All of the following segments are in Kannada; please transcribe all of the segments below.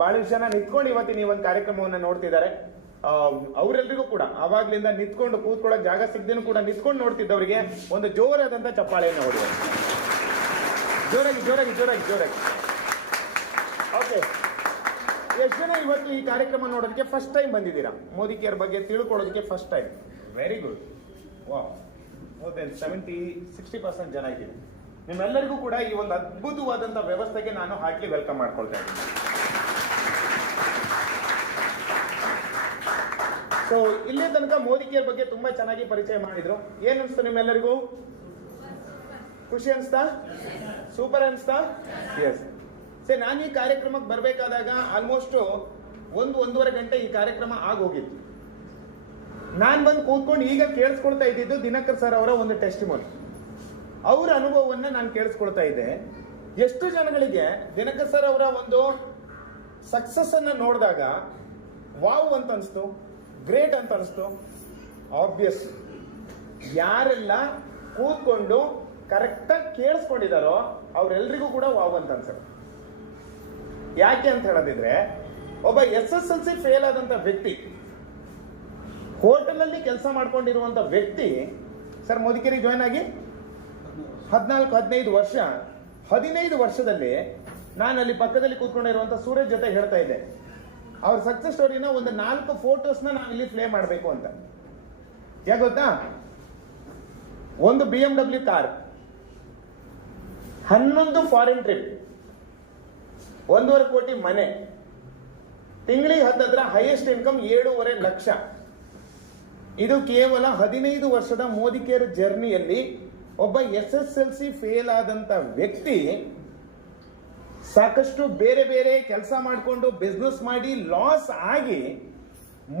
ಬಹಳಷ್ಟು ಜನ ನಿಂತ್ಕೊಂಡು ಇವತ್ತಿನ ಈ ಒಂದು ಕಾರ್ಯಕ್ರಮವನ್ನು ನೋಡ್ತಿದ್ದಾರೆ. ಅವರೆಲ್ಲರಿಗೂ ಕೂಡ ಆವಾಗ್ಲಿಂದ ನಿಂತ್ಕೊಂಡು ಕೂತ್ಕೊಳ್ಳೋಕೆ ಜಾಗ ಸಿಗದೇನು ಕೂಡ ನಿಂತ್ಕೊಂಡು ನೋಡ್ತಿದ್ದವರಿಗೆ ಒಂದು ಜೋರಾದಂತ ಚಪ್ಪಾಳೆಯನ್ನು ಹೊಡೆಯುವ. ಜೋರಾಗಿ ಜೋರಾಗಿ ಜೋರಾಗಿ ಜೋರಾಗಿ. ಓಕೆ, ಎಷ್ಟು ಜನ ಇವತ್ತು ಈ ಕಾರ್ಯಕ್ರಮ ನೋಡೋದಕ್ಕೆ ಫಸ್ಟ್ ಟೈಮ್ ಬಂದಿದ್ದೀರಾ? ಮೋದಿ ಕೇರ್ ಬಗ್ಗೆ ತಿಳ್ಕೊಳ್ಳೋದಕ್ಕೆ first time. Very good. Wow, more than 60% ಜನ ಇದ್ದೀವಿ. ನಿಮ್ಮೆಲ್ಲರಿಗೂ ಕೂಡ ಈ ಒಂದು ಅದ್ಭುತವಾದಂತಹ ವ್ಯವಸ್ಥೆಗೆ ನಾನು ಹಾರ್ಟ್ಲಿ ವೆಲ್ಕಮ್ ಮಾಡ್ಕೊಳ್ತಾ ಇದ್ದೀನಿ. ಸೊ ಇಲ್ಲಿ ತನಕ ಮೋದಿ ಕೇರ್ ಬಗ್ಗೆ ತುಂಬಾ ಚೆನ್ನಾಗಿ ಪರಿಚಯ ಮಾಡಿದ್ರು. ಏನ್ ಅನ್ಸ್ತು ನಿಮ್ಮೆಲ್ಲರಿಗೂ? ಖುಷಿ ಅನ್ಸ್ತಾ? ಸೂಪರ್ ಅನ್ಸ್ತಾ? ಎಸ್. ಸರಿ, ನಾನು ಈ ಕಾರ್ಯಕ್ರಮಕ್ಕೆ ಬರಬೇಕಾದಾಗ ಆಲ್ಮೋಸ್ಟ್ 1-1.5 ಗಂಟೆ ಈ ಕಾರ್ಯಕ್ರಮ ಆಗೋಗಿತ್ತು. ನಾನು ಬಂದು ಕೂತ್ಕೊಂಡು ಈಗ ಕೇಳಿಸ್ಕೊಳ್ತಾ ಇದ್ದಿದ್ದು ದಿನಕರ್ ಸರ್ ಅವರ ಒಂದು ಟೆಸ್ಟಿಮೋನಿ, ಅವರ ಅನುಭವವನ್ನ ನಾನು ಕೇಳಿಸ್ಕೊಳ್ತಾ ಇದ್ದೆ. ಎಷ್ಟು ಜನಗಳಿಗೆ ದಿನಕರ್ ಸರ್ ಅವರ ಒಂದು ಸಕ್ಸಸ್ ಅನ್ನ ನೋಡಿದಾಗ ವಾವ್ ಅಂತ ಅನಿಸ್ತು, ಗ್ರೇಟ್ ಅಂತ ಅನಿಸ್ತು. ಆಬ್ವಿಯಸ್, ಯಾರೆಲ್ಲ ಕೂತ್ಕೊಂಡು ಕರೆಕ್ಟಾಗಿ ಕೇಳಿಸ್ಕೊಂಡಿದಾರೋ ಅವರೆಲ್ಲರಿಗೂ ಕೂಡ ವಾವ್ ಅಂತ ಅನ್ಸುತ್ತೆ. ಯಾಕೆ ಅಂತ ಹೇಳೋದಿದ್ರೆ, ಒಬ್ಬ SSLC ಫೇಲ್ ಆದಂತ ವ್ಯಕ್ತಿ, ಹೋಟೆಲ್ ಅಲ್ಲಿ ಕೆಲಸ ಮಾಡ್ಕೊಂಡಿರುವಂತ ವ್ಯಕ್ತಿ ಸರ್ ಮೋದಿಕೇರಿಗೆ ಜಾಯ್ನ್ ಆಗಿ 14-15 ವರ್ಷ. 15 ವರ್ಷದಲ್ಲಿ ನಾನು ಅಲ್ಲಿ ಪಕ್ಕದಲ್ಲಿ ಕೂತ್ಕೊಂಡಿರುವಂತ ಸೂರಜ್ ಜೊತೆ ಹೇಳ್ತಾ ಇದ್ದೆ, ಅವ್ರ ಸಕ್ಸಸ್ ಸ್ಟೋರಿನ ಒಂದು 4 ಫೋಟೋಸ್ನ ನಾವು ಇಲ್ಲಿ ಪ್ಲೇ ಮಾಡಬೇಕು ಅಂತ. ಯಾಕೆ ಗೊತ್ತಾ? ಒಂದು BMW ಕಾರ್, 11 ಫಾರಿನ್ ಟ್ರಿಪ್, 1.5 ಕೋಟಿ ಮನೆ, ತಿಂಗಳಿಗೆ ಹತ್ತತ್ರ ಹೈಯೆಸ್ಟ್ ಇನ್ಕಮ್ 7.5 ಲಕ್ಷ. ಇದು ಕೇವಲ 15 ವರ್ಷದ ಮೋದಿ ಕೇರ್ ಜರ್ನಿಯಲ್ಲಿ ಒಬ್ಬ SSLC ಫೇಲ್ ಆದಂತ ವ್ಯಕ್ತಿ ಸಾಕಷ್ಟು ಬೇರೆ ಬೇರೆ ಕೆಲಸ ಮಾಡಿಕೊಂಡು ಬಿಸ್ನೆಸ್ ಮಾಡಿ ಲಾಸ್ ಆಗಿ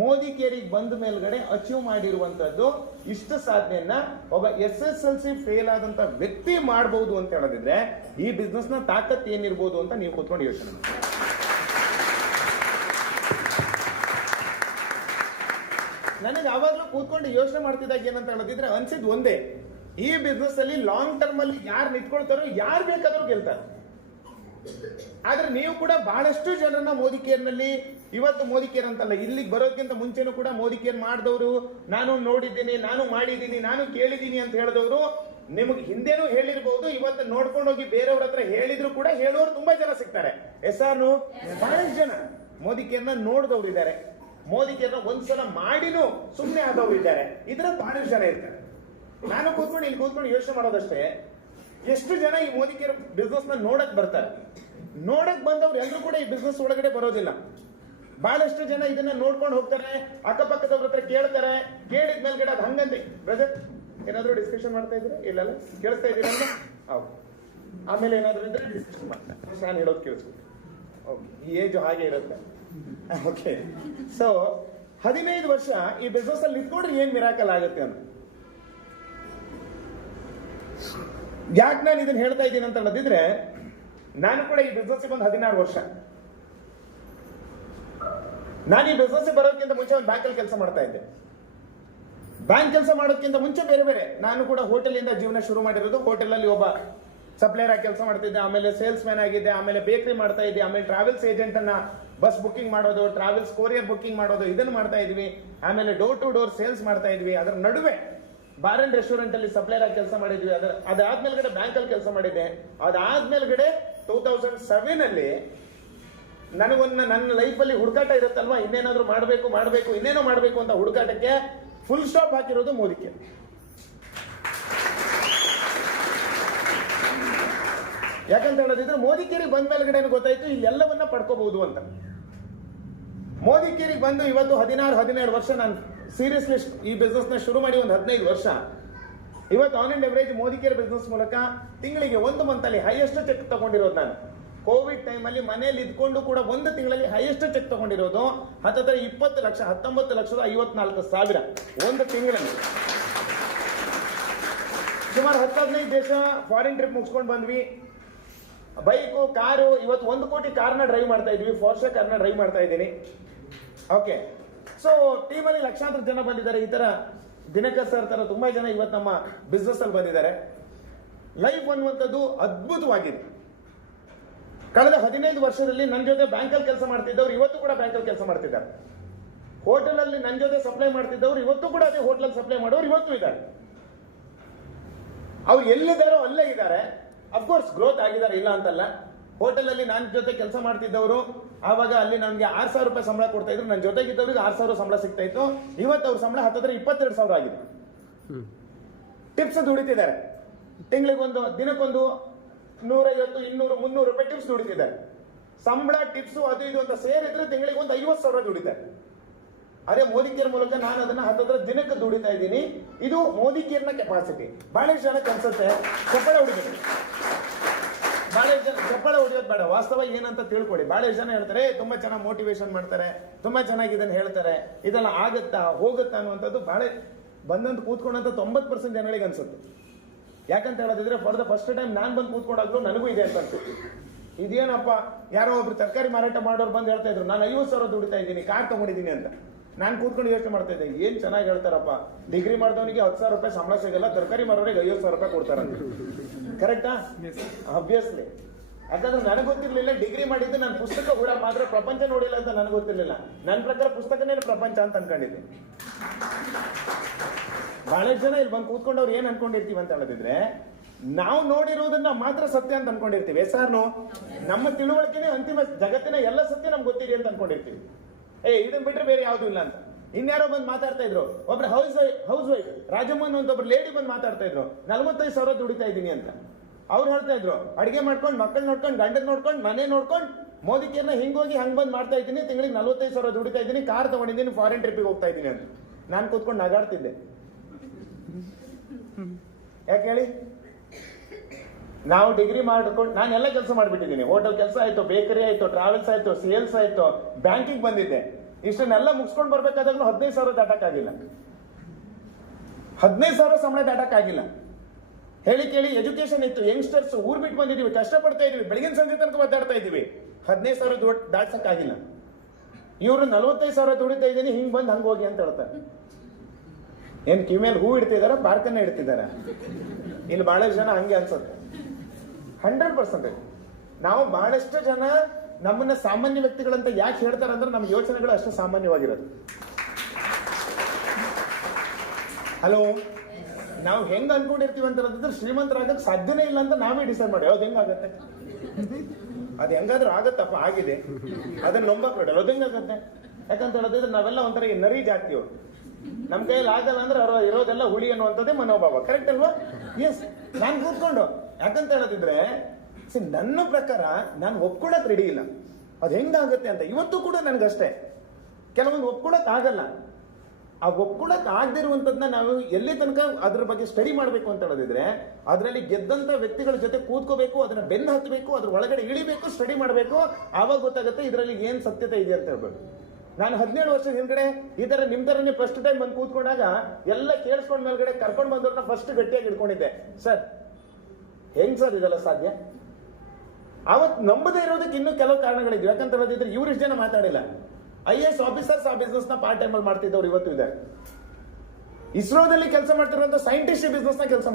ಮೋದಿ ಕೇರಿಗೆ ಬಂದ ಮೇಲ್ಗಡೆ ಅಚೀವ್ ಮಾಡಿರುವಂತದ್ದು. ಇಷ್ಟು ಸಾಧನೆಯನ್ನ ಒಬ್ಬ SSLC ಫೇಲ್ ಆದಂತ ವ್ಯಕ್ತಿ ಮಾಡಬಹುದು ಅಂತ ಹೇಳೋದಿದ್ರೆ ಈ ಬಿಸ್ನೆಸ್ ನ ತಾಕತ್ ಏನಿರ್ಬೋದು ಅಂತ ನೀವು ಕೂತ್ಕೊಂಡು ಯೋಚನೆ ಮಾಡಿ. ನನಗೆ ಅವಾಗ್ಲೂ ಕೂತ್ಕೊಂಡು ಯೋಚನೆ ಮಾಡ್ತಿದ್ದಾಗ ಏನಂತ ಹೇಳೋದಿದ್ರೆ ಅನ್ಸಿದ್ ಒಂದೇ, ಈ ಬಿಸ್ನೆಸ್ ಅಲ್ಲಿ ಲಾಂಗ್ ಟರ್ಮ್ ಅಲ್ಲಿ ಯಾರು ನಿಂತ್ಕೊಳ್ತಾರೋ ಯಾರು ಬೇಕಾದ್ರೂ ಗೆಲ್ತಾರೆ. ಆದ್ರೆ ನೀವು ಕೂಡ ಬಹಳಷ್ಟು ಜನರನ್ನ ಮೋದಿ ಕೇರ್ ನಲ್ಲಿ, ಇವತ್ತು ಮೋದಿ ಕೇರ್ ಅಂತಲ್ಲ, ಇಲ್ಲಿಗೆ ಬರೋದಕ್ಕಿಂತ ಮುಂಚೆನೂ ಕೂಡ ಮೋದಿ ಕೇರ್ ಮಾಡಿದವರು, ನಾನು ನೋಡಿದ್ದೀನಿ, ನಾನು ಮಾಡಿದ್ದೀನಿ, ನಾನು ಕೇಳಿದ್ದೀನಿ ಅಂತ ಹೇಳಿದವರು ನಿಮಗೆ ಹಿಂದೆನೂ ಹೇಳಿರ್ಬಹುದು. ಇವತ್ತು ನೋಡ್ಕೊಂಡು ಹೋಗಿ ಬೇರೆಯವ್ರ ಹತ್ರ ಹೇಳಿದ್ರು ಕೂಡ ಹೇಳೋರು ತುಂಬಾ ಜನ ಸಿಗ್ತಾರೆ. ಎಸ್ಆರ್ನು ಬಹಳಷ್ಟು ಜನ ಮೋದಿ ಕೇರ್ನ ನೋಡಿದವ್ರು ಇದ್ದಾರೆ, ಮೋದಿ ಕೇರ್ನ ಒಂದ್ಸಲ ಮಾಡಿನೂ ಸುಮ್ಮನೆ ಆದವ್ರು ಇದ್ದಾರೆ. ಇದರ ಬಹಳಷ್ಟು ಜನ ಇರ್ತಾರೆ. ನಾನು ಕೂತ್ಕೊಂಡು ಇಲ್ಲಿ ಕೂತ್ಕೊಂಡು ಯೋಚನೆ ಮಾಡೋದಷ್ಟೇ, ಎಷ್ಟು ಜನ ಈ ಮೋದಿ ಕೇರ್ ಬಿಸ್ನೆಸ್ ನ ನೋಡಕ್ ಬರ್ತಾರೆ. ನೋಡಕ್ ಬಂದವ್ರು ಎಲ್ಲರೂ ಕೂಡ ಈ ಬಿಸ್ನೆಸ್ ಒಳಗಡೆ ಬರೋದಿಲ್ಲ. ಬಹಳಷ್ಟು ಜನ ಇದನ್ನ ನೋಡ್ಕೊಂಡು ಹೋಗ್ತಾರೆ, ಅಕ್ಕಪಕ್ಕದವ್ರ ಹತ್ರ ಕೇಳ್ತಾರೆ, ಕೇಳಿದ ಮೇಲ್ಗಡೆ ಅದು ಹಂಗಂತೆ. ಬ್ರದರ್ ಏನಾದ್ರು ಡಿಸ್ಕಷನ್ ಮಾಡ್ತಾ ಇದ್ರೆ ಇಲ್ಲಲ್ಲ, ಕೇಳಿಸ್ತಾ ಇದ್ದೀರ? ಹೌದು. ಆಮೇಲೆ ಏನಾದ್ರು ಇದ್ರೆ ಡಿಸ್ಕಷನ್ ಮಾಡ್ತಾರೆ, ನಾನು ಹೇಳೋದು ಕೇಳಿಸ್ಬಿಟ್ಟು. ಓಕೆ, ಈ ಏಜ್ ಹಾಗೆ ಇರುತ್ತೆ. ಓಕೆ, ಸೊ 15 ವರ್ಷ ಈ ಬಿಸ್ನೆಸ್ ಅಲ್ಲಿ ನಿಂತ್ಕೊಂಡ್ರೆ ಏನ್ ಮಿರಾಕಲ್ ಆಗುತ್ತೆ ಅಂತ. ಯಾಕೆ ನಾನು ಇದನ್ನ ಹೇಳ್ತಾ ಇದ್ದೀನಿ ಅಂತ ಹೇಳಿದ್ರೆ, ನಾನು ಕೂಡ ಈ ಬಿಸ್ನೆಸ್ ಬಂದು 16 ವರ್ಷ. ನಾನು ಈ ಬಿಸ್ನೆಸ್ ಬರೋದಕ್ಕಿಂತ ಮುಂಚೆ ಒಂದು ಬ್ಯಾಂಕಲ್ಲಿ ಕೆಲಸ ಮಾಡ್ತಾ ಇದ್ದೆ. ಬ್ಯಾಂಕ್ ಕೆಲಸ ಮಾಡೋದಕ್ಕಿಂತ ಮುಂಚೆ ಬೇರೆ ಬೇರೆ ನಾನು ಕೂಡ ಹೋಟೆಲ್ ಇಂದ ಜೀವನ ಶುರು ಮಾಡಿರೋದು. ಹೋಟೆಲ್ ಅಲ್ಲಿ ಒಬ್ಬ ಸಪ್ಲೈಯರ್ ಆಗಿ ಕೆಲಸ ಮಾಡ್ತಿದ್ದೆ, ಆಮೇಲೆ ಸೇಲ್ಸ್ ಮ್ಯಾನ್ ಆಗಿದ್ದೆ, ಆಮೇಲೆ ಬೇಕರಿ ಮಾಡ್ತಾ ಇದ್ದೆ, ಆಮೇಲೆ ಟ್ರಾವೆಲ್ಸ್ ಏಜೆಂಟ್ ಅನ್ನ ಬಸ್ ಬುಕಿಂಗ್ ಮಾಡೋದು, ಟ್ರಾವೆಲ್ಸ್ ಕೊರಿಯರ್ ಬುಕಿಂಗ್ ಮಾಡೋದು, ಇದನ್ನು ಮಾಡ್ತಾ ಇದ್ವಿ. ಆಮೇಲೆ ಡೋರ್ ಟು ಡೋರ್ ಸೇಲ್ಸ್ ಮಾಡ್ತಾ ಇದ್ವಿ. ಅದರ ನಡುವೆ ಬಾರ್ ಅಂಡ್ ರೆಸ್ಟೋರೆಂಟ್ ಅಲ್ಲಿ ಸಪ್ಲೈಯರ್ ಆಗಿ ಕೆಲಸ ಮಾಡಿದ್ವಿ. ಅದಾದ್ಮೇಲೆ ಬ್ಯಾಂಕ್ ಅಲ್ಲಿ ಕೆಲಸ ಮಾಡಿದ್ದೆ. ಅದಾದ್ಮೇಲೆ 2007 ಅಲ್ಲಿ ನನ್ನ ಲೈಫ್ ಅಲ್ಲಿ ಹುಡುಕಾಟ ಇರುತ್ತಲ್ವಾ, ಇನ್ನೇನಾದ್ರೂ ಮಾಡಬೇಕು ಇನ್ನೇನೋ ಮಾಡಬೇಕು ಅಂತ ಹುಡುಕಾಟಕ್ಕೆ ಫುಲ್ ಸ್ಟಾಪ್ ಹಾಕಿರೋದು ಮೋದಿ ಕೇರ್. ಯಾಕಂತ ಹೇಳೋದಿದ್ರೆ ಮೋದಿ ಕೇರಿಗೆ ಬಂದ ಮೇಲ್ಗಡೆ ಗೊತ್ತಾಯ್ತು ಇಲ್ಲೆಲ್ಲವನ್ನ ಪಡ್ಕೋಬಹುದು ಅಂತ. ಮೋದಿ ಕೇರಿಗೆ ಬಂದು ಇವತ್ತು 16-17 ವರ್ಷ ನಾನು ಸೀರಿಯಸ್ಲಿ ಈ ಬಿಸ್ನೆಸ್ ನ ಶುರು ಮಾಡಿ ಒಂದು 15 ವರ್ಷ. ಇವತ್ತು on and average Modi care business ಮೂಲಕ ತಿಂಗಳಿಗೆ 1 ಮಂತ್ ಅಲ್ಲಿ ಹೈಯೆಸ್ಟ್ ಚೆಕ್ ತಗೊಂಡಿರೋದು ನಾನು. ಕೋವಿಡ್ ಟೈಮ್ ಅಲ್ಲಿ ಮನೆಯಲ್ಲಿ ಇದ್ಕೊಂಡು ಕೂಡ 1 ತಿಂಗಳಲ್ಲಿ ಹೈಯೆಸ್ಟ್ ಚೆಕ್ ತಗೊಂಡಿರೋದು ಹತ್ತಿರ 20 ಲಕ್ಷ, 19,54,000 1 ತಿಂಗಳಲ್ಲಿ. ಸುಮಾರು 10-15 ದೇಶ ಫಾರಿನ್ ಟ್ರಿಪ್ ಮುಗಿಸ್ಕೊಂಡು ಬಂದ್ವಿ. ಬೈಕು, ಕಾರು, ಇವತ್ತು 1 ಕೋಟಿ ಕಾರ್ನ ಡ್ರೈವ್ ಮಾಡ್ತಾ ಇದ್ವಿ, ಫೋರ್ಷೆ ಕಾರ್ನ ಡ್ರೈವ್ ಮಾಡ್ತಾ ಇದ್ದೀನಿ. ಓಕೆ, ಸೊ ಟೀಮ್ ಅಲ್ಲಿ ಲಕ್ಷಾಂತರ ಜನ ಬಂದಿದ್ದಾರೆ. ಈ ತರ ದಿನಕರ್ ಸರ್ ತರ ತುಂಬಾ ಜನ ಇವತ್ತು ನಮ್ಮ ಬಿಸ್ನೆಸ್ ಅಲ್ಲಿ ಬಂದಿದ್ದಾರೆ. ಲೈಫ್ ಅನ್ನುವಂಥದ್ದು ಅದ್ಭುತವಾಗಿದೆ. ಕಳೆದ 15 ವರ್ಷದಲ್ಲಿ ನನ್ನ ಜೊತೆ ಬ್ಯಾಂಕಲ್ಲಿ ಕೆಲಸ ಮಾಡ್ತಿದ್ದವ್ರು ಇವತ್ತು ಕೂಡ ಬ್ಯಾಂಕಲ್ಲಿ ಕೆಲಸ ಮಾಡ್ತಿದ್ದಾರೆ. ಹೋಟೆಲ್ ಅಲ್ಲಿ ನನ್ನ ಜೊತೆ ಸಪ್ಲೈ ಮಾಡ್ತಿದ್ದವ್ರು ಇವತ್ತು ಕೂಡ ಅದೇ ಹೋಟೆಲ್ ಸಪ್ಲೈ ಮಾಡೋರು ಇವತ್ತು ಇದ್ದಾರೆ. ಅವ್ರು ಎಲ್ಲಿದ್ದಾರೋ ಅಲ್ಲೇ ಇದ್ದಾರೆ. ಅಫ್ಕೋರ್ಸ್ ಗ್ರೋತ್ ಆಗಿದ್ದಾರೆ, ಇಲ್ಲ ಅಂತಲ್ಲ. ಹೋಟೆಲ್ ಅಲ್ಲಿ ನನ್ನ ಜೊತೆ ಕೆಲಸ ಮಾಡ್ತಿದ್ದವರು ಆವಾಗ ಅಲ್ಲಿ ನಮ್ಗೆ 6,000 ರೂಪಾಯಿ ಸಂಬಳ ಕೊಡ್ತಾ ಇದ್ರು. ನನ್ನ ಜೊತೆಗಿದ್ದವ್ರಿಗೆ 6,000 ಸಂಬಳ ಸಿಗ್ತಾ ಇತ್ತು. ಇವತ್ತು ಅವ್ರ ಸಂಬಳ ಹತ್ತಿರ 22,000 ಆಗಿದೆ. ಟಿಪ್ಸ್ ದುಡಿತಿದ್ದಾರೆ. ತಿಂಗಳಿಗೊಂದು ದಿನಕ್ಕೊಂದು 150, 200, 300 ರೂಪಾಯಿ ಟಿಪ್ಸ್ ದುಡಿತಿದ್ದಾರೆ. ಸಂಬಳ ಟಿಪ್ಸು ಅದು ಇದು ಅಂತ ಸೇರಿದ್ರೆ ತಿಂಗಳಿಗೆ ಒಂದು 50,000 ದುಡಿತಾರೆ. ಅದೇ ಮೋದಿ ಕೇರ್ ಮೂಲಕ ನಾನು ಅದನ್ನ ಹತ್ತಿರ ದಿನಕ್ಕೆ ದುಡಿತಾ ಇದ್ದೀನಿ. ಇದು ಮೋದಿ ಕೇರ್ನ ಕೆಪಾಸಿಟಿ. ಬಹಳಷ್ಟು ಜನಕ್ಕೆ ಅನ್ಸುತ್ತೆ ಚಪ್ಪಳೆ ಹೊಡಿಬೇಕು, ಬಹಳಷ್ಟು ಜನ ಚಪ್ಪಳೆ ಹೊಡಿಯೋದು ಬೇಡ. ವಾಸ್ತವ ಏನಂತ ತಿಳ್ಕೊಳ್ಳಿ. ಬಹಳಷ್ಟು ಜನ ಹೇಳ್ತಾರೆ ತುಂಬಾ ಚೆನ್ನಾಗಿ ಮೋಟಿವೇಶನ್ ಮಾಡ್ತಾರೆ, ತುಂಬಾ ಚೆನ್ನಾಗಿ ಇದನ್ನ ಹೇಳ್ತಾರೆ, ಇದೆಲ್ಲ ಆಗತ್ತಾ ಹೋಗುತ್ತಾ ಅನ್ನುವಂಥದ್ದು ಬಹಳ ಬಂದಂತ ಕೂತ್ಕೊಂಡಂತ 90% ಜನಗಳಿಗೆ ಅನ್ಸುತ್ತೆ. ಯಾಕಂತ ಹೇಳೋದಿದ್ರೆ ಫಾರ್ ದ ಫಸ್ಟ್ ಟೈಮ್ ನಾನು ಬಂದು ಕೂತ್ಕೊಂಡಾಗ್ಲೂ ನನಗೂ ಇದೆ ಅಂತ ಅನ್ಸುತ್ತೆ. ಇದೇನಪ್ಪ ಯಾರೋ ಒಬ್ರು ತರಕಾರಿ ಮಾರಾಟ ಮಾಡೋರು ಬಂದು ಹೇಳ್ತಾ ಇದ್ರು ನಾನು 50,000 ದುಡಿತಾ ಇದ್ದೀನಿ, ಕಾರ್ ತಗೊಂಡಿದ್ದೀನಿ ಅಂತ. ನಾನು ಕೂತ್ಕೊಂಡು ಯೋಚನೆ ಮಾಡ್ತಾ ಇದ್ದೆ, ಏನ್ ಚೆನ್ನಾಗಿ ಹೇಳ್ತಾರಪ್ಪ, ಡಿಗ್ರಿ ಮಾಡಿದವನಿಗೆ 10,000 ರೂಪಾಯಿ ಸಂಬಳ ಸಿಗಲ್ಲ, ತರಕಾರಿ ಮಾರೋರಿಗೆ 50,000 ರೂಪಾಯಿ ಕೊಡ್ತಾರಂತ. ಕರೆಕ್ಟಾ? ಅಬ್ವಿಯಸ್ಲಿ. ಯಾಕಂದ್ರೆ ನನಗೆ ಗೊತ್ತಿರ್ಲಿಲ್ಲ ಡಿಗ್ರಿ ಮಾಡಿದ್ದು ನಾನು ಪುಸ್ತಕ ಕೂಡ ಮಾತ್ರ ಪ್ರಪಂಚ ನೋಡಿಲ್ಲ ಅಂತ ನನಗೆ ಗೊತ್ತಿರ್ಲಿಲ್ಲ. ನನ್ನ ಪ್ರಕಾರ ಪುಸ್ತಕನೇ ಪ್ರಪಂಚ ಅಂತ ಅನ್ಕೊಂಡಿದ್ದೆ. ಬಹಳಷ್ಟು ಜನ ಇಲ್ಲಿ ಬಂದು ಕೂತ್ಕೊಂಡವ್ರು ಏನ್ ಅನ್ಕೊಂಡಿರ್ತೀವಿ ಅಂತ ಹೇಳಿದ್ರೆ ನಾವು ನೋಡಿರೋದನ್ನ ಮಾತ್ರ ಸತ್ಯ ಅಂತ ಅನ್ಕೊಂಡಿರ್ತೀವಿ. ಎಸ್ಆರ್ನು ನಮ್ಮ ತಿಳುವಳಿಕೆನೇ ಅಂತಿಮ, ಜಗತ್ತಿನ ಎಲ್ಲ ಸತ್ಯ ನಮ್ಗೆ ಗೊತ್ತಿದೆ ಅಂತ ಅನ್ಕೊಂಡಿರ್ತೀವಿ. ಇದನ್ನ ಬಿಟ್ರೆ ಬೇರೆ ಯಾವ್ದು ಇಲ್ಲ ಅಂತ. ಇನ್ಯಾರೋ ಬಂದು ಮಾತಾಡ್ತಾ ಇದ್ರು, ಒಬ್ರು ಹೌಸ್ ವೈಫ್ ರಾಜಮ್ಮನ್ ಅಂತ ಒಬ್ರು ಲೇಡಿ ಬಂದು ಮಾತಾಡ್ತಾ ಇದ್ರು, 45,000 ದುಡಿತಾ ಇದ್ದೀನಿ ಅಂತ. ಅವ್ರು ಹೇಳ್ತಾ ಇದ್ರು ಅಡಿಗೆ ಮಾಡ್ಕೊಂಡು, ಮಕ್ಕಳು ನೋಡ್ಕೊಂಡು, ಗಂಡನ್ ನೋಡ್ಕೊಂಡು, ಮನೆ ನೋಡ್ಕೊಂಡು, ಮೋದಿ ಕೇರ್ನ ಹಿಂಗೋಗಿ ಹಂಗ್ ಬಂದ್ ಮಾಡ್ತಾ ಇದ್ದೀನಿ, ತಿಂಗಳಿಗೆ 45,000 ದುಡಿತಾ ಇದ್ದೀನಿ, ಕಾರ್ ತಗೊಂಡಿದ್ದೀನಿ, ಫಾರಿನ್ ಟ್ರಿಪ್ಗೆ ಹೋಗ್ತಾ ಇದ್ದೀನಿ ಅಂತ. ನಾನು ಕೂತ್ಕೊಂಡು ನಗಾಡ್ತಿದ್ದೆ. ಯಾಕೆ ಹೇಳಿ? ನಾವು ಡಿಗ್ರಿ ಮಾಡ್ಕೊಂಡು ನಾನೆಲ್ಲ ಕೆಲಸ ಮಾಡ್ಬಿಟ್ಟಿದ್ದೀನಿ. ಹೋಟೆಲ್ ಕೆಲಸ ಆಯ್ತು, ಬೇಕರಿ ಆಯ್ತು, ಟ್ರಾವೆಲ್ಸ್ ಆಯ್ತು, ಸೇಲ್ಸ್ ಆಯ್ತು, ಬ್ಯಾಂಕಿಂಗ್ ಬಂದಿದ್ದೆ. ಇಷ್ಟನ್ನೆಲ್ಲ ಮುಗಿಸ್ಕೊಂಡು ಬರ್ಬೇಕಾದ್ರೂ 15,000 ದಾಟಕ್ಕಾಗಿಲ್ಲ. 15,000 ಸಂಬಳ ದಾಟಕ್ಕಾಗಿಲ್ಲ. ಹೇಳಿ ಕೇಳಿ, ಎಜುಕೇಶನ್ ಇತ್ತು, ಯಂಗ್ಸ್ಟರ್ಸ್ ಊರ್ ಬಿಟ್ಟು ಬಂದಿದೀವಿ, ಕಷ್ಟಪಡ್ತಾ ಇದೀವಿ, ಬೆಳಗಿನ ಸಂಜೆ ತನಕ ಒದ್ದಾಡ್ತಾ ಇದೀವಿ. 15,000 ದಾಟ್ಸಕ್ಕಾಗಿಲ್ಲ. ಇವ್ರು 45,000 ದುಡಿತಾ ಇದ್ದೀನಿ, ಹಿಂಗ್ ಬಂದ್ ಹಂಗ ಹೋಗಿ ಅಂತ ಹೇಳ್ತಾರೆ. ಏನ್ ಕಿವಿಮೇಲೆ ಹೂ ಇಡ್ತಿದಾರ, ಪಾರ್ಕನ್ನ ಇಡ್ತಿದಾರ? ಇಲ್ಲಿ ಬಹಳಷ್ಟು ಜನ ಹಂಗೆ ಅನ್ಸುತ್ತೆ. 100% ನಾವು ಬಹಳಷ್ಟು ಜನ ನಮ್ಮನ್ನ ಸಾಮಾನ್ಯ ವ್ಯಕ್ತಿಗಳಂತ ಯಾಕೆ ಹೇಳ್ತಾರೆ ಅಂದ್ರೆ ನಮ್ಮ ಯೋಚನೆಗಳು ಅಷ್ಟು ಸಾಮಾನ್ಯವಾಗಿರೋದು. ಹಲೋ, ನಾವು ಹೆಂಗ್ ಅನ್ಕೊಂಡಿರ್ತೀವಿ ಅಂತ ಹೇಳಿದ್ರೆ ಶ್ರೀಮಂತರಾಗಕ್ಕೆ ಸಾಧ್ಯನೇ ಇಲ್ಲ ಅಂತ ನಾವೇ ಡಿಸೈಡ್ ಮಾಡಿ ಯಾವ್ದು ಹೆಂಗಾಗತ್ತೆ, ಅದ್ ಹೆಂಗಾದ್ರೂ ಆಗತ್ತಪ್ಪ, ಆಗಿದೆ, ಅದನ್ನ ನಂಬಕ್ ಬೇಡ, ಅದು ಹೆಂಗಾಗತ್ತೆ. ಯಾಕಂತ ಹೇಳಿದ್ರೆ ನಾವೆಲ್ಲ ಒಂಥರ ನರಿ ಜಾತಿಯವರು. ನಮ್ ಕೈಯಲ್ಲಿ ಆಗಲ್ಲ ಅಂದ್ರೆ ಇರೋದೆಲ್ಲ ಹುಳಿ ಅನ್ನುವಂಥದ್ದೇ ಮನೋಭಾವ. ಕರೆಕ್ಟ್ ಅಲ್ವಾ? ಎಸ್. ನಾನು ಕೂತ್ಕೊಂಡು ಯಾಕಂತ ಹೇಳದಿದ್ರೆ ನನ್ನ ಪ್ರಕಾರ ನಾನು ಒಪ್ಕೊಳಕ್ ರೆಡಿ ಇಲ್ಲ. ಅದು ಹೆಂಗಾಗತ್ತೆ ಅಂತ ಇವತ್ತು ಕೂಡ ನನ್ಗಷ್ಟೇ ಕೆಲವೊಂದು ಒಪ್ಕೊಳಕ್ ಆಗಲ್ಲ. ಆ ಒಪ್ಕೊಳಕ್ ಆಗದಿರುವಂತದ್ನ ನಾವು ಎಲ್ಲಿ ತನಕ ಅದ್ರ ಬಗ್ಗೆ ಸ್ಟಡಿ ಮಾಡ್ಬೇಕು ಅಂತ ಹೇಳದಿದ್ರೆ ಅದರಲ್ಲಿ ಗೆದ್ದಂತ ವ್ಯಕ್ತಿಗಳ ಜೊತೆ ಕೂತ್ಕೋಬೇಕು, ಅದನ್ನ ಬೆನ್ನು ಹತ್ತಬೇಕು, ಅದ್ರ ಒಳಗಡೆ ಇಳಿಬೇಕು, ಸ್ಟಡಿ ಮಾಡ್ಬೇಕು. ಆವಾಗ ಗೊತ್ತಾಗುತ್ತೆ ಇದರಲ್ಲಿ ಏನ್ ಸತ್ಯತೆ ಇದೆ ಅಂತ ಹೇಳ್ಬೇಕು. ನಾನು 17 ವರ್ಷದ ಹಿಂದ್ಗಡೆ ಈ ತರ ನಿಮ್ ತರನೇ ಫಸ್ಟ್ ಟೈಮ್ ಬಂದು ಕೂತ್ಕೊಂಡಾಗ ಎಲ್ಲ ಕೇಳಿಸ್ಕೊಂಡ್ ಮೇಲ್ಗಡೆ ಕರ್ಕೊಂಡ್ ಬಂದವ್ರನ್ನ ಫಸ್ಟ್ ಗಟ್ಟಿಯಾಗಿ ಇಟ್ಕೊಂಡಿದ್ದೆ. ಸರ್ ಹೆಂಗ್ ಸರ್ ಇದೆಲ್ಲ ಸಾಧ್ಯ? ಅವತ್ ನಂಬದೇ ಇರೋದಕ್ಕೆ ಇನ್ನೂ ಕೆಲವು ಕಾರಣಗಳಿದ್ವಿ. ಯಾಕಂತ ಹೇಳಿದ್ರೆ ಇವ್ರು ಇಷ್ಟು ಜನ ಮಾತಾಡಿಲ್ಲ. IAS ಆಫೀಸರ್ಸ್ ಆ ಬಿಸ್ನೆಸ್ ನ ಪಾರ್ಟ್ ಟೈಮ್ ಅಲ್ಲಿ ಮಾಡ್ತಿದ್ದವ್ರು ಇವತ್ತು ಇದೆ. ಇಸ್ರೋದಲ್ಲಿ ಕೆಲಸ ಮಾಡ್ತಿರುವಂತ ಸೈಂಟಿಸ್ಟ್ ಬಿಸ್ನೆಸ್ ನ ಕೆಲಸ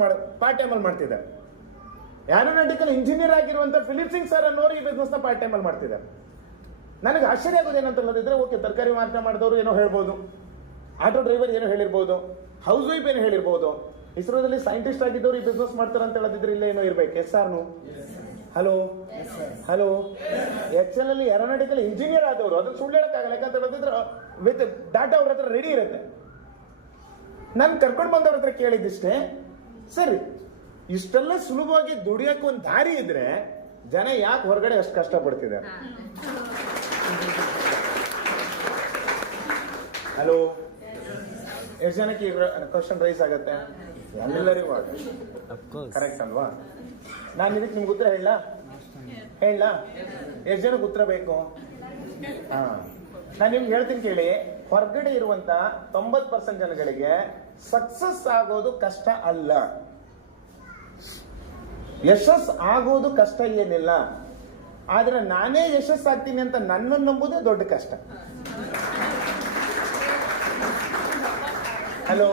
ಪಾರ್ಟ್ ಟೈಮ್ ಅಲ್ಲಿ ಮಾಡ್ತಿದ್ದಾರೆ. ಏರೋನಾಟಿಕಲ್ ಇಂಜಿನಿಯರ್ ಆಗಿರುವಂತ ಫಿಲಿಪ್ ಸಿಂಗ್ ಸರ್ ಅನ್ನೋರು ಈ ಬಿಸ್ನೆಸ್ ನ ಪಾರ್ಟ್ ಟೈಮ್ ಅಲ್ಲಿ ಮಾಡ್ತಿದ್ದಾರೆ. ನನಗೆ ಆಶ್ಚರ್ಯ ಆಗೋದು ಏನಂತ ಹೇಳಿದ್ರೆ, ಓಕೆ ತರಕಾರಿ ಮಾರಾಟ ಮಾಡಿದವರು ಏನೋ ಹೇಳ್ಬೋದು, ಆಟೋ ಡ್ರೈವರ್ ಏನೋ ಹೇಳಿರ್ಬೋದು, ಹೌಸ್ ವೈಫ್ ಏನೋ ಹೇಳಿರ್ಬೋದು, ಇಸ್ರೋದಲ್ಲಿ ಸೈಂಟಿಸ್ಟ್ ಆಗಿದ್ದವರು ಈ ಬಿಸ್ನೆಸ್ ಮಾಡ್ತಾರೆ ಅಂತ ಹೇಳಿದ್ರೆ ಇಲ್ಲ ಏನೋ ಇರ್ಬೇಕು. ಎಸ್ಆರ್ನು? Hello hello. HL ಅಲ್ಲಿ ಏರೋನಾಟಿಕಲ್ ಇಂಜಿನಿಯರ್ ಆದವರು, ಅದನ್ನ ಸುಳ್ಳು ಹೇಳಕ್ಕಾಗಲ್ಲ. ಯಾಕಂತ ಹೇಳಿದ್ರೆ ವಿತ್ ಡಾಟಾ ಅವ್ರ ಹತ್ರ ರೆಡಿ ಇರುತ್ತೆ. ನಾನು ಕರ್ಕೊಂಡು ಬಂದವ್ರ ಹತ್ರ ಕೇಳಿದ್ದಿಷ್ಟೇ, ಸರಿ ಇಷ್ಟೆಲ್ಲ ಸುಲಭವಾಗಿ ದುಡಿಯಕ್ಕೆ ಒಂದು ದಾರಿ ಇದ್ರೆ ಜನ ಯಾಕೆ ಹೊರಗಡೆ ಅಷ್ಟು ಕಷ್ಟಪಡ್ತಿದ್ದಾರೆ? ಹಲೋ, ಎಷ್ಟು ಜನಕ್ಕೆ ಕ್ವಶನ್ ರೈಸ್ ಆಗತ್ತೆ? ಎಲ್ಲರಿಗೂ ಕರೆಕ್ಟ್ ಅಲ್ವಾ? ನಾನು ಇದಕ್ಕೆ ನಿಮ್ಗೆ ಉತ್ತರ ಹೇಳ ಎಷ್ಟು ಜನಕ್ಕೆ ಉತ್ತರ ಬೇಕು? ನಾನು ನಿಮ್ಗೆ ಹೇಳ್ತೀನಿ ಕೇಳಿ. ಹೊರಗಡೆ ಇರುವಂತ 90% ಜನಗಳಿಗೆ ಸಕ್ಸಸ್ ಆಗೋದು ಕಷ್ಟ ಅಲ್ಲ, ಯಶಸ್ಸು ಆಗೋದು ಕಷ್ಟ ಏನಿಲ್ಲ. ಆದ್ರೆ ನಾನೇ ಯಶಸ್ಸಾಗ್ತೀನಿ ಅಂತ ನನ್ನನ್ನು ನಂಬುದೇ ದೊಡ್ಡ ಕಷ್ಟ. Hello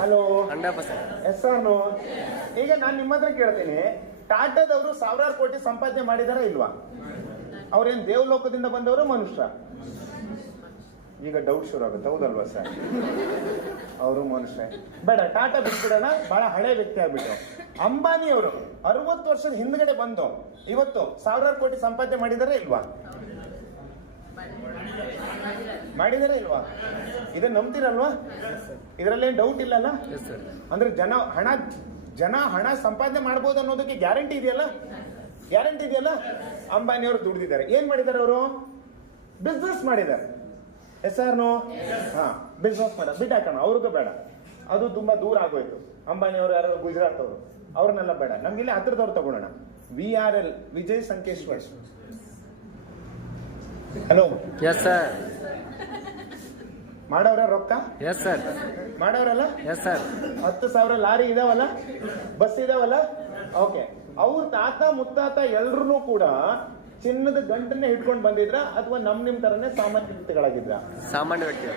hello. Yes or no? ಈಗ ನಾನು ನಿಮ್ಮ ಹತ್ರ ಕೇಳ್ತೀನಿ, ಟಾಟಾದವರು ಸಾವಿರಾರು ಕೋಟಿ ಸಂಪಾದನೆ ಮಾಡಿದಾರ ಇಲ್ವಾ? ಅವ್ರೇನ್ ದೇವಲೋಕದಿಂದ ಬಂದವರು ಮನುಷ್ಯ? ಈಗ ಡೌಟ್ ಶುರು ಆಗುತ್ತೆ, ಹೌದಲ್ವಾ ಸರ್? ಅವರು ಮನುಷ್ಯ. ಬೇಡ, ಟಾಟಾ ಬಿಟ್ಬಿಡೋಣ, ಬಹಳ ಹಳೆ ವ್ಯಕ್ತಿ ಆಗ್ಬಿಟ್ಟು. ಅಂಬಾನಿ ಅವರು 60 ವರ್ಷದ ಹಿಂದ್ಗಡೆ ಬಂದು ಇವತ್ತು ಸಾವಿರಾರು ಕೋಟಿ ಸಂಪಾದನೆ ಮಾಡಿದಾರ ಇಲ್ವಾ? ಮಾಡಿದಾರ ಇಲ್ವಾ? ಇದನ್ನ ನಂಬ್ತಿರಲ್ವಾ? ಇದ್ರಲ್ಲೇನ್ ಡೌಟ್ ಇಲ್ಲಲ್ಲ? ಅಂದ್ರೆ ಜನ ಹಣ ಸಂಪಾದನೆ ಮಾಡ್ಬೋದು ಅನ್ನೋದಕ್ಕೆ ಗ್ಯಾರಂಟಿ ಇದೆಯಲ್ಲ? ಗ್ಯಾರಂಟಿ ಇದೆಯಲ್ಲ? ಅಂಬಾನಿ ಅವರು ದುಡ್ದಿದ್ದಾರೆ. ಏನ್ ಮಾಡಿದ್ದಾರೆ ಅವರು? ಬಿಸ್ನೆಸ್ ಮಾಡಿದ್ದಾರೆ. Yes or no? ಹಾ, ಬಿಸ್ನೆಸ್ ಮಾಡ ಬಿಟ್ಟಾಕೋಣ, ಅವ್ರಿಗೂ ಬೇಡ, ಅದು ತುಂಬಾ ದೂರ ಆಗೋಯ್ತು. ಅಂಬಾನಿ ಅವರು ಯಾರು ಗುಜರಾತ್ ಅವರು, ಅವ್ರನ್ನೆಲ್ಲ ಬೇಡ, ನಮ್ಗೆ ಇಲ್ಲಿ ಹತ್ರದವ್ರು ತಗೊಳ್ಳೋಣ. VRL, Vijay Sankeshwar. Hello. Yes sir. ಮಾಡವ್ರ ರೊಕ್ಕ? Yes sir. ಮಾಡವ್ರಲ್ಲ? Yes sir. 10,000 ಲಾರಿ ಇದಾವಲ್ಲ, ಬಸ್ ಇದಾವಲ್ಲ? ಓಕೆ. ಅವ್ರ ತಾತ ಮುತ್ತಾತ ಎಲ್ರು ಕೂಡ ಚಿನ್ನದ ಗಂಟನ್ನೇ ಹಿಡ್ಕೊಂಡು ಬಂದಿದ್ರ ಅಥವಾ ನಿಮ್ ತರನೇ ಸಾಮಾನ್ಯ ವ್ಯಕ್ತಿಗಳಾಗಿದ್ರ? ಸಾಮಾನ್ಯ ವ್ಯಕ್ತಿ.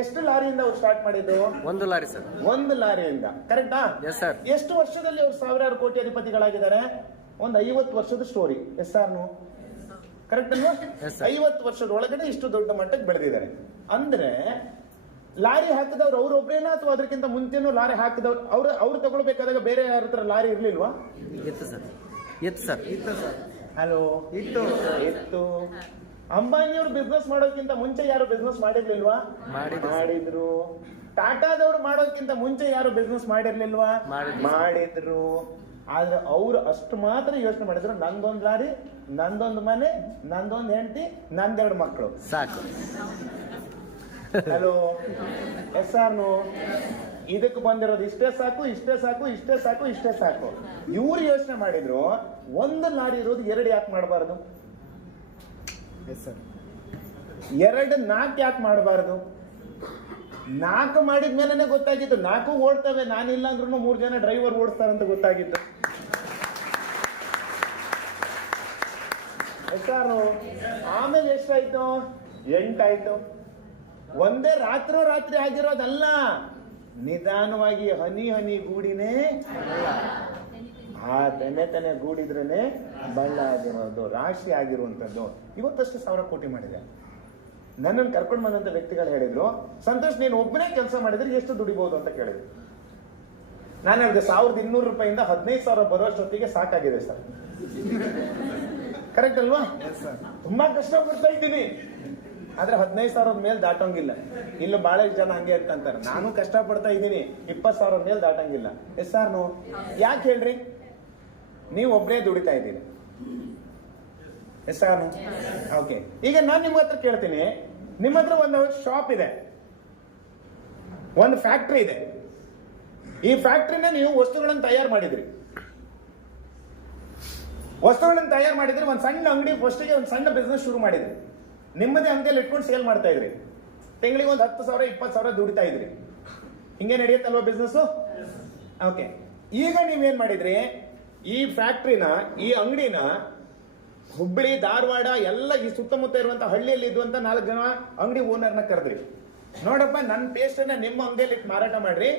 ಎಷ್ಟು ಲಾರಿಯಿಂದ ಅವ್ರು ಸ್ಟಾರ್ಟ್ ಮಾಡಿದ್ದು? 1 ಲಾರಿ ಸರ್. 1 ಲಾರಿಯಿಂದ. ಕರೆಕ್ಟಾ? Yes sir. ಎಷ್ಟು ವರ್ಷದಲ್ಲಿ ಅವ್ರು ಸಾವಿರಾರು ಕೋಟಿ ಅಧಿಪತಿಗಳಾಗಿದ್ದಾರೆ? ಒಂದು 50 ವರ್ಷದ story. Yes or no? Correct ಅಲ್ವಾ? 50 ವರ್ಷದ ಒಳಗಡೆ ಇಷ್ಟು ದೊಡ್ಡ ಮಟ್ಟಕ್ಕೆ ಬೆಳೆದಿದ್ದಾರೆ. ಅಂದ್ರೆ ಲಾರಿ ಹಾಕಿದವ್ರು ಅವ್ರೊಬ್ರೇನಾ ಅಥವಾ ಅದಕ್ಕಿಂತ ಮುಂಚೆನೂ ಲಾರಿ ಹಾಕಿದವ್ರು ಅವ್ರು ತಗೊಳ್ಬೇಕಾದಾಗ ಬೇರೆ ಯಾರ ಹತ್ರ ಲಾರಿ ಇರ್ಲಿಲ್ವಾ? ಇತ್ತು ಸರ್. ಇತ್ತು ಸರ್. ಇತ್ತು ಸರ್. ಹಲೋ. ಇತ್ತು. ಅಂಬಾನಿಯವ್ರು ಬಿಸ್ನೆಸ್ ಮಾಡೋದಕ್ಕಿಂತ ಮುಂಚೆ ಯಾರು ಬಿಸ್ನೆಸ್ ಮಾಡಿರ್ಲಿಲ್ವಾ? ಮಾಡಿದ್ರು. ಟಾಟಾದವ್ರು ಮಾಡೋದಕ್ಕಿಂತ ಮುಂಚೆ ಯಾರು ಬಿಸ್ನೆಸ್ ಮಾಡಿರ್ಲಿಲ್ವಾ? ಮಾಡಿದ್ರು. ಆದ್ರೆ ಅವ್ರು ಅಷ್ಟು ಮಾತ್ರ ಯೋಚನೆ ಮಾಡಿದ್ರು, ನಂದೊಂದು ಲಾರಿ, ನಂದೊಂದು ಮನೆ, ನಂದೊಂದು ಹೆಂಡತಿ, ನಂದೆರಡು ಮಕ್ಕಳು ಸಾಕು. ಹಲೋ. Yes or no? ಇದಕ್ಕೆ ಬಂದಿರೋದು ಇಷ್ಟೇ ಸಾಕು, ಇಷ್ಟೇ ಸಾಕು, ಇಷ್ಟೇ ಸಾಕು, ಇಷ್ಟೇ ಸಾಕು. ಇವ್ರು ಯೋಚನೆ ಮಾಡಿದ್ರು, 1 ಲಾರಿ ಇರೋದು 2 ಯಾಕೆ ಮಾಡಬಾರ್ದು? 2, 4 ಯಾಕೆ ಮಾಡಬಾರ್ದು? 4 ಮಾಡಿದ್ಮೇಲೆ ಗೊತ್ತಾಗಿತ್ತು 4 ಓಡ್ತವೆ, ನಾನಿಲ್ಲ ಅಂದ್ರೂ 3 ಜನ ಡ್ರೈವರ್ ಓಡಿಸ್ತಾರಂತ ಗೊತ್ತಾಗಿತ್ತು. ಎಷ್ಟಾರು? ಆಮೇಲೆ ಎಷ್ಟಾಯ್ತು? 8 ಆಯ್ತು. ಒಂದೇ ರಾತ್ರಿ ಆಗಿರೋದಲ್ಲ, ನಿಧಾನವಾಗಿ ಹನಿ ಗೂಡಿನೇ ತೆನೆ ಗೂಡಿದ್ರೇನೆ ಬಳ್ಳ ಆಗಿರೋದು, ರಾಶಿ ಆಗಿರುವಂತದ್ದು. ಇವತ್ತಷ್ಟು 1000 ಕೋಟಿ ಮಾಡಿದೆ. ನನ್ನನ್ನು ಕರ್ಕೊಂಡು ಬಂದಂತ ವ್ಯಕ್ತಿಗಳು ಹೇಳಿದ್ರು, ಸಂತೋಷ್ ನೀನು ಒಬ್ಬನೇ ಕೆಲಸ ಮಾಡಿದ್ರೆ ಎಷ್ಟು ದುಡಿಬಹುದು ಅಂತ ಕೇಳಿದ್ರು. ನಾನು ಹೇಳಿದೆ 1200 ರೂಪಾಯಿಂದ 15,000 ಬರೋಷ್ಟೊತ್ತಿಗೆ ಸಾಕಾಗಿದೆ ಸರ್. ಕರೆಕ್ಟ್ ಅಲ್ವಾ? ತುಂಬಾ ಕಷ್ಟ ಪಡ್ತಾ ಇದ್ದೀನಿ, ಆದ್ರೆ 15,000 ಮೇಲೆ ದಾಟಂಗಿಲ್ಲ. ಇಲ್ಲೂ ಬಹಳ ಜನ ಹಂಗೆ ಇರ್ತಂತಾರೆ, ನಾನು ಕಷ್ಟ ಪಡ್ತಾ ಇದ್ದೀನಿ, 20,000 ಮೇಲೆ ದಾಟಂಗಿಲ್ಲ. S or no? ಯಾಕೆ ಹೇಳ್ರಿ? ನೀವು ಒಬ್ಬರೇ ದುಡಿತಾ ಇದ್ದೀರಿ. Yes or no? ಓಕೆ. ಈಗ ನಾನು ನಿಮ್ಮ ಹತ್ರ ಕೇಳ್ತೀನಿ, ನಿಮ್ಮ ಹತ್ರ ಒಂದು ಶಾಪ್ ಇದೆ, ಒಂದು ಫ್ಯಾಕ್ಟ್ರಿ ಇದೆ. ಈ ಫ್ಯಾಕ್ಟ್ರಿನ ನೀವು ವಸ್ತುಗಳನ್ನು ತಯಾರು ಮಾಡಿದ್ರಿ. ಒಂದು ಸಣ್ಣ ಅಂಗಡಿ, ಫಸ್ಟಿಗೆ ಒಂದು ಸಣ್ಣ ಬಿಸ್ನೆಸ್ ಶುರು ಮಾಡಿದ್ರಿ. ನಿಮ್ಮದೇ ಅಂಗಡಿಯಲ್ಲಿ ಇಟ್ಕೊಂಡು ಸೇಲ್ ಮಾಡ್ತಾ ಇದ್ರಿ. ತಿಂಗಳಿಗೆ ಒಂದು 10,000 20,000 ದುಡಿತಾ ಇದ್ರಿ. ಹಿಂಗೆ ನಡೆಯುತ್ತಲ್ವಾ ಬಿಸ್ನೆಸ್? ಓಕೆ. ಈಗ ನೀವೇನ್ ಮಾಡಿದ್ರಿ? ಈ ಫ್ಯಾಕ್ಟ್ರಿನ, ಈ ಅಂಗಡಿನ ಹುಬ್ಬಳ್ಳಿ, ಧಾರವಾಡ ಎಲ್ಲ ಈ ಸುತ್ತಮುತ್ತ ಇರುವಂತ ಹಳ್ಳಿಯಲ್ಲಿ ಇದ್ದಂತ 4 ಜನ ಅಂಗಡಿ ಓನರ್ನ ಕರೆದ್ರಿ. ನೋಡಪ್ಪ, ನನ್ನ ಪೇಸ್ಟ್ ಅನ್ನ ನಿಮ್ಮ ಅಂಗಡಿಯಲ್ಲಿ ಇಟ್ಟು ಮಾರಾಟ ಮಾಡ್ರಿ.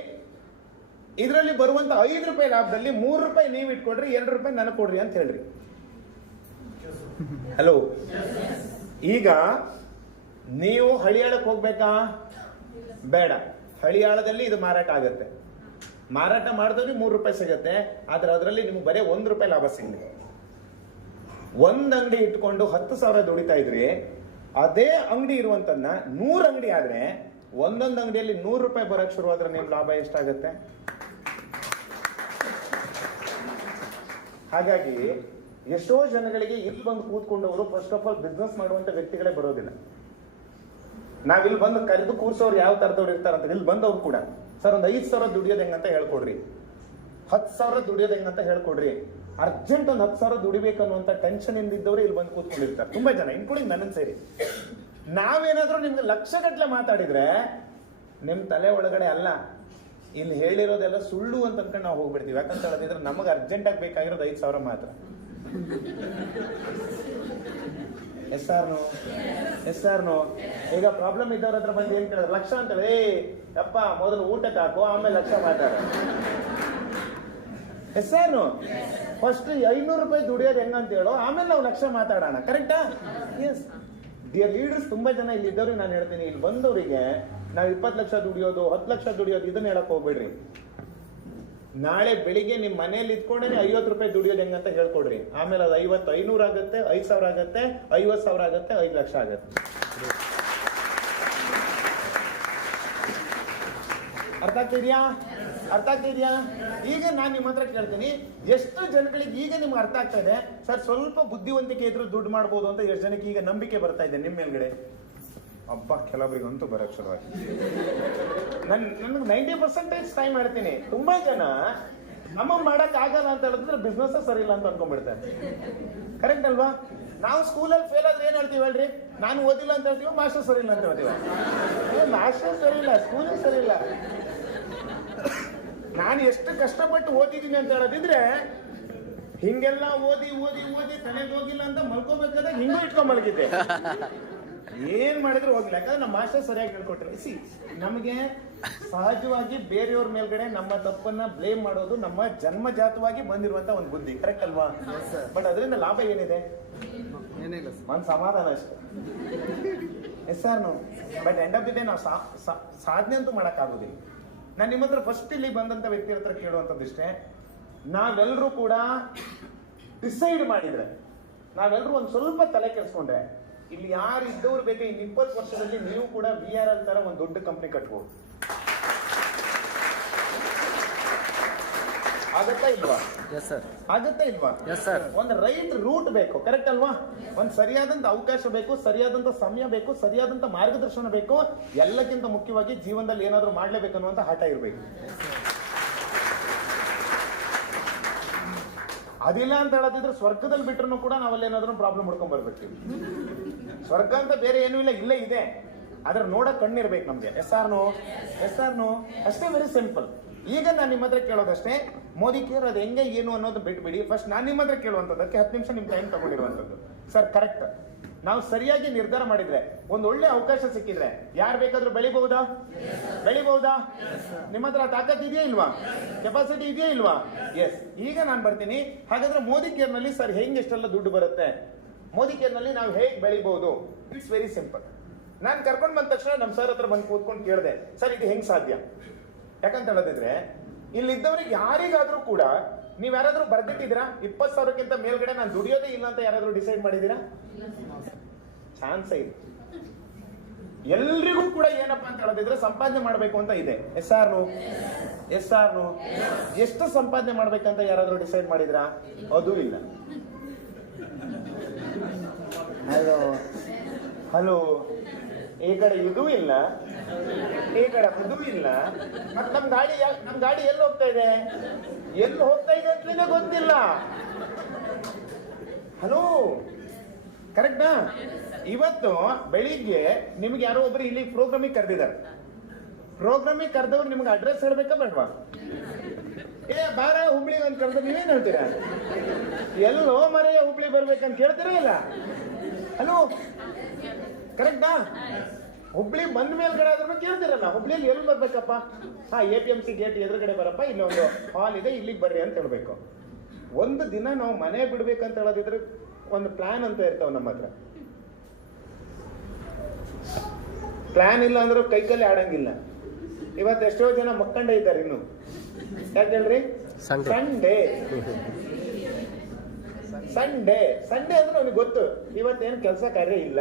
ಇದರಲ್ಲಿ ಬರುವಂತ 5 ರೂಪಾಯಿ ಲಾಭದಲ್ಲಿ 3 ರೂಪಾಯಿ ನೀವು ಇಟ್ಕೊಡ್ರಿ, 2 ರೂಪಾಯಿ ನನಗೆ ಕೊಡ್ರಿ ಅಂತ ಹೇಳ್ರಿ. ಹಲೋ. ಈಗ ನೀವು ಹಳಿಯಾಳಕ್ಕೆ ಹೋಗ್ಬೇಕಾ? ಬೇಡ. ಹಳಿಯಾಳದಲ್ಲಿ ಇದು ಮಾರಾಟ ಆಗುತ್ತೆ. ಮಾರಾಟ ಮಾಡಿದವ್ರಿಗೆ 3 ರೂಪಾಯಿ ಸಿಗುತ್ತೆ, ಆದ್ರೆ ಅದರಲ್ಲಿ ನಿಮ್ಗೆ ಬರೀ 1 ರೂಪಾಯಿ ಲಾಭ ಸಿಗಲಿ. ಒಂದ್ ಅಂಗಡಿ ಇಟ್ಕೊಂಡು 10,000 ದುಡಿತಾ ಇದ್ರಿ. ಅದೇ ಅಂಗಡಿ ಇರುವಂತನ್ನ 100 ಅಂಗಡಿ ಆದ್ರೆ ಒಂದೊಂದು ಅಂಗಡಿಯಲ್ಲಿ 100 ರೂಪಾಯಿ ಬರಕ್ ಶುರು ಆದ್ರೆ ನಿಮ್ ಲಾಭ ಎಷ್ಟಾಗತ್ತೆ? ಹಾಗಾಗಿ ಎಷ್ಟೋ ಜನಗಳಿಗೆ ಇಲ್ಲಿ ಬಂದು ಕೂತ್ಕೊಂಡವರು ಫಸ್ಟ್ ಆಫ್ ಆಲ್ ಬಿಸ್ನೆಸ್ ಮಾಡುವಂತ ವ್ಯಕ್ತಿಗಳೇ ಬರೋದಿಲ್ಲ. ನಾವಿಲ್ಲಿ ಬಂದು ಕರೆದು ಕೂರ್ಸೋರು ಯಾವ ತರದವ್ರು ಇರ್ತಾರಂತ ಇಲ್ಲಿ ಬಂದವ್ರು ಕೂಡ, ಸರ್ ಒಂದು 5,000 ದುಡಿಯೋದು ಹೆಂಗಂತ ಹೇಳ್ಕೊಡ್ರಿ, 10,000 ದುಡಿಯೋದು ಹೆಂಗಂತ ಹೇಳ್ಕೊಡ್ರಿ. ಅರ್ಜೆಂಟ್ ಒಂದು 10,000 ದುಡಿಬೇಕು ಅನ್ನುವಂತ ಟೆನ್ಷನ್ ಇಂದಿದ್ದವರು ಇಲ್ಲಿ ಬಂದು ಕೂತ್ಕೊಂಡಿರ್ತಾರೆ ತುಂಬಾ ಜನ, ಇನ್ಕ್ಲೂಡಿಂಗ್ ನನ್ನನ್ನು ಸೇರಿ. ನಾವೇನಾದ್ರೂ ನಿಮ್ಗೆ ಲಕ್ಷಗಟ್ಲೆ ಮಾತಾಡಿದ್ರೆ ನಿಮ್ ತಲೆ ಒಳಗಡೆ ಅಲ್ಲ, ಇಲ್ಲಿ ಹೇಳಿರೋದೆಲ್ಲ ಸುಳ್ಳು ಅಂತ ಅನ್ಕೊಂಡು ನಾವು ಹೋಗ್ಬಿಡ್ತೀವಿ. ಯಾಕಂತ ಹೇಳಿದ್ರೆ ನಮಗೆ ಅರ್ಜೆಂಟ್ ಆಗಿ ಬೇಕಾಗಿರೋದು 5,000 ಮಾತ್ರ. Yes or no? ಈಗ ಪ್ರಾಬ್ಲಮ್ ಇದ್ದವ್ರ ಹತ್ರ ಬಂದು ಏನ್ ಕೇಳಿದ್ರೆ ಲಕ್ಷ ಅಂತ ಹೇಳಿ, ಅಪ್ಪ ಮೊದಲು ಊಟಕ್ಕೆ ಹಾಕು, ಆಮೇಲೆ ಲಕ್ಷ ಮಾತಾಡ. S or no? ಫಸ್ಟ್ 500 ರೂಪಾಯಿ ದುಡಿಯೋದು ಹೆಂಗಂತ ಹೇಳೋ, ಆಮೇಲೆ ನಾವು ಲಕ್ಷ ಮಾತಾಡೋಣ. ಕರೆಕ್ಟಾ? ಎಸ್. ಡಿಯರ್ ಲೀಡರ್ಸ್, ತುಂಬಾ ಜನ ಇಲ್ಲಿ ಇದ್ದವ್ರಿಗೆ ನಾನು ಹೇಳ್ತೀನಿ, ಇಲ್ಲಿ ಬಂದವರಿಗೆ ನಾವು 20 ಲಕ್ಷ ದುಡಿಯೋದು, 10 ಲಕ್ಷ ದುಡಿಯೋದು ಇದನ್ನ ಹೇಳಕ್ ಹೋಗ್ಬೇಡ್ರಿ. ನಾಳೆ ಬೆಳಿಗ್ಗೆ ನಿಮ್ ಮನೇಲಿ ಇದ್ಕೊಂಡ್ರೆ 50 ರೂಪಾಯಿ ದುಡಿಯೋದು ಹೆಂಗಂತ ಹೇಳ್ಕೊಡ್ರಿ. ಆಮೇಲೆ ಅದು 50, 500 ಆಗುತ್ತೆ, 5,000 ಆಗುತ್ತೆ, 50,000 ಆಗುತ್ತೆ, 5 ಲಕ್ಷ ಆಗುತ್ತೆ. ಅರ್ಥ ಆಗ್ತಿದ್ಯಾ? ಅರ್ಥ ಆಗ್ತಿದ್ಯಾ? ಈಗ ನಾನು ನಿಮ್ಮ ಹತ್ರ ಕೇಳ್ತೀನಿ, ಎಷ್ಟು ಜನಗಳಿಗೆ ಈಗ ನಿಮ್ಗೆ ಅರ್ಥ ಆಗ್ತಾ ಇದೆ ಸರ್, ಸ್ವಲ್ಪ ಬುದ್ಧಿವಂತಿಕೆ ಇದ್ರೂ ದುಡ್ಡು ಮಾಡ್ಬೋದು ಅಂತ ಎಷ್ಟು ಜನಕ್ಕೆ ಈಗ ನಂಬಿಕೆ ಬರ್ತಾ ಇದೆ ನಿಮ್ಮ ಮೇಲ್ಗಡೆ? ಹಬ್ಬ, ಕೆಲವರಿಗಂತೂ ಬರೋಕ್ ಶುರುವಾಗಿ. ನನಗೆ 90% ಟೈಮ್ ಹೇಳ್ತೀನಿ, ತುಂಬಾ ಜನ ನಮಗ್ ಮಾಡಕ್ ಆಗಲ್ಲ ಅಂತ ಹೇಳಿದ್ರೆ ಬಿಸ್ನೆಸ್ ಸರಿ ಇಲ್ಲ ಅಂತ ಅನ್ಕೊಂಡ್ಬಿಡ್ತಾರೆ. ಕರೆಕ್ಟ್ ಅಲ್ವಾ? ನಾವು ಸ್ಕೂಲಲ್ಲಿ ಫೇಲ್ ಆದ್ರೆ ಏನ್ ಹೇಳ್ತೀವಿ ಹೇಳ್ರಿ? ನಾನು ಓದಿಲ್ಲ ಅಂತ ಹೇಳ್ತೀವಿ, ಮಾಸ್ಟರ್ ಸರಿ ಇಲ್ಲ ಅಂತ ಹೇಳ್ತೀವಿ. ಮಾಸ್ಟರ್ ಸರಿ ಇಲ್ಲ, ಸ್ಕೂಲ್ ಸರಿ ಇಲ್ಲ. ನಾನು ಎಷ್ಟು ಕಷ್ಟಪಟ್ಟು ಓದಿದ್ದೀನಿ ಅಂತ ಹೇಳೋದಿದ್ರೆ, ಹಿಂಗೆಲ್ಲ ಓದಿ ಓದಿ ಓದಿ ತಲೆಗೆ ಹೋಗಿಲ್ಲ ಅಂತ ಮಲ್ಕೋಬೇಕಾದಾಗ ಹಿಂಗೂ ಇಟ್ಕೊಂಡ್ ಮಲಗಿದ್ದೆ. ಏನ್ ಮಾಡಿದ್ರು ಹೋಗಿಲ್ಲ, ಯಾಕಂದ್ರೆ ನಮ್ಮ ಮಾಸ್ಟರ್ ಸರಿಯಾಗಿ ಹೇಳ್ಕೊಟ್ರೆ. ನಮಗೆ ಸಹಜವಾಗಿ ಬೇರೆಯವ್ರ ಮೇಲ್ಗಡೆ ನಮ್ಮ ತಪ್ಪನ್ನ ಬ್ಲೇಮ್ ಮಾಡೋದು ನಮ್ಮ ಜನ್ಮಜಾತವಾಗಿ ಬಂದಿರುವಂತ ಒಂದು ಬುದ್ಧಿ. ಕರೆಕ್ಟ್ ಅಲ್ವಾ? ಬಟ್ ಅದರಿಂದ ಲಾಭ ಏನಿದೆ? ಒಂದ್ ಸಮಾಧಾನ ಅಷ್ಟೇ. Yes or no? But end of the day ನಾವು ಸಾಧನೆ ಅಂತೂ ಮಾಡಕ್ ಆಗುದಿಲ್ಲ. ನಾನು ನಿಮ್ಮ ಹತ್ರ ಫಸ್ಟ್ ಇಲ್ಲಿ ಬಂದಂತ ವ್ಯಕ್ತಿ ಹತ್ರ ಕೇಳುವಂತದ್ದಿಷ್ಟೇ, ನಾವೆಲ್ಲರೂ ಕೂಡ ಡಿಸೈಡ್ ಮಾಡಿದ್ರೆ, ನಾವೆಲ್ಲರೂ ಒಂದ್ ಸ್ವಲ್ಪ ತಲೆ ಕೆಡಿಸ್ಕೊಂಡ್ರೆ, ಇಲ್ಲಿ ಯಾರು ಇದ್ದವ್ರು ಬೇಕು, ಇನ್ನು 20 ವರ್ಷದಲ್ಲಿ ನೀವು ಕೂಡ VRL ತರ ಒಂದು ದೊಡ್ಡ ಕಂಪ್ನಿ ಕಟ್ಬೋದು. ಆಗತ್ತಾ ಇಲ್ವಾ? ಆಗತ್ತಾ ಇಲ್ವಾ? ಒಂದು ರೈಟ್ ರೂಟ್ ಬೇಕು. ಕರೆಕ್ಟ್ ಅಲ್ವಾ? ಒಂದು ಸರಿಯಾದಂತ ಅವಕಾಶ ಬೇಕು, ಸರಿಯಾದಂತ ಸಮಯ ಬೇಕು, ಸರಿಯಾದಂತ ಮಾರ್ಗದರ್ಶನ ಬೇಕು. ಎಲ್ಲಕ್ಕಿಂತ ಮುಖ್ಯವಾಗಿ ಜೀವನದಲ್ಲಿ ಏನಾದ್ರೂ ಮಾಡ್ಲೇಬೇಕು ಅನ್ನುವಂತ ಹಠ ಇರ್ಬೇಕು. ಅದಿಲ್ಲ ಅಂತ ಹೇಳೋದಿದ್ರೆ ಸ್ವರ್ಗದಲ್ಲಿ ಬಿಟ್ರು ಕೂಡ ನಾವಲ್ಲಿ ಏನಾದ್ರೂ ಪ್ರಾಬ್ಲಮ್ ಮಾಡ್ಕೊಂಡ್ ಬರ್ಬೇಕು. ಸ್ವರ್ಗ ಅಂತ ಬೇರೆ ಏನೂ ಇಲ್ಲ, ಇಲ್ಲೇ ಇದೆ. ಆದ್ರೆ ನೋಡಕ್ ಕಣ್ಣಿರ್ಬೇಕು ನಮ್ಗೆ. Yes or no? Yes or no? ಅಷ್ಟೇ, ವೆರಿ ಸಿಂಪಲ್. ಈಗ ನಾನು ನಿಮ್ಮ ಹತ್ರ ಕೇಳೋದಷ್ಟೇ, ಮೋದಿ ಕೇರ್ ಅದು ಹೆಂಗೆ ಏನು ಅನ್ನೋದು ಬಿಟ್ಬಿಡಿ. ಫಸ್ಟ್ ನಾನು ನಿಮ್ಮ ಹತ್ರ ಕೇಳುವಂಥದ್ದಕ್ಕೆ 10 ನಿಮಿಷ ನಿಮ್ ಟೈಮ್ ತಗೊಂಡಿರುವಂಥದ್ದು. ಸರ್ ಕರೆಕ್ಟ್, ನಾವು ಸರಿಯಾಗಿ ನಿರ್ಧಾರ ಮಾಡಿದ್ರೆ, ಒಂದು ಒಳ್ಳೆ ಅವಕಾಶ ಸಿಕ್ಕಿದ್ರೆ ಯಾರು ಬೇಕಾದ್ರೂ ಬೆಳಿಬಹುದಾ? ಬೆಳಿಬಹುದಾ? ನಿಮ್ಮ ಹತ್ರ ತಾಕತ್ ಇದೆಯಾ ಇಲ್ವಾ? ಕೆಪಾಸಿಟಿ ಇದೆಯಾ ಇಲ್ವಾ? ಎಸ್. ಈಗ ನಾನು ಬರ್ತೀನಿ, ಹಾಗಾದ್ರೆ ಮೋದಿ ಕೇರ್ ನಲ್ಲಿ ಸರ್ ಹೆಂಗೆ ಎಷ್ಟೆಲ್ಲ ದುಡ್ಡು ಬರುತ್ತೆ, ಮೋದಿ ಕೇರ್ ನಲ್ಲಿ ನಾವು ಹೇಗೆ ಬೆಳಿಬಹುದು? It's very simple. ನಾನು ಕರ್ಕೊಂಡು ಬಂದ ತಕ್ಷಣ ನಮ್ಮ ಸರ್ ಹತ್ರ ಬಂದು ಕೂತ್ಕೊಂಡು ಕೇಳಿದೆ, ಸರ್ ಇದು ಹೆಂಗ್ ಸಾಧ್ಯ? ಯಾಕಂತ ಹೇಳೋದಿದ್ರೆ, ಇಲ್ಲಿದ್ದವ್ರಿಗೆ ಯಾರಿಗಾದ್ರೂ ಕೂಡ ನೀವ್ ಯಾರಾದ್ರೂ ಬರ್ದಿಟ್ಟಿದ್ದೀರಾ 20,000ಕ್ಕಿಂತ ಮೇಲ್ಗಡೆ ನಾನು ದುಡಿಯೋದೇ ಇಲ್ಲ ಅಂತ ಯಾರಾದ್ರೂ ಡಿಸೈಡ್ ಮಾಡಿದೀರಾ? ಚಾನ್ಸ್ ಇದೆ. ಎಲ್ರಿಗೂ ಕೂಡ ಏನಪ್ಪಾ ಅಂತ ಹೇಳೋದಿದ್ರೆ ಸಂಪಾದನೆ ಮಾಡ್ಬೇಕು ಅಂತ ಇದೆ. Yes or no? Yes or no? ಎಷ್ಟು ಸಂಪಾದನೆ ಮಾಡ್ಬೇಕಂತ ಯಾರಾದ್ರೂ ಡಿಸೈಡ್ ಮಾಡಿದ್ರಾ? ಅದು ಇಲ್ಲ. ಹಲೋ ಹಲೋ, ಈ ಕಡೆ ಇದೂ ಇಲ್ಲ, ಈ ಕಡೆ ಅದೂ ಇಲ್ಲ. ಮತ್ತೆ ನಮ್ ಗಾಡಿ ಎಲ್ಲಿ ಹೋಗ್ತಾ ಇದೆ? ಎಲ್ಲಿ ಹೋಗ್ತಾ ಇದೆ ಅಂತಲೇ ಗೊತ್ತಿಲ್ಲ. ಹಲೋ, ಕರೆಕ್ಟಾ? ಇವತ್ತು ಬೆಳಿಗ್ಗೆ ನಿಮ್ಗೆ ಯಾರೋ ಒಬ್ರು ಇಲ್ಲಿ ಪ್ರೋಗ್ರಾಮಿಗೆ ಕರೆದಿದ್ದಾರೆ. ಪ್ರೋಗ್ರಾಮಿಗೆ ಕರೆದವ್ರು ನಿಮ್ಗೆ ಅಡ್ರೆಸ್ ಹೇಳ್ಬೇಕಾ ಬೇಡವಾ? ಬಾರ ಹುಬ್ಳಿಗೆ ಅಂತ ಕರೆದ್ರೆ ನೀವೇನ್ ಹೇಳ್ತೀರಾ? ಎಲ್ಲೋ ಮರೆಯ ಹುಬ್ಳಿ ಬರ್ಬೇಕಂತ ಕೇಳ್ತೀರಾ ಇಲ್ಲ? ಹಲೋ, ಕರೆಕ್ಟಾ? ಹುಬ್ಳಿ ಬಂದ ಮೇಲ್ಗಡೆ ಆದ್ರೂ ಕೇಳ್ತಿರಲ್ಲ, ಹುಬ್ಳಿಯಲ್ಲಿ ಎಲ್ಲಿ ಬರ್ಬೇಕಪ್ಪ? APMC ಗೇಟ್ ಎದುರುಗಡೆ ಬರಪ್ಪ, ಇಲ್ಲಿ ಒಂದು ಹಾಲ್ ಇದೆ, ಇಲ್ಲಿಗೆ ಬರ್ರಿ ಅಂತ ಹೇಳ್ಬೇಕು. ಒಂದು ದಿನ ನಾವು ಮನೆ ಬಿಡ್ಬೇಕಂತ ಹೇಳೋದಿದ್ರೆ ಒಂದು ಪ್ಲಾನ್ ಅಂತ ಇರ್ತಾವ ನಮ್ಮ ಹತ್ರ. ಪ್ಲಾನ್ ಇಲ್ಲ ಅಂದ್ರೆ ಕೈಕಲ್ಲಿ ಆಡಂಗಿಲ್ಲ. ಇವತ್ತು ಎಷ್ಟೋ ಜನ ಮಕ್ಕಂಡೇ ಇದ್ದಾರೆ ಇನ್ನು. ಯಾಕೆ ಹೇಳ್ರಿ? ಸಂಡೇ ಸಂಡೇ ಸಂಡೇ ಅಂದ್ರೆ ಅವ್ನಿಗೆ ಗೊತ್ತು ಇವತ್ತೇನು ಕೆಲಸ ಕಾರ್ಯ ಇಲ್ಲ.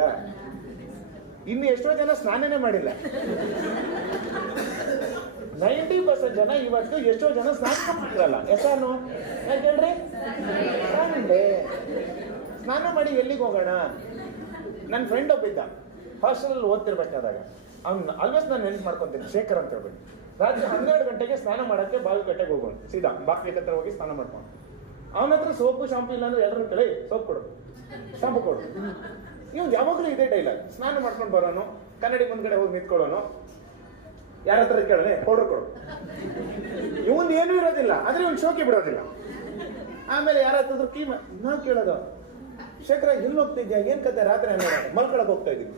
ಇನ್ನು ಎಷ್ಟೋ ಜನ ಸ್ನಾನನೇ ಮಾಡಿಲ್ಲ. 90% ಜನ ಇವತ್ತು ಎಷ್ಟೋ ಜನ ಸ್ನಾನ ಮಾಡಿರಲ್ಲ. ಎಸಾನು ಯಾಕೆ ಹೇಳ್ರಿ? ಸಂಡೇ ಸ್ನಾನ ಮಾಡಿ ಎಲ್ಲಿಗೆ ಹೋಗೋಣ? ನನ್ನ ಫ್ರೆಂಡ್ ಒಬ್ಬಿದ್ದ, ಹಾಸ್ಟೆಲಲ್ಲಿ ಓದ್ತಿರ್ಬೇಕಾದಾಗ. ಅವ್ನು ಆಲ್ವೇಸ್ ನಾನು ನೆನ್ಪು ಮಾಡ್ಕೊಂತೀನಿ, ಶೇಖರ್ ಅಂತ ಹೇಳ್ಬಿಟ್ಟು. ರಾತ್ರಿ 12 ಗಂಟೆಗೆ ಸ್ನಾನ ಮಾಡಕ್ಕೆ ಬಾವಿಕಟ್ಟೆಗೆ ಹೋಗೋಣ, ಸೀದಾ ಬಾಕ್ಲಿಗೆ ಹತ್ರ ಹೋಗಿ ಸ್ನಾನ ಮಾಡ್ಕೊಂಡು. ಅವನ ಹತ್ರ ಸೋಪು ಶಾಂಪು ಇಲ್ಲ ಅಂದ್ರೆ ಎಲ್ಲರೂ ಕಡೆ ಸೋಪ್ ಕೊಡು, ಶಾಂಪು ಕೊಡು. ಇವ್ನು ಯಾವಾಗಲೂ ಇದೇ ಡೈಲಾಗ್. ಸ್ನಾನ ಮಾಡ್ಕೊಂಡು ಬರೋನು, ಕನ್ನಡಿ ಮುಂದ್ಗಡೆ ಹೋಗಿ ನಿಂತ್ಕೊಳ್ಳೋನು, ಯಾರ ಹತ್ರ ಕೇಳೋಣ ಪೌಡರ್ ಕೊಡು. ಇವನ್ ಏನೂ ಇರೋದಿಲ್ಲ, ಆದ್ರೆ ಇವ್ನು ಶೋಕಿ ಬಿಡೋದಿಲ್ಲ. ಆಮೇಲೆ ಯಾರ ಹತ್ರ ಕೀ ನಾವು ಕೇಳೋದು, ಶೇಖರ ಎಲ್ಲಿ ಹೋಗ್ತಿದ್ಯಾ, ಏನ್ ಕತೆ ರಾತ್ರಿ ಮಲ್ಕೊಳಕ್ ಹೋಗ್ತಾ ಇದ್ದೀವಿ.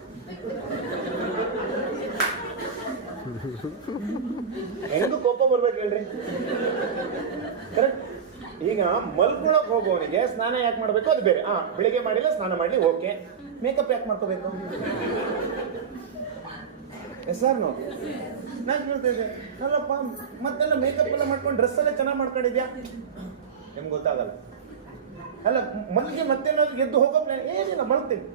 ಹೆಂಗ ಕೋಪ ಬರ್ಬೇಕು ಹೇಳ್ರಿ? ಕರೆಕ್ಟ್. ಈಗ ಮಲ್ಕೊಳಕ್ ಹೋಗೋವನಿಗೆ ಸ್ನಾನ ಯಾಕೆ ಮಾಡ್ಬೇಕು ಅದು ಬೇರೆ. ಬೆಳಿಗ್ಗೆ ಮಾಡಿಲ್ಲ ಸ್ನಾನ ಮಾಡ್ಲಿ, ಓಕೆ. ಮೇಕಪ್ ಯಾಕೆ ಮಾಡ್ಕೋಬೇಕು? ಸರ್ ನಾನು ಕೇಳ್ತಾ ಇದ್ದೆ, ಅಲ್ಲಪ್ಪ ಮತ್ತೆಲ್ಲ ಮೇಕಪ್ ಎಲ್ಲ ಮಾಡ್ಕೊಂಡು ಡ್ರೆಸ್ ಎಲ್ಲ ಚೆನ್ನಾಗಿ ಮಾಡ್ಕೊಂಡಿದ್ಯಾ, ನಿಮ್ಗೆ ಗೊತ್ತಾಗಲ್ಲ. ಅಲ್ಲ ಮಲ್ಲಿಗೆ ಮತ್ತೇನಾದ್ರು ಎದ್ದು ಹೋಗೋ ಪ್ಲಾನ್ ಏನಿಲ್ಲ, ಮಲ್ತೀನಿ.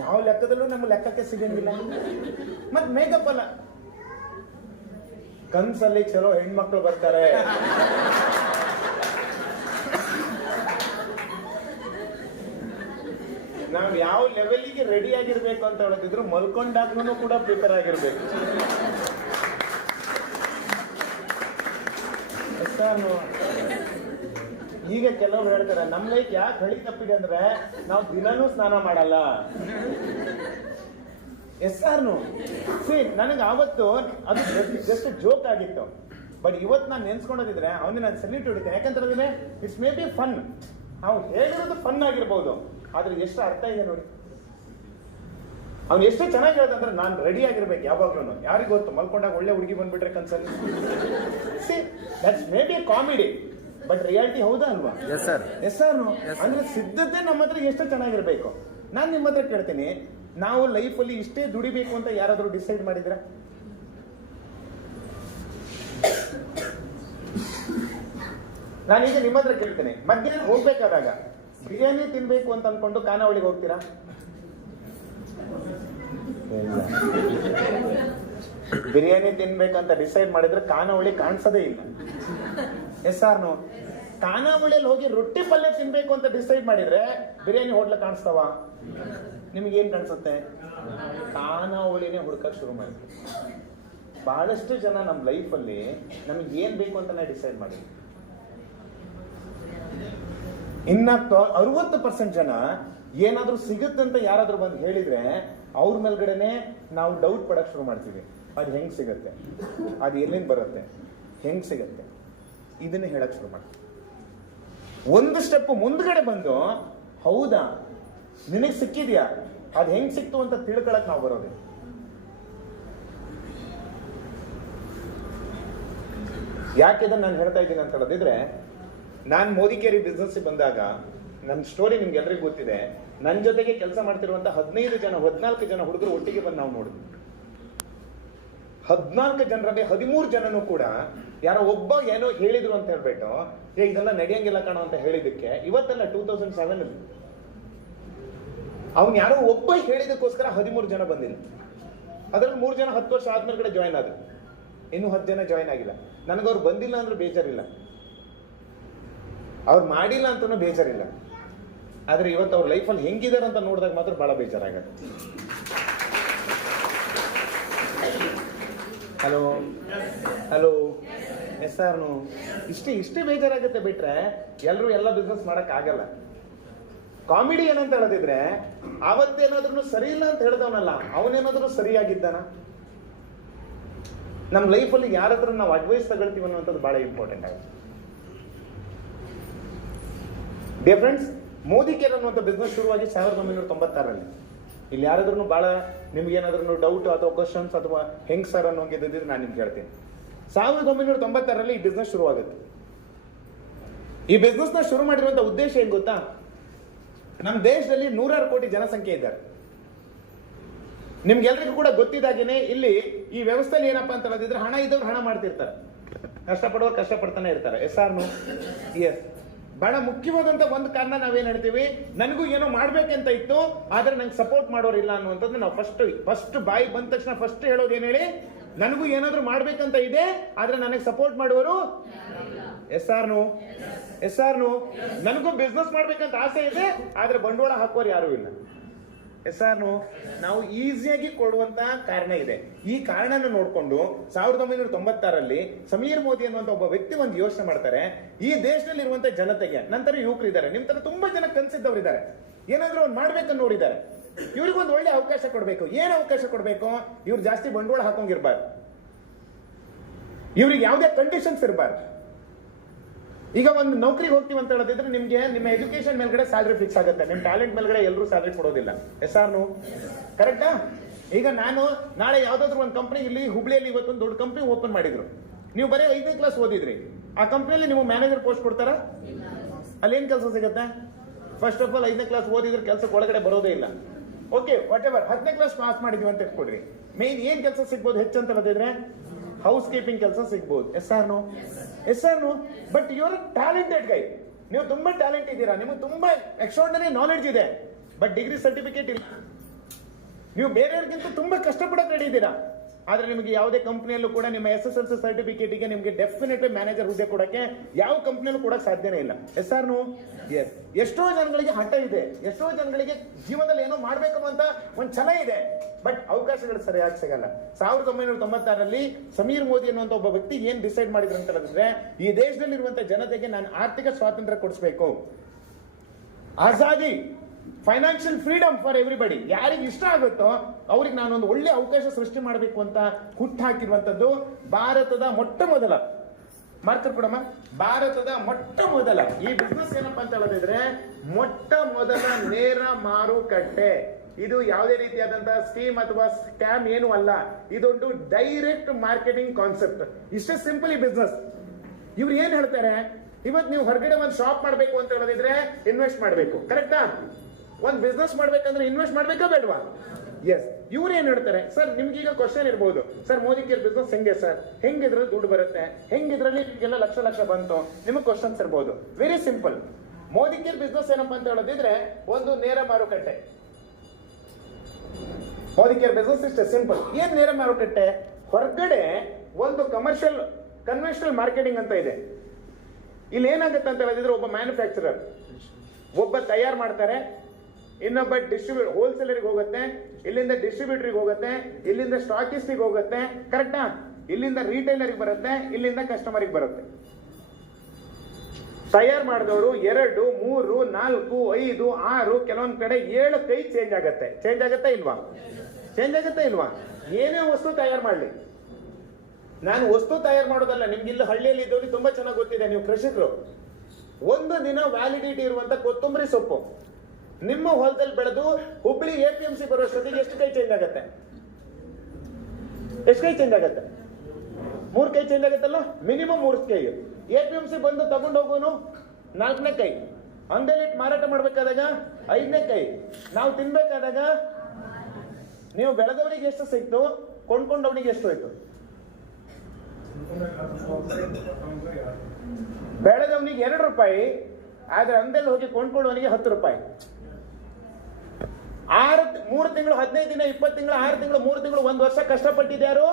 ಯಾವ ಲೆಕ್ಕದಲ್ಲೂ ನಮ್ಮ ಲೆಕ್ಕಕ್ಕೆ ಸಿಗಂಗಿಲ್ಲ. ಮತ್ ಮೇಕಪ್ ಅಲ್ಲ, ಕನ್ಸಲ್ಲಿ ಚಲೋ ಹೆಣ್ಮಕ್ಳು ಬರ್ತಾರೆ. ನಾವು ಯಾವ ಲೆವೆಲ್ಗೆ ರೆಡಿ ಆಗಿರ್ಬೇಕು ಅಂತ ಹೇಳೋದಿದ್ರು ಮಲ್ಕೊಂಡಾಗ್ನೂ ಕೂಡ ಪ್ರಿಪೇರ್ ಆಗಿರ್ಬೇಕು. ಈಗ ಕೆಲವ್ರು ಹೇಳ್ತಾರೆ ನಮ್ ಲೈಫ್ ಯಾಕೆ ಹಳಿ ತಪ್ಪಿದೆ ಅಂದ್ರೆ ನಾವು ದಿನನೂ ಸ್ನಾನ ಮಾಡಲ್ಲ. ನನಗೆ ಆವತ್ತು ಅದು ಜಸ್ಟ್ ಜೋಕ್ ಆಗಿತ್ತು. ಬಟ್ ಇವತ್ತು ನಾನು ನೆನ್ಸ್ಕೊಂಡೋದಿದ್ರೆ ಅವನಿಗೆ ನಾನು ಸೆಲ್ಯೂಟ್ ಹೊಡಿತೇನೆ. ಯಾಕಂದ್ರೆ ಇಟ್ಸ್ ಮೇ ಬಿ ಫನ್. ಅವ್ನು ಹೇಳಿರೋದು ಫನ್ ಆಗಿರ್ಬೋದು, ಆದ್ರೆ ಎಷ್ಟು ಅರ್ಥ ಇದೆ ನೋಡಿ. ಅವ್ನು ಎಷ್ಟು ಚೆನ್ನಾಗಿ ಹೇಳ್ದಂದ್ರೆ ನಾನು ರೆಡಿ ಆಗಿರ್ಬೇಕು ಯಾವಾಗ್ಲೂ. ಯಾರಿಗೂ ಗೊತ್ತು ಮಲ್ಕೊಂಡಾಗ ಒಳ್ಳೆ ಹುಡುಗಿ ಬಂದ್ಬಿಟ್ರೆ ಕನ್ಸಲ್ಲಿ. That's maybe comedy, but reality ಹೌದಾ ಅಲ್ವಾ? Yes sir. ಅಂದ್ರೆ ಸಿದ್ಧತೆ ನಮ್ಮ ಹತ್ರ ಎಷ್ಟು ಚೆನ್ನಾಗಿರ್ಬೇಕು. ನಾನು ನಿಮ್ಮ ಹತ್ರ ಕೇಳ್ತೀನಿ, ನಾವು ಲೈಫಲ್ಲಿ ಇಷ್ಟೇ ದುಡಿಬೇಕು ಅಂತ ಯಾರಾದ್ರೂ ಡಿಸೈಡ್ ಮಾಡಿದ್ರ? ನಾನೀಗ ನಿಮ್ಮ ಹತ್ರ ಕೇಳ್ತೇನೆ, ಮಧ್ಯಾಹ್ನ ಹೋಗ್ಬೇಕಾದಾಗ ಬಿರಿಯಾನಿ ತಿನ್ಬೇಕು ಅಂತ ಅನ್ಕೊಂಡು ಖಾನಾವಳಿಗೆ ಹೋಗ್ತೀರಾ? ಬಿರಿಯಾನಿ ತಿನ್ಬೇಕಂತ ಡಿಸೈಡ್ ಮಾಡಿದ್ರೆ ಖಾನಾವಳಿ ಕಾಣಿಸೋದೇ ಇಲ್ಲ. Yes or no? ಖಾನಾವಳಿಯಲ್ಲಿ ಹೋಗಿ ರೊಟ್ಟಿ ಪಲ್ಯ ತಿನ್ಬೇಕು ಅಂತ ಡಿಸೈಡ್ ಮಾಡಿದ್ರೆ ಬಿರಿಯಾನಿ ಹೋಟ್ಲ ಕಾಣಿಸ್ತಾವ? ನಿಮ್ಗೇನ್ ಕಾಣಿಸುತ್ತೆ? ಖಾನಾವಳಿನೇ ಹುಡ್ಕಕ್ ಶುರು ಮಾಡಿ. ಬಹಳಷ್ಟು ಜನ ನಮ್ಮ ಲೈಫಲ್ಲಿ ನಮ್ಗೆ ಏನ್ ಬೇಕು ಅಂತ ಡಿಸೈಡ್ ಮಾಡಿ. ಇನ್ನ 60% ಜನ ಏನಾದ್ರೂ ಸಿಗುತ್ತಂತ ಯಾರಾದ್ರೂ ಬಂದು ಹೇಳಿದ್ರೆ ಅವ್ರ ಮೇಲ್ಗಡೆನೆ ನಾವು ಡೌಟ್ ಪಡಕ್ ಶುರು ಮಾಡ್ತೀವಿ. ಅದು ಹೆಂಗ್ ಸಿಗತ್ತೆ, ಅದು ಎಲ್ಲಿಂದ ಬರುತ್ತೆ, ಹೆಂಗ್ ಸಿಗತ್ತೆ, ಇದನ್ನ ಹೇಳಕ್ ಶುರು ಮಾಡ್ತೀವಿ. ಒಂದು ಸ್ಟೆಪ್ ಮುಂದ್ಗಡೆ ಬಂದು ಹೌದಾ ನಿನಗ್ ಸಿಕ್ಕಿದ್ಯಾ, ಅದು ಹೆಂಗ್ ಸಿಕ್ತು ಅಂತ ತಿಳ್ಕೊಳಕ್ ನಾವು ಬರೋದು. ಯಾಕೆಂದ್ರೆ ನಾನು ಹೇಳ್ತಾ ಇದ್ದೀನಿ ಅಂತ ಹೇಳೋದಿದ್ರೆ, ನಾನು ಮೋದಿಕೇರಿ ಬಿಸ್ನೆಸ್ ಬಂದಾಗ ನನ್ನ ಸ್ಟೋರಿ ನಿಮ್ಗೆ ಎಲ್ರಿಗೂ ಗೊತ್ತಿದೆ. ನನ್ನ ಜೊತೆಗೆ ಕೆಲಸ ಮಾಡ್ತಿರುವಂತ 14 ಜನ ಹುಡುಗರು ಒಟ್ಟಿಗೆ ಬಂದು ನಾವು ನೋಡಿದ್ವಿ. 14 ಜನರಲ್ಲಿ 13 ಜನನು ಕೂಡ ಯಾರೋ ಒಬ್ಬ ಏನೋ ಹೇಳಿದ್ರು ಅಂತ ಹೇಳ್ಬಿಟ್ಟು ಇದೆಲ್ಲ ನಡೆಯಂಗಿಲ್ಲ ಕಾಣೋ ಅಂತ ಹೇಳಿದಕ್ಕೆ ಇವತ್ತೆಲ್ಲ 2007 ಅವ್ನು ಯಾರೋ ಒಬ್ಬ ಹೇಳಿದಕ್ಕೋಸ್ಕರ 13 ಜನ ಬಂದಿಲ್ಲ. ಅದ್ರಲ್ಲಿ 3 ಜನ 10 ವರ್ಷ ಆದ್ಮೇಲೆ ಕಡೆ ಜಾಯ್ನ್ ಆದ್ರು, ಇನ್ನು 10 ಜನ ಜಾಯ್ನ್ ಆಗಿಲ್ಲ. ನನಗವ್ರು ಬಂದಿಲ್ಲ ಅಂದ್ರೆ ಬೇಜಾರಿಲ್ಲ, ಅವ್ರು ಮಾಡಿಲ್ಲ ಅಂತನೂ ಬೇಜಾರಿಲ್ಲ. ಆದ್ರೆ ಇವತ್ತು ಅವ್ರ ಲೈಫಲ್ಲಿ ಹೆಂಗಿದಾರೆ ಅಂತ ನೋಡಿದಾಗ ಮಾತ್ರ ಬಹಳ ಬೇಜಾರಾಗತ್ತೆ. Hello hello yes or no? ಇಷ್ಟೇ ಬೇಜಾರಾಗುತ್ತೆ. ಬಿಟ್ರೆ ಎಲ್ಲರೂ ಎಲ್ಲ ಬಿಸ್ನೆಸ್ ಮಾಡಕ್ ಆಗಲ್ಲ. ಕಾಮಿಡಿ ಏನಂತ ಹೇಳದಿದ್ರೆ, ಅವತ್ತೇನಾದ್ರೂ ಸರಿ ಇಲ್ಲ ಅಂತ ಹೇಳ್ದವನಲ್ಲ ಅವನೇನಾದ್ರೂ ಸರಿಯಾಗಿದ್ದಾನ? ನಮ್ಮ ಲೈಫಲ್ಲಿ ಯಾರ ಹತ್ರ ನಾವು ಅಡ್ವೈಸ್ ತಗೊಳ್ತೀವಿ ಅನ್ನುವಂಥದ್ದು ಬಹಳ ಇಂಪಾರ್ಟೆಂಟ್ ಆಗುತ್ತೆ. ಡಿಯರ್ ಫ್ರೆಂಡ್ಸ್, ಮೋದಿಕೇರ್ ಅನ್ನುವಂಥ ಬಿಸ್ನೆಸ್ ಶುರುವಾಗಿ 1996ರಲ್ಲಿ. ಇಲ್ಲಿ ಯಾರಾದ್ರೂ ಬಹಳ ನಿಮ್ಗೇನಾದ್ರೂ ಡೌಟ್ ಅಥವಾ ಕ್ವಶನ್ಸ್ ಅಥವಾ ಹೆಂಗ್ ಸರ್ ಅನ್ನೋಂಗಿದ್ರೆ ನಾನು ನಿಮ್ಗೆ ಹೇಳ್ತೀನಿ. 1996ರಲ್ಲಿ ಈ ಬಿಸ್ನೆಸ್ ಶುರುವಾಗುತ್ತೆ. ಈ ಬಿಸ್ನೆಸ್ ನ ಶುರು ಮಾಡಿರುವಂತ ಉದ್ದೇಶ ಏನ್ ಗೊತ್ತಾ? ನಮ್ಮ ದೇಶದಲ್ಲಿ 106 ಕೋಟಿ ಜನಸಂಖ್ಯೆ ಇದ್ದಾರೆ. ನಿಮ್ಗೆಲ್ರಿಗೂ ಕೂಡ ಗೊತ್ತಿದ್ದಾಗೇನೆ ಇಲ್ಲಿ ಈ ವ್ಯವಸ್ಥೆಯಲ್ಲಿ ಏನಪ್ಪಾ ಅಂತ ಹೇಳಿದ್ರೆ, ಹಣ ಇದ್ದವ್ರು ಹಣ ಮಾಡ್ತಿರ್ತಾರೆ, ಕಷ್ಟಪಡೋರು ಕಷ್ಟಪಡ್ತಾನೆ ಇರ್ತಾರೆ. Yes or no? ಎಸ್. ಬಹಳ ಮುಖ್ಯವಾದಂತ ಒಂದು ಕಾರಣ ನಾವೇನ್ ಹೇಳ್ತೀವಿ, ನನಗೂ ಏನೋ ಮಾಡ್ಬೇಕಂತ ಇತ್ತು ಆದ್ರೆ ನಂಗೆ ಸಪೋರ್ಟ್ ಮಾಡೋರಿಲ್ಲ ಅನ್ನುವಂಥದ್ದು ನಾವು ಫಸ್ಟ್ ಬಾಯಿ ಬಂದ ತಕ್ಷಣ ಫಸ್ಟ್ ಹೇಳೋದು ಏನ್ ಹೇಳಿ, ನನಗೂ ಏನಾದ್ರೂ ಮಾಡ್ಬೇಕಂತ ಇದೆ ಆದ್ರೆ ನನಗೆ ಸಪೋರ್ಟ್ ಮಾಡುವರು yes or no? Yes or no? ನನಗೂ ಬಿಸ್ನೆಸ್ ಮಾಡ್ಬೇಕಂತ ಆಸೆ ಇದೆ ಆದ್ರೆ ಬಂಡವಾಳ ಹಾಕೋರು ಯಾರು ಇಲ್ಲ. Yes or no? ನಾವು ಈಸಿಯಾಗಿ ಕೊಡುವಂತ ಕಾರಣ ಇದೆ. ಈ ಕಾರಣನ ನೋಡ್ಕೊಂಡು 1996ರಲ್ಲಿ ಸಮೀರ್ ಮೋದಿ ಅನ್ನುವಂತ ಒಬ್ಬ ವ್ಯಕ್ತಿ ಒಂದು ಯೋಚನೆ ಮಾಡ್ತಾರೆ. ಈ ದೇಶದಲ್ಲಿ ಇರುವಂತ ಜನತೆಗೆ, ನಂತರ ಯುವಕರು ಇದ್ದಾರೆ, ನಿಮ್ ತರ ತುಂಬಾ ಜನ ಕನ್ಸಿದ್ದವ್ರು ಇದ್ದಾರೆ, ಏನಾದ್ರೂ ಒಂದು ಮಾಡ್ಬೇಕಂತ ನೋಡಿದ್ದಾರೆ. ಇವ್ರಿಗೊಂದು ಒಳ್ಳೆ ಅವಕಾಶ ಕೊಡ್ಬೇಕು. ಏನ್ ಅವಕಾಶ ಕೊಡ್ಬೇಕು? ಇವ್ರು ಜಾಸ್ತಿ ಬಂಡವಾಳ ಹಾಕೋಂಗಿರ್ಬಾರ್ದು, ಇವ್ರಿಗೆ ಯಾವುದೇ ಕಂಡೀಷನ್ಸ್ ಇರಬಾರ್ದು. ಈಗ ಒಂದು ನೌಕರಿಗೆ ಹೋಗ್ತೀವಿ ಅಂತ ಹೇಳೋದಿದ್ರೆ ನಿಮ್ಗೆ ನಿಮ್ಮ ಎಜುಕೇಶನ್ ಮೇಲ್ಗಡೆ ಸ್ಯಾಲರಿ ಫಿಕ್ಸ್ ಆಗುತ್ತೆ, ನಿಮ್ ಟ್ಯಾಲೆಂಟ್ ಮೇಲ್ಗಡೆ ಎಲ್ಲರೂ ಸ್ಯಾಲರಿ ಕೊಡೋದಿಲ್ಲ. Yes or no? ಕರೆಕ್ಟಾ? ಈಗ ನಾನು ನಾಳೆ ಯಾವ್ದಾದ್ರು ಒಂದು ಕಂಪನಿ ಇಲ್ಲಿ ಹುಬ್ಳಿಯಲ್ಲಿ ಇವತ್ತೊಂದು ದೊಡ್ಡ ಕಂಪನಿ ಓಪನ್ ಮಾಡಿದ್ರು, ನೀವು ಬರೀ 5ನೇ ಕ್ಲಾಸ್ ಓದಿದ್ರಿ, ಆ ಕಂಪ್ನಿಯಲ್ಲಿ ನಿಮಗೆ ಮ್ಯಾನೇಜರ್ ಪೋಸ್ಟ್ ಕೊಡ್ತಾರ? ಅಲ್ಲಿ ಏನ್ ಕೆಲಸ ಸಿಗುತ್ತೆ? ಫಸ್ಟ್ ಆಫ್ ಆಲ್ 5ನೇ ಕ್ಲಾಸ್ ಓದಿದ್ರೆ ಕೆಲಸಕ್ಕೆ ಒಳಗಡೆ ಬರೋದೇ ಇಲ್ಲ. ಓಕೆ, ವಾಟ್ ಎವರ್ 10ನೇ ಕ್ಲಾಸ್ ಪಾಸ್ ಮಾಡಿದ್ವಿ ಅಂತ ಇಟ್ಕೊಡ್ರಿ, ಮೇನ್ ಏನ್ ಕೆಲಸ ಸಿಗ್ಬೋದು ಹೆಚ್ಚಂತ ಅನ್ನೋದಿದ್ರೆ ಹೌಸ್ ಕೀಪಿಂಗ್ ಕೆಲಸ ಸಿಗ್ಬೋದು. Yes or no? Yes or no? But you are talented guy, ನೀವು ತುಂಬಾ ಟ್ಯಾಲೆಂಟ್ ಇದ್ದೀರಾ, ನಿಮಗೆ ತುಂಬಾ ಎಕ್ಸ್ಟ್ರಾರ್ಡಿನರಿ ನಾಲೆಡ್ಜ್ ಇದೆ, ಬಟ್ ಡಿಗ್ರಿ ಸರ್ಟಿಫಿಕೇಟ್ ಇಲ್ಲ. ನೀವು ಬೇರೆಯವ್ರಿಗಿಂತ ತುಂಬಾ ಕಷ್ಟಪಡೋಕೆ ರೆಡಿ ಇದ್ದೀರಾ, ಆದ್ರೆ ನಿಮಗೆ ಯಾವುದೇ ಕಂಪ್ನಿಯಲ್ಲೂ ಕೂಡ ನಿಮ್ಮ SSLC ಸರ್ಟಿಫಿಕೇಟ್ಗೆ ನಿಮಗೆ ಡೆಫಿನೆಟ್ಲಿ ಮ್ಯಾನೇಜರ್ ಹುದ್ದೆ ಕೊಡಕ್ಕೆ ಯಾವ ಕಂಪ್ನಿಯಲ್ಲೂ ಕೊಡಕ್ಕೆ ಸಾಧ್ಯನೇ ಇಲ್ಲ. Yes or no? ಎಸ್. ಎಷ್ಟೋ ಜನಗಳಿಗೆ ಹಠ ಇದೆ, ಎಷ್ಟೋ ಜನಗಳಿಗೆ ಜೀವನದಲ್ಲಿ ಏನೋ ಮಾಡ್ಬೇಕು ಅಂತ ಒಂದು ಛಲ ಇದೆ, ಬಟ್ ಅವಕಾಶಗಳು ಸರಿಯಾಗಿ ಸಿಗಲ್ಲ. 1996ರಲ್ಲಿ ಸಮೀರ್ ಮೋದಿ ಅನ್ನುವಂತ ಒಬ್ಬ ವ್ಯಕ್ತಿ ಏನ್ ಡಿಸೈಡ್ ಮಾಡಿದ್ರು ಅಂತ ಹೇಳಿದ್ರೆ, ಈ ದೇಶದಲ್ಲಿರುವಂತ ಜನತೆಗೆ ನಾನು ಆರ್ಥಿಕ ಸ್ವಾತಂತ್ರ್ಯ ಕೊಡಿಸ್ಬೇಕು, ಆಜಾದಿ, ಫೈನಾನ್ಷಿಯಲ್ ಫ್ರೀಡಮ್ ಫಾರ್ ಎವ್ರಿಬಡಿ, ಯಾರಿಗೆ ಇಷ್ಟ ಆಗುತ್ತೋ ಅವ್ರಿಗೆ ನಾನೊಂದು ಒಳ್ಳೆ ಅವಕಾಶ ಸೃಷ್ಟಿ ಮಾಡಬೇಕು ಅಂತ ಹುಟ್ಟು ಹಾಕಿರುವಂತದ್ದು ಭಾರತದ ಮೊಟ್ಟ ಮೊದಲ ಮಾರ್ಕರ್ ಕೊಡಮ್ಮ, ಭಾರತದ ಮೊಟ್ಟ ಮೊದಲ ಈ ಬಿಸ್ನೆಸ್ ಏನಪ್ಪಾ ಅಂತ ಹೇಳಿದ್ರೆ ಮೊಟ್ಟ ಮೊದಲ ನೇರ ಮಾರುಕಟ್ಟೆ. ಇದು ಯಾವುದೇ ರೀತಿಯಾದಂತಹ ಸ್ಕೀಮ್ ಅಥವಾ ಸ್ಕ್ಯಾಮ್ ಏನು ಅಲ್ಲ, ಇದೊಂದು ಡೈರೆಕ್ಟ್ ಮಾರ್ಕೆಟಿಂಗ್ ಕಾನ್ಸೆಪ್ಟ್. ಇಷ್ಟೇ ಸಿಂಪಲ್ ಈ ಬಿಸ್ನೆಸ್. ಇವ್ರು ಏನ್ ಹೇಳ್ತಾರೆ, ಇವತ್ತು ನೀವು ಹೊರಗಡೆ ಒಂದು ಶಾಪ್ ಮಾಡಬೇಕು ಅಂತ ಹೇಳಿದ್ರೆ ಇನ್ವೆಸ್ಟ್ ಮಾಡಬೇಕು, ಕರೆಕ್ಟಾ? ಒಂದು ಬಿಸ್ನೆಸ್ ಮಾಡ್ಬೇಕಂದ್ರೆ ಇನ್ವೆಸ್ಟ್ ಮಾಡ್ಬೇಕಾ ಬೇಡವಾ? ಎಸ್. ಇವ್ರು ಏನ್ ಹೇಳ್ತಾರೆ, ಸರ್ ನಿಮ್ಗೆ ಈಗ ಕ್ವಶನ್ ಇರ್ಬೋದು, ಸರ್ ಮೋದಿ ಕೇರ್ ಬಿಸ್ನೆಸ್ ಹೆಂಗೆ ಸರ್, ಹೆಂಗಿದ್ರಲ್ಲಿ ದುಡ್ಡು ಬರುತ್ತೆ, ಹೆಂಗಿದ್ರಲ್ಲಿ ನಿಮ್ಗೆಲ್ಲ ಲಕ್ಷ ಲಕ್ಷ ಬಂತು, ನಿಮಗೆ ಕ್ವಶನ್ಸ್ ಇರ್ಬೋದು. Very simple. Modi care business ಏನಪ್ಪಾ ಅಂತ ಹೇಳೋದಿದ್ರೆ ಒಂದು ನೇರ ಮಾರುಕಟ್ಟೆ. ಮೋದಿ ಕೇರ್ ಬಿಸ್ನೆಸ್ ಇಷ್ಟೇ ಸಿಂಪಲ್. ಏನ್ ನೇರ ಮಾರುಕಟ್ಟೆ? ಹೊರಗಡೆ ಒಂದು ಕಮರ್ಷಿಯಲ್ ಕನ್ವೆನ್ಷನಲ್ ಮಾರ್ಕೆಟಿಂಗ್ ಅಂತ ಇದೆ. ಇಲ್ಲಿ ಏನಾಗುತ್ತೆ ಅಂತ ಹೇಳಿದ್ರೆ ಒಬ್ಬ ಮ್ಯಾನುಫ್ಯಾಕ್ಚರರ್, ಒಬ್ಬ ತಯಾರು ಮಾಡ್ತಾರೆ, ಇನ್ನೊಬ್ಬ ಡಿಸ್ಟ್ರಿಬ್ಯೂಟ್ ಹೋಲ್ಸೇಲರ್ಗೆ ಹೋಗುತ್ತೆ, ಇಲ್ಲಿಂದ ಡಿಸ್ಟ್ರಿಬ್ಯೂಟರ್ಗೆ ಹೋಗುತ್ತೆ, ಇಲ್ಲಿಂದ ಸ್ಟಾಕಿಸ್ಟಿಗೆ ಹೋಗುತ್ತೆ, ಕರೆಕ್ಟಾ? ಇಲ್ಲಿಂದ ರಿಟೈಲರ್ಗೆ ಬರುತ್ತೆ, ಇಲ್ಲಿಂದ ಕಸ್ಟಮರ್ಗೆ ಬರುತ್ತೆ. ತಯಾರು ಮಾಡಿದವರು 2, 3, 4, 5, 6, ಕೆಲವೊಂದ್ ಕಡೆ 7 ಕೈ ಚೇಂಜ್ ಆಗತ್ತೆ. ಚೇಂಜ್ ಆಗತ್ತಾ ಇಲ್ವಾ? ಚೇಂಜ್ ಆಗತ್ತಾ ಇಲ್ವಾ? ಏನೇ ವಸ್ತು ತಯಾರು ಮಾಡ್ಲಿ, ನಾನು ವಸ್ತು ತಯಾರು ಮಾಡೋದಲ್ಲ, ನಿಮ್ಗೆ ಇಲ್ಲಿ ಹಳ್ಳಿಯಲ್ಲಿ ಇದ್ದವ್ರಿಗೆ ತುಂಬಾ ಚೆನ್ನಾಗಿ ಗೊತ್ತಿದೆ, ನೀವು ಕೃಷಿಕರು. ಒಂದು ದಿನ ವ್ಯಾಲಿಡಿಟಿ ಇರುವಂತ ಕೊತ್ತಂಬರಿ ಸೊಪ್ಪು ನಿಮ್ಮ ಹೊಲದಲ್ಲಿ ಬೆಳೆದು ಹುಬ್ಬಳ್ಳಿ APMC ಬರೋಷ್ಟೊತ್ತಿಗೆ ಎಷ್ಟು ಕೈ ಚೇಂಜ್ ಆಗತ್ತೆ? ಎಷ್ಟು ಕೈ ಚೇಂಜ್ ಆಗತ್ತೆ? 3 ಕೈ ಚೇಂಜ್ ಆಗತ್ತಲ್ಲ, ಮಿನಿಮಮ್ 3 ಕೈ. APMC ಬಂದು ತಗೊಂಡು ಹೋಗೋನು 4ನೇ ಕೈ, ಅಂಗಡಿಯಲ್ಲಿ ಮಾರಾಟ ಮಾಡ್ಬೇಕಾದಾಗ 5ನೇ ಕೈ, ನಾವು ತಿನ್ಬೇಕಾದಾಗ ನೀವು ಬೆಳೆದವರಿಗೆ ಎಷ್ಟು ಸಿಕ್ತು, ಕೊಂಡ್ಕೊಂಡವನಿಗೆ ಎಷ್ಟು ಹೋಯ್ತು? ಬೆಳೆದವನಿಗೆ 2 ರೂಪಾಯಿ, ಆದ್ರೆ ಅಂಗಡಿಯಲ್ಲಿ ಹೋಗಿ ಕೊಂಡ್ಕೊಳ್ಳುವವನಿಗೆ 10 ರೂಪಾಯಿ. 3 ತಿಂಗಳು, 15 ದಿನ, 20 ತಿಂಗಳು, 6 ತಿಂಗಳು, 3 ತಿಂಗಳು, 1 ವರ್ಷ ಕಷ್ಟಪಟ್ಟಿದ್ಯಾರು?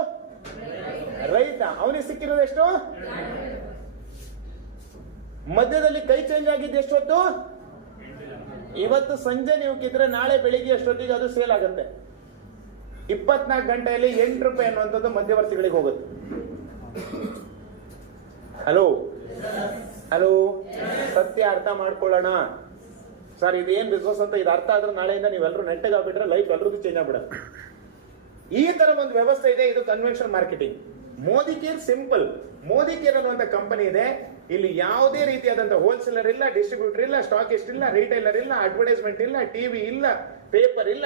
ರೈತ. ಅವನಿಗೆ ಸಿಕ್ಕಿರೋದು ಎಷ್ಟು? ಮಧ್ಯದಲ್ಲಿ ಕೈ ಚೇಂಜ್ ಆಗಿದ್ದು ಎಷ್ಟೊತ್ತು? ಇವತ್ತು ಸಂಜೆ ನೀವು ಕಿದ್ರೆ ನಾಳೆ ಬೆಳಿಗ್ಗೆ ಎಷ್ಟೊತ್ತಿಗೆ ಅದು ಸೇಲ್ ಆಗುತ್ತೆ. 24 ಗಂಟೆಯಲ್ಲಿ 8 ರೂಪಾಯಿ ಅನ್ನುವಂಥದ್ದು ಮಧ್ಯವರ್ತಿಗಳಿಗೆ ಹೋಗುತ್ತೆ. ಹಲೋ ಹಲೋ, ಸತ್ಯ ಅರ್ಥ ಮಾಡ್ಕೊಳ್ಳೋಣ ಸರ್. ಇದೇನ್ ಬಿಸ್ನೆಸ್ ಅಂತ ಇದು ಅರ್ಥ ಆದ್ರೆ ನಾಳೆಯಿಂದ ನೀವೆಲ್ಲರೂ ನೆಟ್ಟಗೆ ಆಗ್ಬಿಟ್ರೆ ಲೈಫ್ ಎಲ್ಲರಿಗೂ ಚೇಂಜ್ ಆಗ್ಬಿಡುತ್ತೆ. ಈ ತರ ಒಂದು ವ್ಯವಸ್ಥೆ ಇದೆ, ಇದು conventional marketing. Modi care simple. Modi care ಅನ್ನುವಂತ ಕಂಪನಿ ಇದೆ, ಇಲ್ಲಿ ಯಾವುದೇ ರೀತಿಯಾದಂತಹ ಹೋಲ್ಸೇಲರ್ ಇಲ್ಲ, ಡಿಸ್ಟ್ರಿಬ್ಯೂಟರ್ ಇಲ್ಲ, ಸ್ಟಾಕಿಸ್ಟ್ ಇಲ್ಲ, ರಿಟೈಲರ್ ಇಲ್ಲ, ಅಡ್ವರ್ಟೈಸ್ಮೆಂಟ್ ಇಲ್ಲ, ಟಿವಿ ಇಲ್ಲ, ಪೇಪರ್ ಇಲ್ಲ.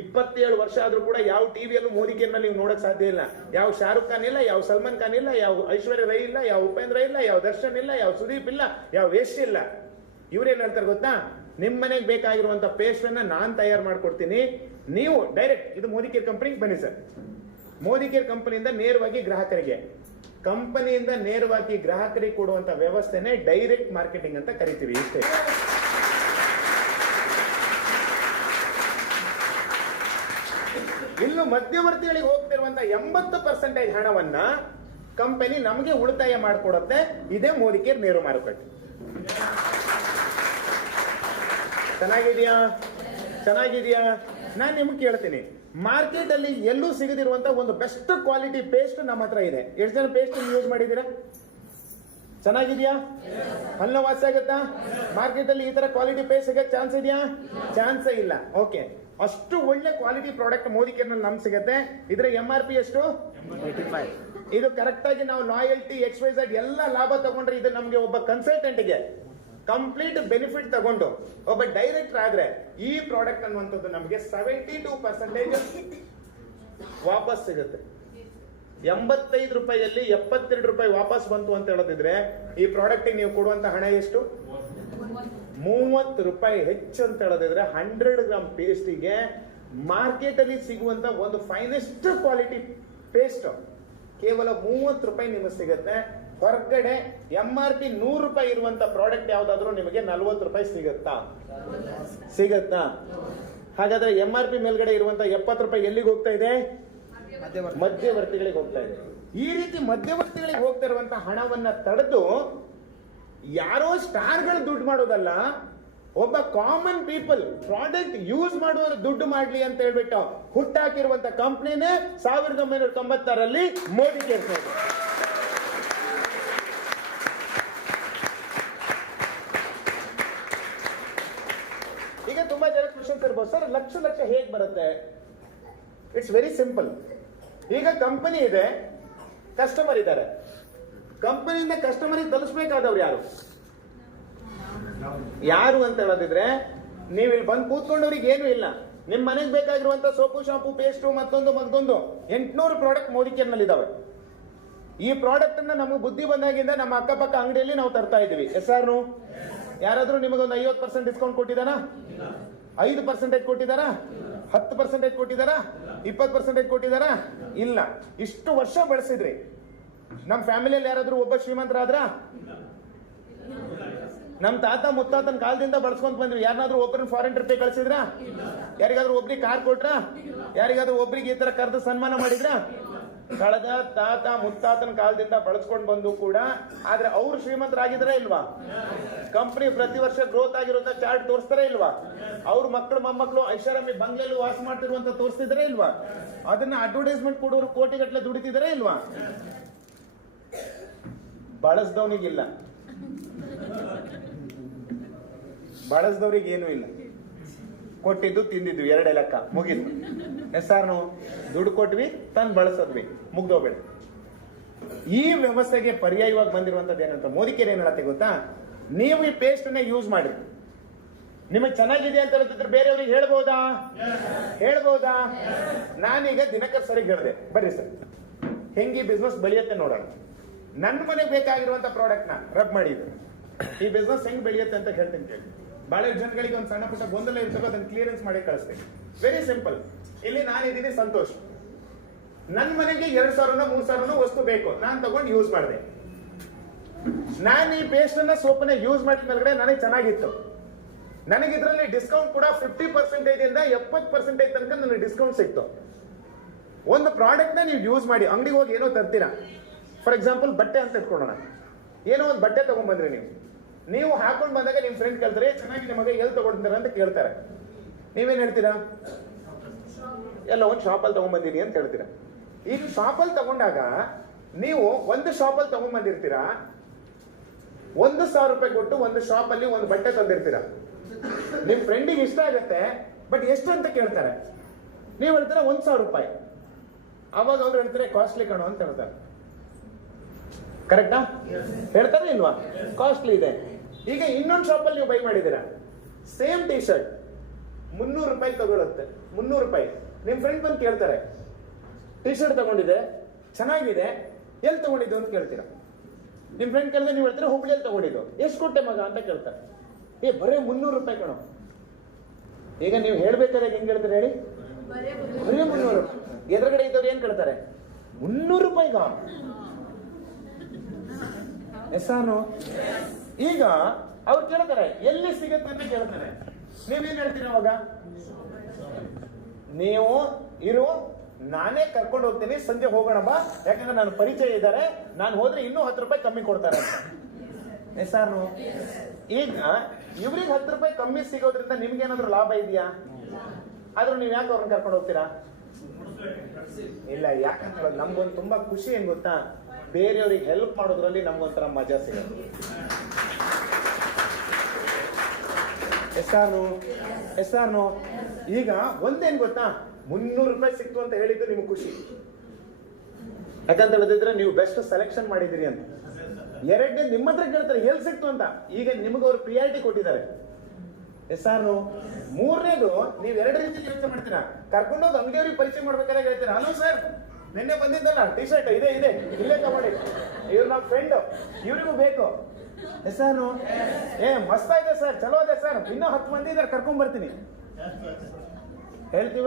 27 ವರ್ಷ ಆದ್ರೂ ಕೂಡ ಯಾವ ಟಿವಿಯಲ್ಲೂ ಮೋದಿ ಕೇರ್ನಲ್ಲಿ ನೀವು ನೋಡಕ್ ಸಾಧ್ಯ ಇಲ್ಲ. ಯಾವ ಶಾರುಖ್ ಖಾನ್ ಇಲ್ಲ, ಯಾವ ಸಲ್ಮಾನ್ ಖಾನ್ ಇಲ್ಲ, ಯಾವ ಐಶ್ವರ್ಯ ರೈ ಇಲ್ಲ, ಯಾವ ಉಪೇಂದ್ರ ಇಲ್ಲ, ಯಾವ ದರ್ಶನ್ ಇಲ್ಲ, ಯಾವ ಸುದೀಪ್ ಇಲ್ಲ, ಯಾವ ಯಶ್ ಇಲ್ಲ. ಇವ್ರೇನ್ ಹೇಳ್ತಾರೆ ಗೊತ್ತಾ, ನಿಮ್ ಮನೆಗೆ ಬೇಕಾಗಿರುವಂತ ಪೇಸ್ಟ್ ಅನ್ನ ನಾನ್ ತಯಾರು ಮಾಡ್ಕೊಡ್ತೀನಿ, ನೀವು ಡೈರೆಕ್ಟ್ ಇದು ಮೋದಿ ಕೇರ್ ಕಂಪನಿಗೆ ಬನ್ನಿ ಸರ್. ಮೋದಿ ಕೇರ್ ಕಂಪನಿಯಿಂದ ನೇರವಾಗಿ ಗ್ರಾಹಕರಿಗೆ, ಕಂಪನಿಯಿಂದ ನೇರವಾಗಿ ಗ್ರಾಹಕರಿಗೆ ಕೊಡುವಂತ ವ್ಯವಸ್ಥೆನೆ ಡೈರೆಕ್ಟ್ ಮಾರ್ಕೆಟಿಂಗ್ ಅಂತ ಕರಿತೀವಿ. ಇಷ್ಟೇ. ಇನ್ನು ಮಧ್ಯವರ್ತಿಗಳಿಗೆ ಹೋಗ್ತಿರುವಂತ 80% ಹಣವನ್ನ ಕಂಪನಿ ನಮಗೆ ಉಳಿತಾಯ ಮಾಡಿಕೊಡುತ್ತೆ. ಇದೇ ಮೋದಿ ಕೇರ್ ನೇರ ಮಾರುಕಟ್ಟೆ. ಚೆನ್ನಾಗಿದ್ಯಾ? ಚೆನ್ನಾಗಿದ್ಯಾ? ನಾನು ನಿಮ್ಗೆ ಕೇಳ್ತೀನಿ, ಮಾರ್ಕೆಟ್ ಅಲ್ಲಿ ಎಲ್ಲೂ ಸಿಗದಿರುವಂತ ಒಂದು ಬೆಸ್ಟ್ ಕ್ವಾಲಿಟಿ ಪೇಸ್ಟ್ ನಮ್ಮ ಹತ್ರ ಇದೆ. ಎಷ್ಟು ಜನ ಪೇಸ್ಟ್ ಯೂಸ್ ಮಾಡಿದ್ದೀರಾ? ಚೆನ್ನಾಗಿದ್ಯಾ? ಹಲ್ಲು ವಾಸಿ ಆಗುತ್ತಾ? ಮಾರ್ಕೆಟ್ ಅಲ್ಲಿ ಈ ತರ ಕ್ವಾಲಿಟಿ ಪೇಸ್ಟ್ ಸಿಗಕ್ಕೆ ಚಾನ್ಸ್ ಇದೆಯಾ? ಚಾನ್ಸೇ ಇಲ್ಲ. ಓಕೆ, ಅಷ್ಟು ಒಳ್ಳೆ ಕ್ವಾಲಿಟಿ ಪ್ರಾಡಕ್ಟ್ ಮೋದಿ ಕೇರ್ ನಲ್ಲಿ ನಮ್ಗೆ ಸಿಗುತ್ತೆ. ಇದರ MRP ಎಷ್ಟು? 85. ಇದು ಕರೆಕ್ಟ್ ಆಗಿ ನಾವು ಲಾಯಲ್ಟಿ, XYZ ಎಲ್ಲ ಲಾಭ ತಗೊಂಡ್ರೆ ಇದು ನಮ್ಗೆ ಒಬ್ಬ ಕನ್ಸಲ್ಟೆಂಟ್ಗೆ ಕಂಪ್ಲೀಟ್ ಬೆನಿಫಿಟ್ ತಗೊಂಡು ಒಬ್ಬ ಡೈರೆಕ್ಟರ್ ಆದ್ರೆ ಈ ಪ್ರಾಡಕ್ಟ್ ಅನ್ನುವಂಥದ್ದು ನಮಗೆ 72% ವಾಪಸ್ ಸಿಗುತ್ತೆ. ರೂಪಾಯಿಯಲ್ಲಿ 72 ರೂಪಾಯಿ ವಾಪಸ್ ಬಂತು ಅಂತ ಹೇಳೋದಿದ್ರೆ ಈ ಪ್ರಾಡಕ್ಟ್ ನೀವು ಕೊಡುವಂತ ಹಣ ಎಷ್ಟು? 30 ರೂಪಾಯಿ ಹೆಚ್ಚು ಅಂತ ಹೇಳೋದಿದ್ರೆ 100 ಗ್ರಾಮ್ ಪೇಸ್ಟಿಗೆ ಮಾರ್ಕೆಟ್ ಅಲ್ಲಿ ಸಿಗುವಂತ ಒಂದು ಫೈನೆಸ್ಟ್ ಕ್ವಾಲಿಟಿ ಪೇಸ್ಟ್ ಕೇವಲ 30 ರೂಪಾಯಿ ನಿಮಗೆ ಸಿಗುತ್ತೆ. ಹೊರಗಡೆ MRP 100 ರೂಪಾಯಿ ಇರುವಂತ ಪ್ರಾಡಕ್ಟ್ ಯಾವ್ದಾದ್ರು ನಿಮಗೆ 40 ರೂಪಾಯಿ ಸಿಗತ್ತಾ? ಹಾಗಾದ್ರೆ MRP ಮೇಲ್ಗಡೆ ಇರುವಂತ 70 ರೂಪಾಯಿ ಎಲ್ಲಿಗೆ ಹೋಗ್ತಾ ಇದೆ? ಮಧ್ಯವರ್ತಿಗಳಿಗೆ ಹೋಗ್ತಾ ಇದೆ. ಈ ರೀತಿ ಮಧ್ಯವರ್ತಿಗಳಿಗೆ ಹೋಗ್ತಾ ಇರುವಂತ ಹಣವನ್ನ ತಡೆದು ಯಾರೋ ಸ್ಟಾರ್ಗಳು ದುಡ್ಡು ಮಾಡೋದಲ್ಲ, ಒಬ್ಬ ಕಾಮನ್ ಪೀಪಲ್ ಪ್ರಾಡಕ್ಟ್ ಯೂಸ್ ಮಾಡುವವರು ದುಡ್ಡು ಮಾಡ್ಲಿ ಅಂತ ಹೇಳ್ಬಿಟ್ಟು ಹುಟ್ಟಾಕಿರುವಂತ ಕಂಪ್ನಿನೇ 1996ರಲ್ಲಿ ಮೋದಿ ಕೇರ್. ಈಗ ತುಂಬಾ ಜನ ಕ್ವಶನ್ಸ್ ಇರ್ಬೋದು, ಸರ್ ಲಕ್ಷ ಹೇಗ್ ಬರುತ್ತೆ? It's very simple. ಈಗ ಕಂಪನಿ ಇದೆ, ಕಸ್ಟಮರ್ ಇದ್ದಾರೆ. ಕಂಪನಿಯಿಂದ ಕಸ್ಟಮರಿಗೆ ತಲುಪಿಸಬೇಕಾದವ್ರು ಯಾರು ಅಂತ ಹೇಳೋದಿದ್ರೆ, ನೀವು ಇಲ್ಲಿ ಬಂದು ಕೂತ್ಕೊಂಡವ್ರಿಗೆ ಏನು ಇಲ್ಲ. ನಿಮ್ ಮನೆಗೆ ಬೇಕಾಗಿರುವಂತ ಸೋಪು, ಶಾಂಪು, ಪೇಸ್ಟು, ಮತ್ತೊಂದು 800 ಪ್ರಾಡಕ್ಟ್ ಮೋದಿ ಕೇರ್ ನಲ್ಲಿ ಇದಾವೆ. ಈ ಪ್ರಾಡಕ್ಟ್ ಅನ್ನ ನಮಗೆ ಬುದ್ಧಿ ಬಂದಾಗಿಂದ ನಮ್ಮ ಅಕ್ಕಪಕ್ಕ ಅಂಗಡಿಯಲ್ಲಿ ನಾವು ತರ್ತಾ ಇದೀವಿ. SR ಯಾರಾದ್ರೂ ನಿಮಗೊಂದು 50% ಡಿಸ್ಕೌಂಟ್ ಕೊಟ್ಟಿದಾರಾ? 5% ಕೊಟ್ಟಿದಾರಾ? 10% ಕೊಟ್ಟಿದಾರಾ? 20% ಕೊಟ್ಟಿದಾರಾ? ಇಲ್ಲ. ಇಷ್ಟು ವರ್ಷ ಬಳಸಿದ್ರಿ. ನಮ್ ಫ್ಯಾಮಿಲಿಯಲ್ಲಿ ಯಾರಾದ್ರೂ ಒಬ್ಬ ಶ್ರೀಮಂತರಾದ್ರ? ನಮ್ ತಾತ ಮುತ್ತಾತನ ಕಾಲದಿಂದ ಬಳಸ್ಕೊಂತ ಬಂದ್ರಿ. ಯಾರನ್ನಾದ್ರೂ ಒಬ್ಬರನ್ನ ಫಾರಿನ್ ಟ್ರಿಪ್ ಕಳ್ಸಿದ್ರ? ಯಾರಿಗಾದ್ರೂ ಒಬ್ರಿಗೆ ಕಾರ್ ಕೊಟ್ರ? ಯಾರಿಗಾದ್ರೂ ಒಬ್ರಿಗೆ ಈ ತರ ಕರೆದು ಸನ್ಮಾನ ಮಾಡಿದ್ರ? ಕಳೆದ ತಾತ ಮುತ್ತಾತನ ಕಾಲದಿಂದ ಬಳಸ್ಕೊಂಡು ಬಂದು ಕೂಡ, ಆದ್ರೆ ಅವ್ರು ಶ್ರೀಮಂತರಾಗಿದ್ರೆ ಇಲ್ವಾ? ಕಂಪನಿ ಪ್ರತಿ ವರ್ಷ ಗ್ರೋತ್ ಆಗಿರುವಂತ ಚಾರ್ಟ್ ತೋರಿಸ್ತಾರೆ ಇಲ್ವಾ? ಅವ್ರ ಮಕ್ಕಳು ಮೊಮ್ಮಕ್ಕಳು ಐಷಾರಾಮಿ ಬಂಗ್ಲೆಯಲ್ಲಿ ವಾಸ ಮಾಡ್ತಿರುವಂತ ತೋರಿಸ್ತಿದ್ರೆ ಇಲ್ವಾ? ಅದನ್ನ ಅಡ್ವರ್ಟೈಸ್ಮೆಂಟ್ ಕೊಡೋರು ಕೋಟಿಗಟ್ಟಲೆ ದುಡಿತಿದ್ರೆ ಇಲ್ವಾ? ಬಳಸ್ದವನಿಗಿಲ್ಲ, ಬಳಸ್ದವ್ರಿಗೆ ಏನೂ ಇಲ್ಲ. ಕೊಟ್ಟಿದ್ದು ತಿಂದಿದ್ವಿ, 2 ಲೆಕ್ಕ ಮುಗಿದ್ವಿ. SR ದುಡ್ಡು ಕೊಟ್ವಿ, ತಂದು ಬಳಸದ್ವಿ, ಮುಗ್ದೋಗ್ಬೇಡ. ಈ ವ್ಯವಸ್ಥೆಗೆ ಪರ್ಯಾಯವಾಗಿ ಬಂದಿರುವಂತದ್ದು ಏನಂತ ಮೋದಿ ಕೇರ್ ಏನ್ ಹೇಳತ್ತೆ ಗೊತ್ತಾ? ನೀವು ಈ ಪೇಸ್ಟ್ ನ ಯೂಸ್ ಮಾಡಿ, ನಿಮಗೆ ಚೆನ್ನಾಗಿದೆ ಅಂತ ಹೇಳ್ತಿದ್ರೆ ಬೇರೆಯವ್ರಿಗೆ ಹೇಳ್ಬೋದಾ? ನಾನೀಗ ದಿನಕರ್ ಸರಿಗೆ ಹೇಳಿದೆ, ಬರ್ರಿ ಸರ್ ಹೆಂಗೆ ಬಿಸ್ನೆಸ್ ಬೆಳೆಯುತ್ತೆ ನೋಡೋಣ. ನನ್ನ ಮನೆಗೆ ಬೇಕಾಗಿರುವಂತ ಪ್ರಾಡಕ್ಟ್ ನ ರಬ್ ಮಾಡಿದ್ರು, ಈ ಬಿಸ್ನೆಸ್ ಹೆಂಗ್ ಬೆಳೆಯುತ್ತೆ ಅಂತ ಹೇಳ್ತೀನಿ ಕೇಳಿ. ಬಹಳ ಜನಗಳಿಗೆ ಒಂದು ಸಣ್ಣ ಪುಟ್ಟ ಗೊಂದಲ ಇರ್ತದೆ, ಅದನ್ನ ಕ್ಲಿಯರೆನ್ಸ್ ಮಾಡಿ ಕಳಿಸ್ತೀನಿ. Very simple. ಇಲ್ಲಿ ನಾನಿದ್ದೀನಿ ಸಂತೋಷ್, ನನ್ನ ಮನೆಗೆ 2,000 3,000 ವಸ್ತು ಬೇಕು, ನಾನು ತಗೊಂಡು ಯೂಸ್ ಮಾಡಿದೆ. ನಾನು ಈ ಪೇಸ್ಟ್ ಅನ್ನ ಸೋಪನ್ನ ಯೂಸ್ ಮಾಡಿದ ಮೇಲ್ಗಡೆ ನನಗೆ ಚೆನ್ನಾಗಿತ್ತು. ನನಗೆ ಇದರಲ್ಲಿ ಡಿಸ್ಕೌಂಟ್ ಕೂಡ 50% ಇಂದ 70% ತನಕ ನನಗೆ ಡಿಸ್ಕೌಂಟ್ ಸಿಕ್ತು. ಒಂದು ಪ್ರಾಡಕ್ಟ್ ನ ನೀವು ಯೂಸ್ ಮಾಡಿ ಅಂಗಡಿಗೆ ಹೋಗಿ ಏನೋ ತರ್ತೀರಾ. ಫಾರ್ ಎಕ್ಸಾಂಪಲ್ ಬಟ್ಟೆ ಅಂತ ಇಟ್ಕೊಳ್ಳೋಣ. ಏನೋ ಒಂದು ಬಟ್ಟೆ ತಗೊಂಡ್ಬಂದ್ರಿ, ನೀವು ಹಾಕೊಂಡು ಬಂದಾಗ ನಿಮ್ ಫ್ರೆಂಡ್ ಕೇಳ್ತಾರೆ, ಚೆನ್ನಾಗಿದೆ ಮಗ, ಎಲ್ಲಿ ತಗೊಂಡಿದ್ದಾರೆ ಅಂತ ಕೇಳ್ತಾರೆ. ನೀವೇನ್ ಹೇಳ್ತೀರಾ? ಎಲ್ಲ ಒಂದು ಶಾಪಲ್ಲಿ ತಗೊಂಡ್ಬಂದಿರಿ ಅಂತ ಹೇಳ್ತೀರಾ. ಈಗ ಶಾಪಲ್ಲಿ ತಗೊಂಡಾಗ ನೀವು ಒಂದು ಶಾಪಲ್ಲಿ ತಗೊಂಡ್ಬಂದಿರ್ತೀರಾ, 1,000 ರೂಪಾಯಿ ಕೊಟ್ಟು ಒಂದು ಶಾಪಲ್ಲಿ ಒಂದು ಬಟ್ಟೆ ತಂದಿರ್ತೀರಾ. ನಿಮ್ ಫ್ರೆಂಡಿಗೆ ಇಷ್ಟ ಆಗತ್ತೆ, ಬಟ್ ಎಷ್ಟು ಅಂತ ಕೇಳ್ತಾರೆ. ನೀವು ಹೇಳ್ತೀರಾ 1,000 ರೂಪಾಯಿ. ಅವಾಗ ಅವ್ರು ಹೇಳ್ತಾರೆ ಕಾಸ್ಟ್ಲಿ ಕಣೋ ಅಂತ ಹೇಳ್ತಾರೆ. ಕರೆಕ್ಟಾ? ಹೇಳ್ತಾರೆ ಇಲ್ವಾ? ಕಾಸ್ಟ್ಲಿ ಇದೆ. ಈಗ ಇನ್ನೊಂದು ಶಾಪಲ್ಲಿ ನೀವು ಬೈ ಮಾಡಿದ್ದೀರಾ, ಸೇಮ್ ಟಿ ಶರ್ಟ್ 300 ರೂಪಾಯಿ ತಗೊಳುತ್ತೆ. 300 ರೂಪಾಯಿ. ನಿಮ್ ಫ್ರೆಂಡ್ ಬಂದು ಕೇಳ್ತಾರೆ, ಟಿ ಶರ್ಟ್ ತಗೊಂಡಿದೆ, ಚೆನ್ನಾಗಿದೆ, ಎಲ್ಲಿ ತಗೊಂಡಿದ್ದು ಅಂತ ಕೇಳ್ತೀರಾ. ನಿಮ್ ಫ್ರೆಂಡ್ ಕೇಳಿದ್ರೆ ನೀವು ಹೇಳ್ತೀರಾ ಹುಬ್ಳಿಯಲ್ಲಿ ತಗೊಂಡಿದ್ದು. ಎಷ್ಟು ಕೊಟ್ಟೆ ಮಗ ಅಂತ ಕೇಳ್ತಾರೆ. ಬರೇ 300 ರೂಪಾಯಿ ಕಣೋ. ಈಗ ನೀವು ಹೇಳ್ಬೇಕಾದ್ರೆ ಹೆಂಗ್ ಹೇಳ್ತಾರೆ ಹೇಳಿ? ಬರೇ 300. ಎದುರುಗಡೆ ಇದ್ದವ್ರು ಏನ್ ಕೇಳ್ತಾರೆ? 300 ರೂಪಾಯಿಗ ಎಸ್ಸಾನು? ಈಗ ಅವ್ರು ಕೇಳ್ತಾರೆ ಎಲ್ಲಿ ಸಿಗುತ್ತೆ ಅಂತ ಕೇಳ್ತಾರೆ. ನೀವೇನ್ ಹೇಳ್ತೀರಿ ಅವಾಗ? ನೀವು ನಾನೇ ಕರ್ಕೊಂಡು ಹೋಗ್ತೀನಿ, ಸಂಜೆ ಹೋಗೋಣ ಬಾ, ಯಾಕಂದ್ರೆ ನಾನು ಪರಿಚಯ ಇದ್ದಾರೆ, ನಾನು ಹೋದ್ರೆ ಇನ್ನೂ 10 ರೂಪಾಯಿ ಕಮ್ಮಿ ಕೊಡ್ತಾರೆ ಅಂತ. ಎಸ್ಸಾನು? ಈಗ ಇವ್ರಿಗೆ 10 ರೂಪಾಯಿ ಕಮ್ಮಿ ಸಿಗೋದ್ರಿಂದ ನಿಮ್ಗೆ ಏನಾದ್ರು ಲಾಭ ಇದೆಯಾ? ಆದ್ರೂ ನೀವ್ ಯಾಕೆ ಅವ್ರನ್ನ ಕರ್ಕೊಂಡು ಹೋಗ್ತೀರಾ? ಇಲ್ಲ. ಯಾಕಂದ್ರೆ ನಮ್ಗೊಂದು ತುಂಬಾ ಖುಷಿ ಏನ್ ಗೊತ್ತಾ? ಬೇರೆಯವ್ರಿಗೆ ಹೆಲ್ಪ್ ಮಾಡೋದ್ರಲ್ಲಿ ನಮ್ಗೊಂಥರ ಮಜಾ ಸಿಗುತ್ತೆ. ಎಸ್ಸಾನು? ಈಗ ಒಂದೇನ್ ಗೊತ್ತಾ? 300 ರೂಪಾಯಿ ಸಿಕ್ತು ಅಂತ ಹೇಳಿದ್ದು ನಿಮ್ಗೆ ಖುಷಿ, ಯಾಕಂತ ಹೇಳಿದ್ರೆ ನೀವು ಬೆಸ್ಟ್ ಸೆಲೆಕ್ಷನ್ ಮಾಡಿದಿರಿ ಅಂತ. ಎರಡನೇ ನಿಮ್ಮ ಹತ್ರ ಕೇಳ್ತಾರೆ ಎಲ್ಲಿ ಸಿಕ್ತು ಅಂತ. ಈಗ ನಿಮ್ಗೆ ಅವ್ರು ಪ್ರಿಯಾರಿಟಿ ಕೊಟ್ಟಿದ್ದಾರೆ. ಎಸ್ಸಾನು? ಮೂರನೇದು, ನೀವು 2 ರೀತಿ ಕೆಲಸ ಮಾಡ್ತೀರಾ. ಕರ್ಕೊಂಡೋಗಿ ಅಂಗಡಿಯವ್ರಿಗೆ ಪರಿಚಯ ಮಾಡ್ಬೇಕಾದ್ರೆ ಹೇಳ್ತೀರಾ, ಹಲೋ ಸರ್ ನಿನ್ನೆ ಬಂದಿದ್ದಲ್ಲ ಟಿ ಶರ್ಟ್ ಇದೆ ಇಲ್ಲೇ ತಗೊಳ್ಳಿ. ಇವ್ರು ನಮ್ಮ ಫ್ರೆಂಡ್, ಇವ್ರಿಗೂ ಬೇಕು. ಹೆಸರು ಮಸ್ತ್ ಇದೆ ಸರ್, ಚಲೋ ಇದೆ ಸರ್, ಇನ್ನೂ 10 ಮಂದಿ ಇದ್ದಾರೆ, ಕರ್ಕೊಂಡ್ ಬರ್ತೀನಿ. ಹೇಳ್ತೀವ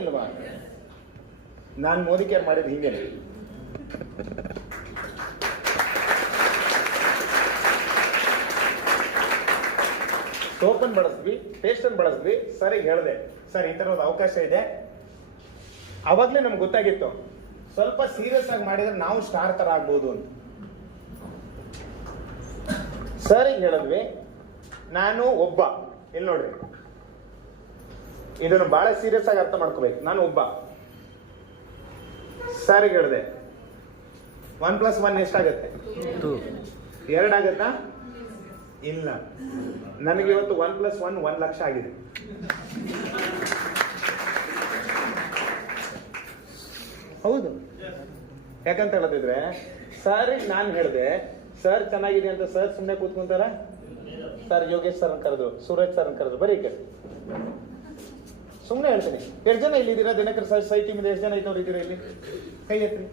ಇಲ್ವಾ? ನಾನು ಮೋದಿ ಕೇರ್ ಮಾಡಿದ್ ಹಿಂಗೆ. ಸೋಪನ್ ಬಳಸ್ವಿ, ಪೇಸ್ಟನ್ ಬಳಸ್ವಿ. ಸರಿಗೆ ಹೇಳಿದೆ, ಸರ್ ಈ ತರ ಒಂದು ಅವಕಾಶ ಇದೆ. ಅವಾಗ್ಲೇ ನಮ್ಗೆ ಗೊತ್ತಾಗಿತ್ತು, ಸ್ವಲ್ಪ ಸೀರಿಯಸ್ ಆಗಿ ಮಾಡಿದ್ರೆ ನಾವು ಸ್ಟಾರ್ ತರ ಆಗ್ಬೋದು ಅಂತ. ಸರಿಗೆ ಹೇಳಿದ್ವಿ, ನಾನು ಒಬ್ಬ, ಇಲ್ಲಿ ನೋಡ್ರಿ, ಇದನ್ನು ಬಹಳ ಸೀರಿಯಸ್ ಆಗಿ ಅರ್ಥ ಮಾಡ್ಕೋಬೇಕು. ನಾನು ಒಬ್ಬ. ಸರಿಗೆ ಹೇಳಿದೆ 1+1 ಎಷ್ಟಾಗತ್ತೆ? 2 ಆಗತ್ತಾ? ಇಲ್ಲ, ನನಗೆ ಇವತ್ತು 1+1 1 ಲಕ್ಷ ಆಗಿದೆ. ಹೌದು. ಯಾಕಂತ ಹೇಳದಿದ್ರೆ, ಸರ್ ನಾನು ಹೇಳಿದೆ, ಸರ್ ಚೆನ್ನಾಗಿದೆ ಅಂತ ಸರ್ ಸುಮ್ಮನೆ ಕೂತ್ಕೊಂತಾರ? ಸರ್ ಯೋಗೇಶ್ ಸರ್ ಕರೆದ್ರು, ಸೂರಜ್ ಸರ್ ಕರೆದ್ರು, ಬರೀ ಕರೆ ಸುಮ್ಮನೆ ಹೇಳ್ತೀನಿ. ಎಷ್ಟು ಜನ ಇಲ್ಲಿದ್ದೀರಾ? ದಿನಕರ ಸೊಸೈಟಿ ಮೇಲೆ ಎಷ್ಟು ಜನ ಇದ್ದವ್ರು ಇದ್ದೀರಾ ಇಲ್ಲಿ? ಕೈ ಎತ್ತಿ.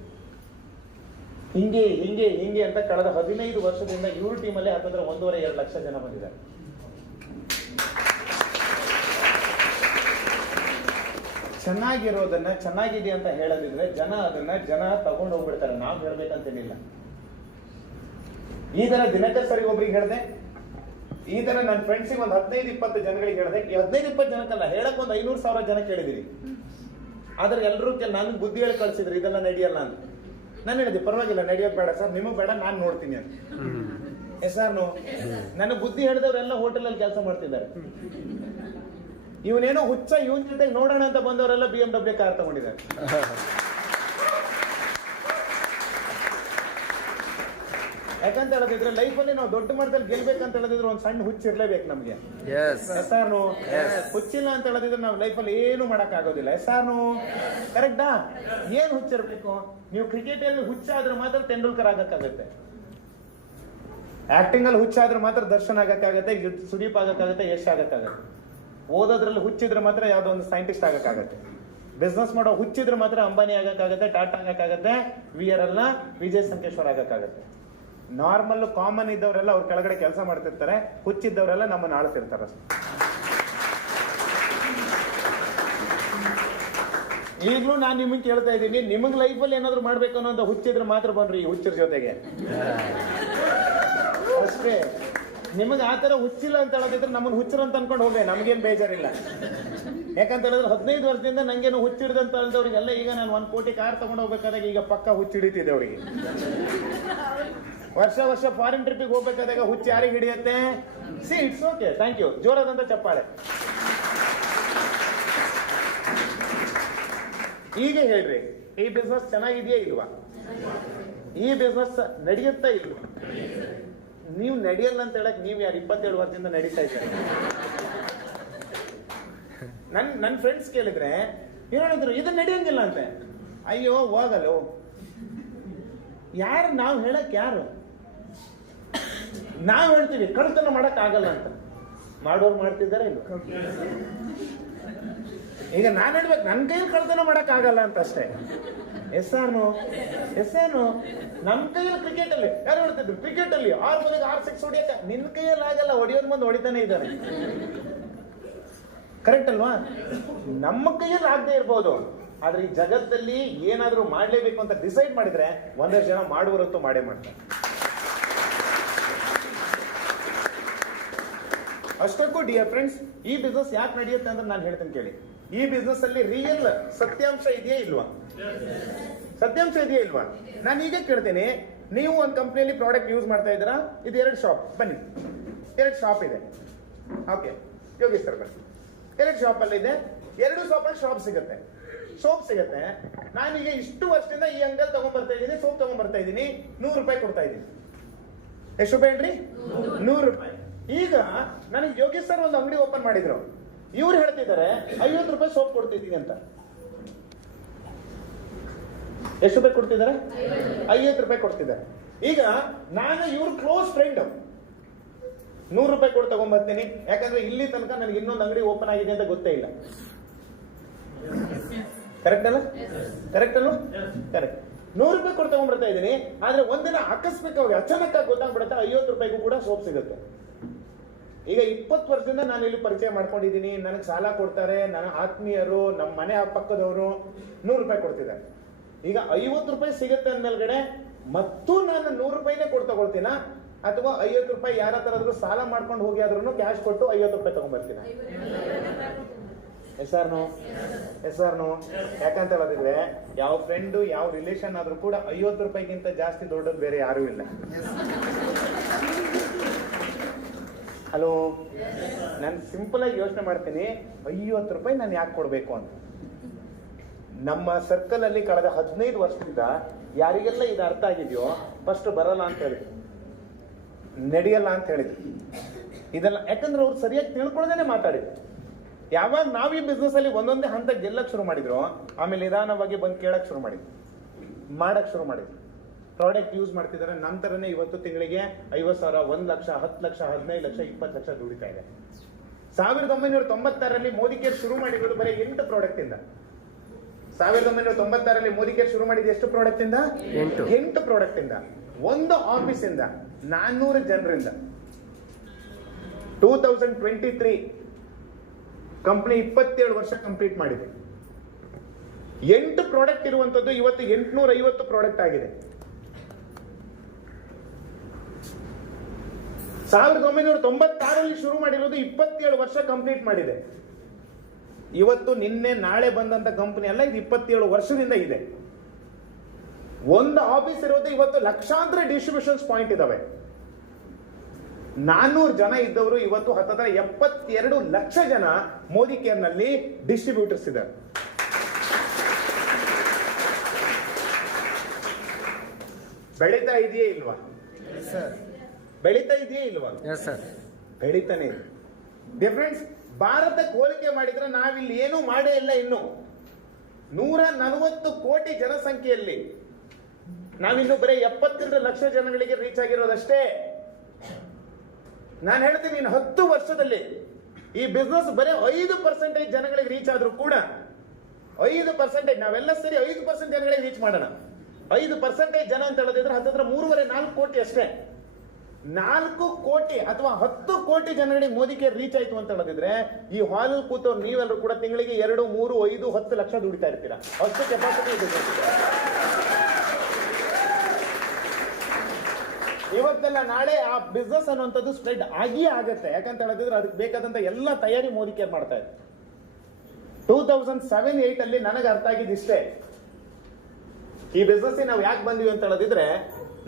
ಹಿಂಗೆ ಅಂತ ಕಳೆದ 15 ವರ್ಷದಿಂದ ಇವ್ರ ಟೀಮಲ್ಲಿ ಹತ್ತಂದ್ರೆ 1.5-2 ಲಕ್ಷ ಜನ ಬಂದಿದ್ದಾರೆ. ಚೆನ್ನಾಗಿರೋದನ್ನ ಚೆನ್ನಾಗಿದೆ ಅಂತ ಹೇಳದಿದ್ರೆ ಜನ ತಗೊಂಡು ಹೋಗ್ಬಿಡ್ತಾರೆ. ನಾವು ಹೇಳ್ಬೇಕಂತೇನಿಲ್ಲ. ಈ ತರ ದಿನಕರ್ ಸರಿಗೆ ಒಬ್ರಿಗೆ ಹೇಳಿದೆ, ಈ ತರ ನನ್ನ ಫ್ರೆಂಡ್ಸಿಗೆ ಒಂದು 15-20 ಜನಗಳಿಗೆ ಹೇಳಿದೆ. ಈ 15-20 ಜನಕ್ಕಲ್ಲ, ಹೇಳಕ್ ಒಂದು 500,000 ಜನ ಕೇಳಿದಿರಿ. ಆದ್ರೆ ಎಲ್ಲರೂ ನನಗೆ ಬುದ್ಧಿ ಹೇಳಿ ಕಳ್ಸಿದ್ರು, ಇದೆಲ್ಲ ನಡೆಯಲ್ಲ ಅಂತ. ನಾನು ಹೇಳಿದೆ, ಪರವಾಗಿಲ್ಲ, ನಡೆಯೋದು ಬೇಡ ಸರ್, ನಿಮಗ್ ಬೇಡ, ನಾನು ನೋಡ್ತೀನಿ ಅಂತ. ಹೆಸರು ನನಗೆ ಬುದ್ಧಿ ಹೇಳಿದವರೆಲ್ಲ ಹೋಟೆಲ್ ಕೆಲಸ ಮಾಡ್ತಿದ್ದಾರೆ. ಇವನೇನೋ ಹುಚ್ಚ, ಇವನ್ ಜೊತೆಗೆ ನೋಡೋಣ ಅಂತ ಬಂದವರೆಲ್ಲ BMW ಕಾರ್ ತಗೊಂಡಿದ್ದಾರೆ. ಯಾಕಂತ ಹೇಳದಿದ್ರೆ ಲೈಫಲ್ಲಿ ನಾವು ದೊಡ್ಡ ಮಟ್ಟದಲ್ಲಿ ಗೆಲ್ಬೇಕಂತ ಹೇಳದಿದ್ರೆ ಒಂದು ಸಣ್ಣ ಹುಚ್ಚ ಇರ್ಲೇಬೇಕು ನಮ್ಗೆ. ಹೆಸರು ಹುಚ್ಚಿಲ್ಲ ಅಂತ ಹೇಳದಿದ್ರೆ ನಾವು ಲೈಫಲ್ಲಿ ಏನು ಮಾಡಕ್ ಆಗೋದಿಲ್ಲ. ಹೆಸರು ಕರೆಕ್ಟಾ? ಏನ್ ಹುಚ್ಚಿರ್ಬೇಕು? ನೀವು ಕ್ರಿಕೆಟ್ ಅಲ್ಲಿ ಹುಚ್ಚಾದ್ರೆ ಮಾತ್ರ ತೆಂಡೂಲ್ಕರ್ ಆಗಕ್ಕಾಗತ್ತೆ. ಆಕ್ಟಿಂಗ್ ಅಲ್ಲಿ ಹುಚ್ಚಾದ್ರೆ ಮಾತ್ರ ದರ್ಶನ್ ಆಗಕ್ಕಾಗತ್ತೆ, ಸುದೀಪ್ ಆಗಕ್ಕಾಗತ್ತೆ, ಯಶ್ ಆಗಕ್ಕಾಗತ್ತೆ. ಓದೋದ್ರಲ್ಲಿ ಹುಚ್ಚಿದ್ರೆ ಮಾತ್ರ ಯಾವ್ದೋ ಒಂದು ಸೈಂಟಿಸ್ಟ್ ಆಗಕ್ಕಾಗತ್ತೆ. ಬಿಸ್ನೆಸ್ ಮಾಡೋ ಹುಚ್ಚಿದ್ರೆ ಮಾತ್ರ ಅಂಬಾನಿ ಆಗಕ್ಕಾಗತ್ತೆ, ಟಾಟಾ ಆಗಕ್ಕಾಗತ್ತೆ, ವಿಆರ್ ಅಲ್ಲ ವಿಜಯ್ ಸಂಕೇಶ್ವರ್ ಆಗಕ್ಕಾಗತ್ತೆ. ನಾರ್ಮಲ್ ಕಾಮನ್ ಇದ್ದವರೆಲ್ಲ ಅವ್ರ ಕೆಳಗಡೆ ಕೆಲಸ ಮಾಡ್ತಿರ್ತಾರೆ, ಹುಚ್ಚಿದ್ದವರೆಲ್ಲ ನಮ್ಮನ್ನು ಆಳ್ತಿರ್ತಾರೆ. ಈಗಲೂ ನಾನು ನಿಮಗೆ ಕೇಳ್ತಾ ಇದ್ದೀನಿ, ನಿಮಗೆ ಲೈಫಲ್ಲಿ ಏನಾದ್ರು ಮಾಡ್ಬೇಕು ಅನ್ನೋ ಹುಚ್ಚಿದ್ರೆ ಮಾತ್ರ ಬನ್ರಿ ಈ ಹುಚ್ಚರ ಜೊತೆಗೆ ಅಷ್ಟೇ. ನಿಮಗೆ ಆ ತರ ಹುಚ್ಚಿಲ್ಲ ಅಂತ ಹೇಳೋದಿದ್ರೆ ನಮ್ಮನ್ನು ಹುಚ್ಚರು ಅಂತ ಅನ್ಕೊಂಡು ಹೋಗಿ ನಮಗೇನು ಬೇಜಾರಿಲ್ಲ. ಯಾಕಂತ ಹೇಳಿದ್ರೆ 15 ವರ್ಷದಿಂದ ನಂಗೇನು ಹುಚ್ಚಿಡ್ದಂತ ಹೇಳಿದವ್ರಿಗೆಲ್ಲ ಈಗ ನಾನು 1 ಕೋಟಿ ಕಾರ್ ತಗೊಂಡು ಹೋಗ್ಬೇಕಾದಾಗ ಈಗ ಪಕ್ಕ ಹುಚ್ಚಿಡಿತಿದೆ ಅವರಿಗೆ. ವರ್ಷ ಫಾರಿನ್ ಟ್ರಿಪ್ಪಿಗೆ ಹೋಗ್ಬೇಕಾದಾಗ ಹುಚ್ಚು ಯಾರಿಗೆ ಹಿಡಿಯುತ್ತೆ? ಇಟ್ಸ್ ಓಕೆ, ಥ್ಯಾಂಕ್ ಯು, ಜೋರಾದಂತ ಚಪ್ಪಾಳೆ. ಈಗ ಹೇಳ್ರಿ, ಈ ಬಿಸ್ನೆಸ್ ಚೆನ್ನಾಗಿದೆಯಾ ಇಲ್ವಾ? ಈ ಬಿಸ್ನೆಸ್ ನಡೆಯುತ್ತಾ ಇಲ್ವಾ? ನೀವು ನಡೆಯಲ್ಲ ಅಂತ ಹೇಳಕ್ ನೀವು ಯಾರು 27 ವರ್ಷದಿಂದ ನಡೀತಾ ಇದ್ದಾರೆ. ನನ್ನ ಫ್ರೆಂಡ್ಸ್ ಕೇಳಿದ್ರೆ ಹೇಳಿದ್ರು ಇದು ನಡೆಯಂಗಿಲ್ಲ ಅಂತೆ. ಅಯ್ಯೋ ಹೋಗಲ್ಲ, ಯಾರು ನಾವು ಹೇಳಕ್ ಯಾರು? ನಾವು ಹೇಳ್ತೀವಿ ಕಳ್ತನ ಮಾಡಕ್ ಆಗಲ್ಲ ಅಂತ, ಮಾಡೋರು ಮಾಡ್ತಿದ್ದಾರೆ ಇಲ್ಲ. ಈಗ ನಾನು ಹೇಳ್ಬೇಕು ನನ್ನ ಕೈಯಲ್ಲಿ ಕಳ್ತನ ಮಾಡಕ್ ಆಗಲ್ಲ ಅಂತ ಅಷ್ಟೇ. ಎಸ್ಸೇನು ನಮ್ಮ ಕೈಯಲ್ಲಿ ಕ್ರಿಕೆಟ್ ಅಲ್ಲಿ ಯಾರು ಹೇಳ್ತಿದ್ರು? ಕ್ರಿಕೆಟ್ ಅಲ್ಲಿ 6 ಬಾಲಿಗೆ 6 ಸಿಕ್ಸ್ ಹೊಡಿಯಕ ನಿನ್ನ ಕೈಯಲ್ಲಿ ಆಗಲ್ಲ, ಹೊಡಿಯೋದ್ ಮುಂದೆ ಹೊಡಿತಾನೆ ಇದ್ದಾನೆ. ಕರೆಕ್ಟ್ ಅಲ್ವಾ? ನಮ್ಮ ಕೈಯಲ್ಲಿ ಆಗದೆ ಇರ್ಬೋದು, ಆದ್ರೆ ಈ ಜಗತ್ತಲ್ಲಿ ಏನಾದ್ರೂ ಮಾಡ್ಲೇಬೇಕು ಅಂತ ಡಿಸೈಡ್ ಮಾಡಿದ್ರೆ 100 ಜನ ಮಾಡುವರಂತೂ ಮಾಡೇ ಮಾಡ್ತಾರೆ. ಅಷ್ಟಕ್ಕೂ ಡಿಯರ್ ಫ್ರೆಂಡ್ಸ್, ಈ ಬಿಸ್ನೆಸ್ ಯಾಕೆ ನಡೆಯುತ್ತೆ ಅಂತ ನಾನು ಹೇಳ್ತೇನೆ ಕೇಳಿ. ಈ ಬಿಸ್ನೆಸ್ ಅಲ್ಲಿ ರಿಯಲ್ ಸತ್ಯಾಂಶ ಇದೆಯಾ ಇಲ್ವಾ? ಸತ್ಯಾಂಶ ಇದೆಯಾ ಇಲ್ವಾ? ನಾನು ಈಗ ಕೇಳ್ತೇನೆ, ನೀವು ಒಂದು ಕಂಪ್ನಿಯಲ್ಲಿ ಪ್ರಾಡಕ್ಟ್ ಯೂಸ್ ಮಾಡ್ತಾ ಇದ್ದೀರಾ, ಇದು 2 ಶಾಪ್, ಬನ್ನಿ 2 ಶಾಪ್ ಇದೆ. ಓಕೆ ಯೋಗೇಶ್ ಸರ್ ಬನ್ನಿ. 2 ಶಾಪ್ ಅಲ್ಲಿ ಇದೆ, 2 ಶಾಪಲ್ಲಿ ಸೋಪ್ ಸಿಗುತ್ತೆ. ನಾನೀಗ ಇಷ್ಟು ವರ್ಷದಿಂದ ಈ ಅಂಗಲ್ ತಗೊಂಡ್ ಬರ್ತಾ ಇದ್ದೀನಿ, ಸೋಪ್ ತಗೊಂಡ್ ಬರ್ತಾ ಇದ್ದೀನಿ, 100 ರೂಪಾಯಿ ಕೊಡ್ತಾ ಇದ್ದೀನಿ. ಎಷ್ಟು ರೂಪಾಯಿ ಹೇಳ್ರಿ? 100 ರೂಪಾಯಿ. ಈಗ ನನಗೆ ಯೋಗೇಶ್ ಸರ್ ಒಂದು ಅಂಗಡಿ ಓಪನ್ ಮಾಡಿದ್ರು, ಇವ್ರು ಹೇಳ್ತಿದ್ದಾರೆ 50 ರೂಪಾಯಿ ಸೋಪ್ ಕೊಡ್ತಿದ್ದೀನಿ ಅಂತ. ಎಷ್ಟು ರೂಪಾಯಿ ಕೊಡ್ತಿದ್ದಾರೆ? 50 ರೂಪಾಯಿ ಕೊಡ್ತಿದ್ದಾರೆ. ಈಗ ನಾನು ಇವ್ರ ಕ್ಲೋಸ್ ಫ್ರೆಂಡ್, 100 ರೂಪಾಯಿ ಕೊಟ್ಟು ತಗೊಂಡ್ಬರ್ತೀನಿ. ಯಾಕಂದ್ರೆ ಇಲ್ಲಿ ತನಕ ನನಗೆ ಇನ್ನೊಂದು ಅಂಗಡಿ ಓಪನ್ ಆಗಿದೆ ಅಂತ ಗೊತ್ತೇ ಇಲ್ಲ. ಕರೆಕ್ಟ್ ಅಲ್ಲ? ಕರೆಕ್ಟ್ ಅಲ್ವಾ? ಕರೆಕ್ಟ್. 100 ರೂಪಾಯಿ ಕೊಟ್ಟು ತಗೊಂಡ್ಬರ್ತಾ ಇದ್ದೀನಿ, ಆದ್ರೆ ಒಂದಿನ ಆಕಸ್ಮಿಕವಾಗಿ ಅಚಾನಕ್ಕಾಗಿ ಗೊತ್ತಾಗ್ಬಿಡುತ್ತೆ 50 ರೂಪಾಯಿಗೂ ಕೂಡ ಸೋಪ್ ಸಿಗುತ್ತೆ. ಈಗ 20 ವರ್ಷದಿಂದ ನಾನು ಇಲ್ಲಿ ಪರಿಚಯ ಮಾಡ್ಕೊಂಡಿದ್ದೀನಿ, ನನಗೆ ಸಾಲ ಕೊಡ್ತಾರೆ, ನನ್ನ ಆತ್ಮೀಯರು, ನಮ್ಮ ಮನೆ ಪಕ್ಕದವರು 100 ರೂಪಾಯಿ ಕೊಡ್ತಿದ್ದಾರೆ. ಈಗ 50 ರೂಪಾಯಿ ಸಿಗುತ್ತೆ ಅಂದ್ಮೇಲ್ಗಡೆ ಮತ್ತು ನಾನು 100 ರೂಪಾಯಿನೇ ಕೊಟ್ಟು ತಗೊಳ್ತೀನ, ಅಥವಾ 50 ರೂಪಾಯಿ ಯಾರ ತರಾದ್ರೂ ಸಾಲ ಮಾಡ್ಕೊಂಡು ಹೋಗಿ ಆದ್ರೂ ಕ್ಯಾಶ್ ಕೊಟ್ಟು 50 ರೂಪಾಯಿ ತಗೊಂಡ್ಬರ್ತೀನ? S or no? ಯಾಕಂತ ಹೇಳಿದ್ರೆ ಯಾವ ಫ್ರೆಂಡು ಯಾವ ರಿಲೇಷನ್ ಆದ್ರೂ ಕೂಡ 50 ರೂಪಾಯಿಗಿಂತ ಜಾಸ್ತಿ ದೊಡ್ಡದು ಬೇರೆ ಯಾರೂ ಇಲ್ಲ. ಹಲೋ, ನಾನು ಸಿಂಪಲ್ ಆಗಿ ಯೋಚನೆ ಮಾಡ್ತೀನಿ, 50 ರೂಪಾಯಿ ನಾನು ಯಾಕೆ ಕೊಡ್ಬೇಕು ಅಂತ. ನಮ್ಮ ಸರ್ಕಲ್ ಅಲ್ಲಿ ಕಳೆದ 15 ವರ್ಷದಿಂದ ಯಾರಿಗೆಲ್ಲ ಇದು ಅರ್ಥ ಆಗಿದೆಯೋ ಫಸ್ಟ್ ಬರಲ್ಲ ಅಂತ ಹೇಳಿದ್ರು, ನಡೆಯಲ್ಲ ಅಂತ ಹೇಳಿದ್ರು. ಇದೆಲ್ಲ ಯಾಕಂದ್ರೆ ಅವ್ರು ಸರಿಯಾಗಿ ತಿಳ್ಕೊಳ್ಳೋದೇನೆ ಮಾತಾಡಿದ್ರು. ಯಾವಾಗ ನಾವು ಈ ಬಿಸ್ನೆಸ್ ಅಲ್ಲಿ ಒಂದೊಂದೇ ಹಂತ ಗೆಲ್ಲಕ್ ಶುರು ಮಾಡಿದ್ರು, ಆಮೇಲೆ ನಿಧಾನವಾಗಿ ಬಂದು ಕೇಳಕ್ ಶುರು ಮಾಡಿದ್ರು, ಮಾಡಕ್ ಶುರು ಮಾಡಿದ್ರು. ಪ್ರಾಡಕ್ಟ್ ಯೂಸ್ ಮಾಡ್ತಿದ್ದಾರೆ, ನಂತರನೇ ಇವತ್ತು ತಿಂಗಳಿಗೆ 50,000, 1 ಲಕ್ಷ, 10 ಲಕ್ಷ, 15 ಲಕ್ಷ, 20 ಲಕ್ಷ ದುಡಿತಾ ಇದೆ. 1996ರಲ್ಲಿ ಮೋದಿ ಕೇರ್ ಶುರು ಮಾಡಿರೋದು ಬರೀ 8 ಪ್ರಾಡಕ್ಟ್ ಇಂದ. 1996ರಲ್ಲಿ ಮೋದಿ ಕೇರ್ ಶುರು ಮಾಡಿದ ಎಷ್ಟು ಪ್ರಾಡಕ್ಟ್ ಇಂದ? 8 ಪ್ರಾಡಕ್ಟ್ ಇಂದ, ಒಂದು ಆಫೀಸ್ ಇಂದ, 400 ಜನರಿಂದ. 2023 ಕಂಪನಿ 27 ವರ್ಷ ಕಂಪ್ಲೀಟ್ ಮಾಡಿದೆ. 8 ಪ್ರಾಡಕ್ಟ್ ಇರುವಂತದ್ದು ಇವತ್ತು 850 ಪ್ರಾಡಕ್ಟ್ ಆಗಿದೆ. 1996ರಲ್ಲಿ ಶುರು ಮಾಡಿರೋದು 27 ವರ್ಷ ಕಂಪ್ಲೀಟ್ ಮಾಡಿದೆ. ಇವತ್ತು ನಿನ್ನೆ ನಾಳೆ ಬಂದಂತ ಕಂಪನಿ ಅಲ್ಲ, ಇದು 27 ವರ್ಷದಿಂದ ಇದೆ. ಒಂದು ಆಫೀಸ್ ಇರೋದು ಇವತ್ತು ಲಕ್ಷಾಂತರ ಡಿಸ್ಟ್ರಿಬ್ಯೂಷನ್ಸ್ ಪಾಯಿಂಟ್ ಇದಾವೆ. 400 ಜನ ಇದ್ದವರು ಇವತ್ತು ಹತ್ತಿರ 72 ಲಕ್ಷ ಜನ ಮೋದಿ ಕೇರ್ ನಲ್ಲಿ ಡಿಸ್ಟ್ರಿಬ್ಯೂಟರ್ಸ್ ಇದ್ದಾರೆ. ಬೆಳೀತಾ ಇದೆಯೇ ಇಲ್ವಾ? ಬೆಳೀತಾ ಇದೆಯೇ ಇಲ್ವಾ? ಬೆಳೀತಾನೆ ಇದೆ. ಡಿಫ್ರೆನ್ಸ್ ಭಾರತಕ್ಕೆ ಹೋಲಿಕೆ ಮಾಡಿದ್ರೆ ನಾವಿಲ್ಲಿ ಏನೂ ಮಾಡೇ ಇಲ್ಲ. ಇನ್ನು 140 ಕೋಟಿ ಜನಸಂಖ್ಯೆಯಲ್ಲಿ ನಾವಿನ್ನು ಬರೀ 72 ಲಕ್ಷ ಜನಗಳಿಗೆ ರೀಚ್ ಆಗಿರೋದಷ್ಟೇ. ನಾನು ಹೇಳ್ತೀನಿ, ಇನ್ನು 10 ವರ್ಷದಲ್ಲಿ ಈ ಬಿಸ್ನೆಸ್ ಬರೀ 5% ಜನಗಳಿಗೆ ರೀಚ್ ಆದ್ರೂ ಕೂಡ 5%, ನಾವೆಲ್ಲ ಸೇರಿ 5% ಜನಗಳಿಗೆ ರೀಚ್ ಮಾಡೋಣ. 5% ಜನ ಅಂತ ಹೇಳಿದ್ರೆ ಹತ್ತಿರ 3.5-4 ಕೋಟಿ ಅಷ್ಟೇ. 4 ಕೋಟಿ ಅಥವಾ 10 ಕೋಟಿ ಜನಗಳಿಗೆ ಮೋದಿ ಕೇರ್ ರೀಚ್ ಆಯ್ತು ಅಂತ ಹೇಳಿದ್ರೆ ಈ ಹಾಲ್ ಕೂತವ್ರು ನೀವೆಲ್ಲರೂ ಕೂಡ ತಿಂಗಳಿಗೆ 2, 3, 5, 10 ಲಕ್ಷ ದುಡಿತಾ ಇರ್ತೀರಾ. ಅಷ್ಟು ಕೆಪಾಸಿಟಿ ಇದೆ. ಇವತ್ತೆಲ್ಲ ನಾಳೆ ಆ ಬಿಸ್ನೆಸ್ ಅನ್ನುವಂಥದ್ದು ಸ್ಪ್ರೆಡ್ ಆಗಿಯೇ ಆಗತ್ತೆ. ಯಾಕಂತ ಹೇಳಿದ್ರೆ ಅದಕ್ಕೆ ಬೇಕಾದಂತ ಎಲ್ಲ ತಯಾರಿ ಮೋದಿ ಕೇರ್ ಮಾಡ್ತಾ ಇದೆ. 2007-8 ಅಲ್ಲಿ ನನಗೆ ಅರ್ಥ ಆಗಿದ್ದಿಷ್ಟೇ, ಈ ಬಿಸ್ನೆಸ್ ನಾವು ಯಾಕೆ ಬಂದಿವಿ ಅಂತ ಹೇಳಿದ್ರೆ,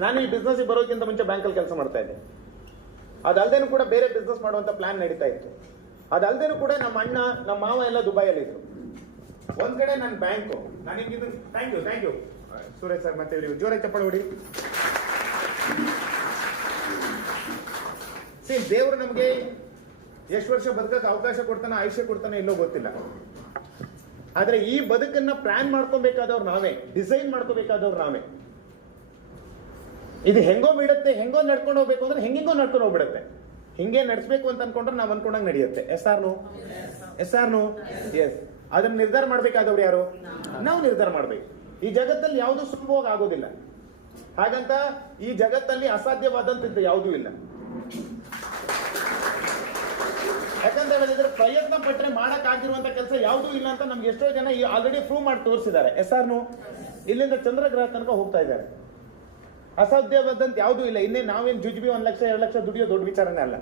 ನಾನು ಈ ಬಿಸ್ನೆಸ್ ಬರೋಕ್ಕಿಂತ ಮುಂಚೆ ಬ್ಯಾಂಕಲ್ಲಿ ಕೆಲಸ ಮಾಡ್ತಾ ಇದ್ದೆ. ಅದಲ್ದೇನು ಕೂಡ ಬೇರೆ ಬಿಸ್ನೆಸ್ ಮಾಡುವಂತ ಪ್ಲಾನ್ ನಡೀತಾ ಇತ್ತು. ಅದಲ್ದೇನು ಕೂಡ ನಮ್ಮ ಅಣ್ಣ ನಮ್ಮ ಮಾವ ಎಲ್ಲ ದುಬೈಯಲ್ಲಿ ಇದ್ರು. ಒಂದ್ ಕಡೆ ನನ್ನ ಬ್ಯಾಂಕು, ನಾನು ಹಿಂಗಿದ್ದು ಥ್ಯಾಂಕ್ ಯು ಸುರೇಶ್ ಸರ್, ಮತ್ತೆ ಜೋರ ಚಪ್ಪಳ ಹೊಡಿ. ದೇವರು ನಮಗೆ ಎಷ್ಟು ವರ್ಷ ಬದುಕಕ್ಕೆ ಅವಕಾಶ ಕೊಡ್ತಾನೆ, ಆಯುಷ್ಯ ಕೊಡ್ತಾನೆ ಇಲ್ಲೋ ಗೊತ್ತಿಲ್ಲ. ಆದ್ರೆ ಈ ಬದುಕನ್ನ ಪ್ಲಾನ್ ಮಾಡ್ಕೋಬೇಕಾದವ್ರು ನಾವೇ, ಡಿಸೈನ್ ಮಾಡ್ಕೋಬೇಕಾದವ್ರು ನಾವೇ. ಇದು ಹೆಂಗೋ ಬಿಡುತ್ತೆ, ಹೆಂಗೋ ನಡ್ಕೊಂಡು ಹೋಗ್ಬೇಕು ಅಂದ್ರೆ ಹೆಂಗಿಂಗೋ ನಡ್ಕೊಂಡು ಹೋಗ್ಬಿಡುತ್ತೆ. ಹಿಂಗೆ ನಡೆಸಬೇಕು ಅಂತ ಅನ್ಕೊಂಡ್ರೆ ನಾವ್ ಅನ್ಕೊಂಡಂಗೆ ನಡೆಯುತ್ತೆ. Yes or no? ಎಸ್. ಅದನ್ನ ನಿರ್ಧಾರ ಮಾಡ್ಬೇಕಾದವ್ರು ಯಾರು? ನಾವು ನಿರ್ಧಾರ ಮಾಡ್ಬೇಕು. ಈ ಜಗತ್ತಲ್ಲಿ ಯಾವುದು ಸುಲಭವಾಗಿ ಆಗೋದಿಲ್ಲ. ಹಾಗಂತ ಈ ಜಗತ್ತಲ್ಲಿ ಅಸಾಧ್ಯವಾದಂತಿದ್ದು ಯಾವುದೂ ಇಲ್ಲ. ಯಾಕಂತ ಹೇಳಿದ್ರೆ ಪ್ರಯತ್ನ ಪಟ್ಟರೆ ಮಾಡಕ್ ಆಗಿರುವಂತ ಕೆಲಸ ಯಾವುದೂ ಇಲ್ಲ ಅಂತ ನಮ್ಗೆ ಎಷ್ಟೋ ಜನ ಆಲ್ರೆಡಿ ಪ್ರೂವ್ ಮಾಡಿ ತೋರಿಸಿದ್ದಾರೆ. Yes or no? ಇಲ್ಲಿಂದ ಚಂದ್ರಗ್ರಹ ತನಕ ಹೋಗ್ತಾ ಇದ್ದಾರೆ. ಅಸಾಧ್ಯವಾದಂತ ಯಾವುದೂ ಇಲ್ಲ. ಇನ್ನೇ ನಾವೇನು ಜುಜ್ಬಿ 1 ಲಕ್ಷ 2 ಲಕ್ಷ ದುಡಿಯೋ ದೊಡ್ಡ ವಿಚಾರನೇ ಅಲ್ಲ.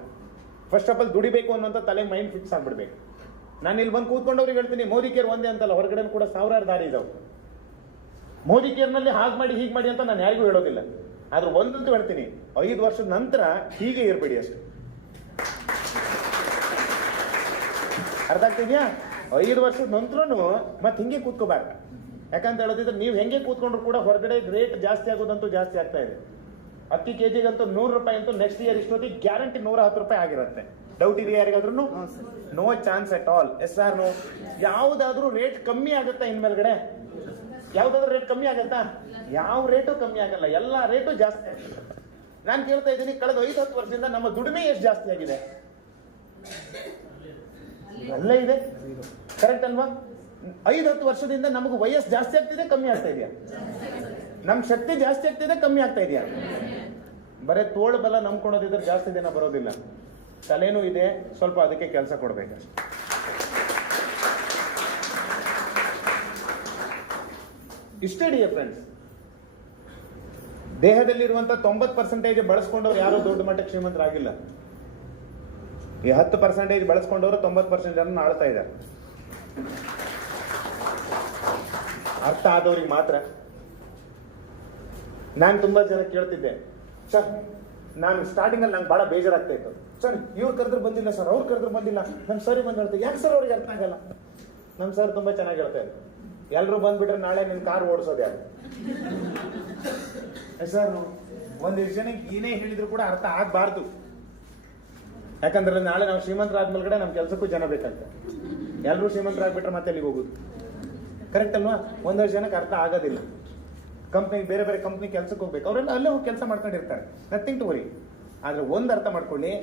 ಫಸ್ಟ್ ಆಫ್ ಆಲ್ ದುಡಿಬೇಕು ಅನ್ನೋಂಥ ತಲೆ ಮೈಂಡ್ ಫಿಕ್ಸ್ ಆಗ್ಬಿಡ್ಬೇಕು. ನಾನು ಇಲ್ಲಿ ಬಂದು ಕೂತ್ಕೊಂಡವ್ರಿಗೆ ಹೇಳ್ತೀನಿ, ಮೋದಿ ಕೇರ್ ಒಂದೇ ಅಂತಲ್ಲ, ಹೊರಗಡೆ ಕೂಡ 1000 ದಾರಿ ಇದಾವೆ. ಮೋದಿ ಕೇರ್ನಲ್ಲಿ ಹಾಗೆ ಮಾಡಿ ಹೀಗೆ ಮಾಡಿ ಅಂತ ನಾನು ಯಾರಿಗೂ ಹೇಳೋದಿಲ್ಲ. ಆದ್ರೆ ಒಂದಂತೂ ಹೇಳ್ತೀನಿ, 5 ವರ್ಷದ ನಂತರ ಹೀಗೆ ಇರಬೇಡಿ ಅಷ್ಟೇ. ಅರ್ಥ ಆಗ್ತಿದ್ಯಾ? 5 ವರ್ಷದ ನಂತರನು ಮತ್ತೆ ಹಿಂಗೆ ಕೂತ್ಕೋಬಾರ್ದು. ಯಾಕಂತ ಹೇಳೋದಿದ್ರೆ ನೀವು ಹೆಂಗೆ ಕೂತ್ಕೊಂಡ್ರು ಕೂಡ ಹೊರಗಡೆ ರೇಟ್ ಜಾಸ್ತಿ ಆಗೋದಂತೂ ಜಾಸ್ತಿ ಆಗ್ತಾ ಇದೆ. ಅಕ್ಕಿ ಕೆಜಿಗಂತೂ 100 ರೂಪಾಯಿ ಅಂತೂ ನೆಕ್ಸ್ಟ್ ಇಯರ್ ಇಷ್ಟೊತ್ತಿಗೆ ಗ್ಯಾರಂಟಿ 110 ರೂಪಾಯಿ ಆಗಿರುತ್ತೆ. ಡೌಟ್ ಇದೆಯಾ ಯಾರಿಗಾದ್ರೂ? No chance at all. Yes or no? ಯಾವ್ದಾದ್ರೂ ರೇಟ್ ಕಮ್ಮಿ ಆಗುತ್ತಾ ಇನ್ಮೇಲ್ಗಡೆ? ಯಾವ್ದಾದ್ರು ರೇಟ್ ಕಮ್ಮಿ ಆಗತ್ತಾ? ಯಾವ ರೇಟು ಕಮ್ಮಿ ಆಗಲ್ಲ, ಎಲ್ಲಾ ರೇಟು ಜಾಸ್ತಿ ಆಗುತ್ತೆ. ನಾನು ಕೇಳ್ತಾ ಇದ್ದೀನಿ, ಕಳೆದ 5-10 ವರ್ಷದಿಂದ ನಮ್ಮ ದುಡಿಮೆ ಎಷ್ಟು ಜಾಸ್ತಿ ಆಗಿದೆ? ಅಲ್ಲೇ ಇದೆ. ಕರೆಕ್ಟ್ ಅಲ್ವಾ? 5-10 ವರ್ಷದಿಂದ ನಮಗೆ ವಯಸ್ಸು ಜಾಸ್ತಿ ಆಗ್ತಿದೆ, ಕಮ್ಮಿ ಆಗ್ತಾ ಇದೆಯಾ? ನಮ್ ಶಕ್ತಿ ಜಾಸ್ತಿ ಆಗ್ತಿದೆ, ಕಮ್ಮಿ ಆಗ್ತಾ ಇದೆಯಾ? ಬರೇ ತೋಳು ಬಲ ನಂಬ್ಕೊಳೋದಿದ್ರೆ ಜಾಸ್ತಿ ದಿನ ಬರೋದಿಲ್ಲ. ತಲೆನೂ ಇದೆ, ಸ್ವಲ್ಪ ಅದಕ್ಕೆ ಕೆಲಸ ಕೊಡ್ಬೇಕಷ್ಟೆ. ಇಷ್ಟೇ ಡಿಯರ್ ಫ್ರೆಂಡ್ಸ್, ದೇಹದಲ್ಲಿರುವಂತ 90% ಬಳಸ್ಕೊಂಡವ್ರು ಯಾರೋ ದೊಡ್ಡ ಮಟ್ಟಕ್ಕೆ ಶ್ರೀಮಂತರಾಗಿಲ್ಲ. ಈ 10% ಬಳಸ್ಕೊಂಡವರು 90% ಜನ ಆಳ್ತಾ ಇದ್ದಾರೆ. ಅರ್ಥ ಆದವ್ರಿಗೆ ಮಾತ್ರ. ನಾನು ತುಂಬಾ ಜನ ಕೇಳ್ತಿದ್ದೆ, ಸರ್ ನಾನು ಸ್ಟಾರ್ಟಿಂಗ್ ಅಲ್ಲಿ ನಂಗೆ ಬಹಳ ಬೇಜಾರಾಗ್ತಾ ಇತ್ತು. ಸರ್ ಇವ್ರು ಕರೆದ್ರು ಬಂದಿಲ್ಲ, ಸರ್ ಅವ್ರು ಕರೆದ್ರು ಬಂದಿಲ್ಲ, ನಮ್ ಸರ್ ಬಂದು ಹೇಳ್ತಾರೆ. ಯಾಕೆ ಸರ್ ಅವ್ರಿಗೆ ಅರ್ಥ ಆಗಲ್ಲ? ನಮ್ ಸರ್ ತುಂಬಾ ಚೆನ್ನಾಗಿ ಹೇಳ್ತಾ ಇದ್ರು, ಎಲ್ರು ಬಂದ್ಬಿಟ್ರೆ ನಾಳೆ ನಿನ್ ಕಾರ್ ಓಡಿಸೋದು ಯಾರು? ಸರ್ ಒಂದಿಷ್ಟು ಜನಕ್ಕೆ ಏನೇ ಹೇಳಿದ್ರು ಕೂಡ ಅರ್ಥ ಆಗ್ಬಾರ್ದು. ಯಾಕಂದ್ರೆ ನಾಳೆ ನಾವು ಶ್ರೀಮಂತರಾದ್ಮೇಲೆ ನಮ್ ಕೆಲ್ಸಕ್ಕೂ ಜನ ಬೇಕಾಗ್ತದೆ. ಎಲ್ರು ಶ್ರೀಮಂತರಾಗ್ಬಿಟ್ರೆ ಮತ್ತೆ ಅಲ್ಲಿಗೆ ಹೋಗುದು. ಕರೆಕ್ಟ್ ಅಲ್ವಾ? ಒಂದಷ್ಟು ಜನಕ್ಕೆ ಅರ್ಥ ಆಗೋದಿಲ್ಲ. ಕಂಪ್ನಿ ಬೇರೆ ಬೇರೆ ಕಂಪ್ನಿ ಕೆಲ್ಸಕ್ಕೆ ಹೋಗ್ಬೇಕು, ಅವರೆಲ್ಲ ಅಲ್ಲೇ ಹೋಗಿ ಕೆಲಸ ಮಾಡ್ಕೊಂಡಿರ್ತಾರೆ, ನಥಿಂಗ್ ಟು ವರಿ. ಆದ್ರೆ ಒಂದ್ ಅರ್ಥ ಮಾಡ್ಕೊಳ್ಳಿ,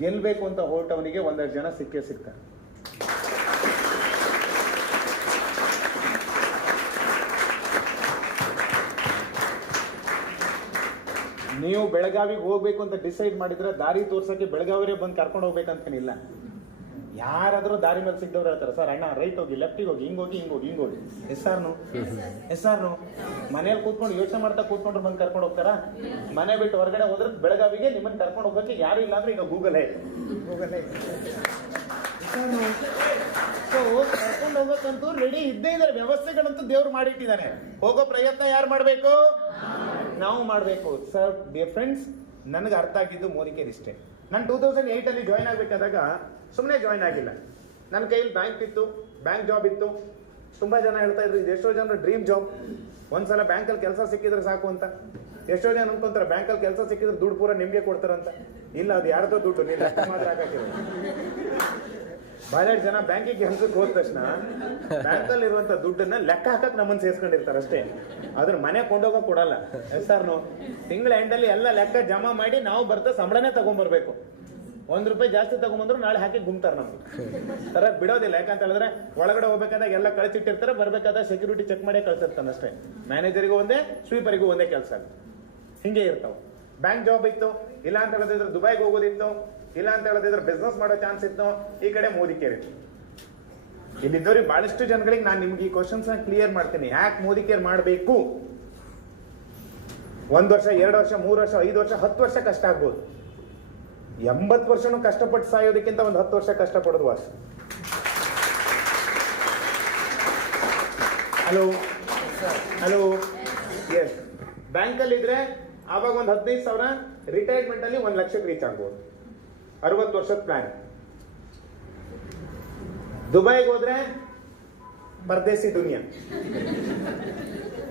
ಗೆಲ್ಬೇಕು ಅಂತ ಹೊರಟವನಿಗೆ ಒಂದಷ್ಟು ಜನ ಸಿಕ್ಕೇ ಸಿಗ್ತಾರೆ. ನೀವು ಬೆಳಗಾವಿಗೆ ಹೋಗ್ಬೇಕು ಅಂತ ಡಿಸೈಡ್ ಮಾಡಿದ್ರೆ ದಾರಿ ತೋರ್ಸಕ್ಕೆ ಬೆಳಗಾವಿರೇ ಬಂದು ಕರ್ಕೊಂಡು ಹೋಗ್ಬೇಕಂತೇನಿಲ್ಲ. ಯಾರಾದ್ರೂ ದಾರಿ ಮೇಲೆ ಸಿಗ್ದವ್ರು ಹೇಳ್ತಾರೆ, ಸರ್ ಅಣ್ಣ ರೈಟ್ ಹೋಗಿ, ಲೆಫ್ಟಿಗೆ ಹೋಗಿ, ಹಿಂಗೋಗಿ. ಎಸ್ ಆರ್ನು ಮನೇಲಿ ಕೂತ್ಕೊಂಡು ಯೋಚನೆ ಮಾಡ್ತಾ ಕೂತ್ಕೊಂಡ್ರು ಬಂದು ಕರ್ಕೊಂಡು ಹೋಗ್ತಾರ? ಮನೆ ಬಿಟ್ಟು ಹೊರಗಡೆ ಹೋದ್ರೆ ಬೆಳಗಾವಿಗೆ ನಿಮ್ಮನ್ನ ಕರ್ಕೊಂಡು ಹೋಗಕ್ಕೆ ಯಾರು ಇಲ್ಲ ಅಂದ್ರೆ ಈಗ ಗೂಗಲ್ ಕರ್ಕೊಂಡು ಹೋಗ್ಬೇಕಂತೂ ರೆಡಿ ಇದ್ದೇ ಇದ್ದಾರೆ. ವ್ಯವಸ್ಥೆಗಳಂತೂ ದೇವ್ರು ಮಾಡಿಟ್ಟಿದ್ದಾನೆ. ಹೋಗೋ ಪ್ರಯತ್ನ ಯಾರು ಮಾಡ್ಬೇಕು? ನಾವು ಮಾಡ್ಬೇಕು. ಸರ್ ಡಿಯರ್ ಫ್ರೆಂಡ್ಸ್, ನನಗೆ ಅರ್ಥ ಆಗಿದ್ದು ಮೋದಿಕೇರ್ ಇಷ್ಟೇ. ನಾನು 2008 ಅಲ್ಲಿ ಜಾಯ್ನ್ ಆಗ್ಬೇಕಾದಾಗ ಸುಮ್ಮನೆ ಜಾಯ್ನ್ ಆಗಿಲ್ಲ. ನನ್ನ ಕೈಯಲ್ಲಿ ಬ್ಯಾಂಕ್ ಇತ್ತು, ಬ್ಯಾಂಕ್ ಜಾಬ್ ಇತ್ತು. ತುಂಬಾ ಜನ ಹೇಳ್ತಾ ಇದ್ರು, ಇದು ಎಷ್ಟೋ ಜನ ಡ್ರೀಮ್ ಜಾಬ್, ಒಂದ್ಸಲ ಬ್ಯಾಂಕಲ್ಲಿ ಕೆಲಸ ಸಿಕ್ಕಿದ್ರೆ ಸಾಕು ಅಂತ. ಎಷ್ಟೋ ಜನ ಅನ್ಕೊಂತಾರೆ ಬ್ಯಾಂಕಲ್ಲಿ ಕೆಲಸ ಸಿಕ್ಕಿದ್ರೆ ದುಡ್ಡು ಪೂರ ನಿಮ್ಗೆ ಕೊಡ್ತಾರಂತ. ಇಲ್ಲ, ಅದು ಯಾರ್ದೋ ದುಡ್ಡು, ನೀವು ಮಾತ್ರ ಹಾಕಿರೋ. ಬಹಳಷ್ಟು ಜನ ಬ್ಯಾಂಕಿಗೆ ಕೆಲಸಕ್ಕೆ ಹೋದ ತಕ್ಷಣ ಬ್ಯಾಂಕಲ್ಲಿ ಇರುವಂತ ದುಡ್ಡನ್ನ ಲೆಕ್ಕ ಹಾಕಕ್ ನಮ್ಮನ್ನ ಸೇರ್ಸ್ಕೊಂಡಿರ್ತಾರೆ ಅಷ್ಟೇ. ಅದ್ರ ಮನೆ ಕೊಂಡೋಗಕ್ ಕೊಡಲ್ಲ. ಸರ್ ತಿಂಗಳ ಎಂಡಲ್ಲಿ ಎಲ್ಲ ಲೆಕ್ಕ ಜಮಾ ಮಾಡಿ ನಾವು ಬರ್ತಾ ಸಂಬಳನೇ ತಗೊಂಡ್ಬರ್ಬೇಕು. ₹1 ಜಾಸ್ತಿ ತಗೊಂಡ್ಬಂದ್ರು ನಾಳೆ ಹಾಕಿ ಗುಮ್ತಾರ ನಮ್ಗೆ. ತರ ಬಿಡೋದಿಲ್ಲ. ಯಾಕಂತ ಹೇಳಿದ್ರೆ ಒಳಗಡೆ ಹೋಗ್ಬೇಕಾದಾಗ ಎಲ್ಲ ಕಳ್ಸಿಟ್ಟಿರ್ತಾರೆ, ಬರ್ಬೇಕಾದಾಗ ಸೆಕ್ಯೂರಿಟಿ ಚೆಕ್ ಮಾಡಿ ಕಳ್ಸಿರ್ತಾನೆ ಅಷ್ಟೇ. ಮ್ಯಾನೇಜರಿಗೂ ಒಂದೇ, ಸ್ವೀಪರಿಗೂ ಒಂದೇ ಕೆಲಸ. ಹಿಂಗೆ ಇರ್ತಾವ. ಬ್ಯಾಂಕ್ ಜಾಬ್ ಇತ್ತು, ಇಲ್ಲ ಅಂತ ಹೇಳಿದ್ರೆ ದುಬೈಗೆ ಹೋಗೋದಿತ್ತು, ಇಲ್ಲ ಅಂತ ಹೇಳಿದ್ರೆ ಬಿಸ್ನೆಸ್ ಮಾಡೋ ಚಾನ್ಸ್ ಇತ್ತು. ಈ ಕಡೆ ಮೋದಿ ಕೇರ್ ಇತ್ತು. ಇಲ್ಲಿದ್ದವ್ರಿಗೆ ಬಹಳಷ್ಟು ಜನಗಳಿಗೆ ನಾನು ನಿಮ್ಗೆ ಈ ಕ್ವಶನ್ಸ್ ಕ್ಲಿಯರ್ ಮಾಡ್ತೀನಿ. ಯಾಕೆ ಮೋದಿ ಕೇರ್ ಮಾಡಬೇಕು? 1 ವರ್ಷ, 2 ವರ್ಷ, 3 ವರ್ಷ, 5 ವರ್ಷ, 10 ವರ್ಷ ಕಷ್ಟ ಆಗ್ಬೋದು. 80 ವರ್ಷನೂ ಕಷ್ಟಪಟ್ಟು ಸಾಯೋದಕ್ಕಿಂತ ಒಂದು 10 ವರ್ಷ ಕಷ್ಟಪಡೋದು ವಾಸ. ಹಲೋ ಎಸ್, ಬ್ಯಾಂಕಲ್ಲಿ ಇದ್ರೆ ಆವಾಗ ಒಂದು 15,000, ರಿಟೈರ್ಮೆಂಟ್ ಅಲ್ಲಿ 1 ಲಕ್ಷಕ್ಕೆ ರೀಚ್ ಆಗ್ಬೋದು. 60 ವರ್ಷದ ಪ್ಲಾನ್. ದುಬೈಗೆ ಹೋದ್ರೆ ಪರದೇಸಿ ದುನಿಯಾ.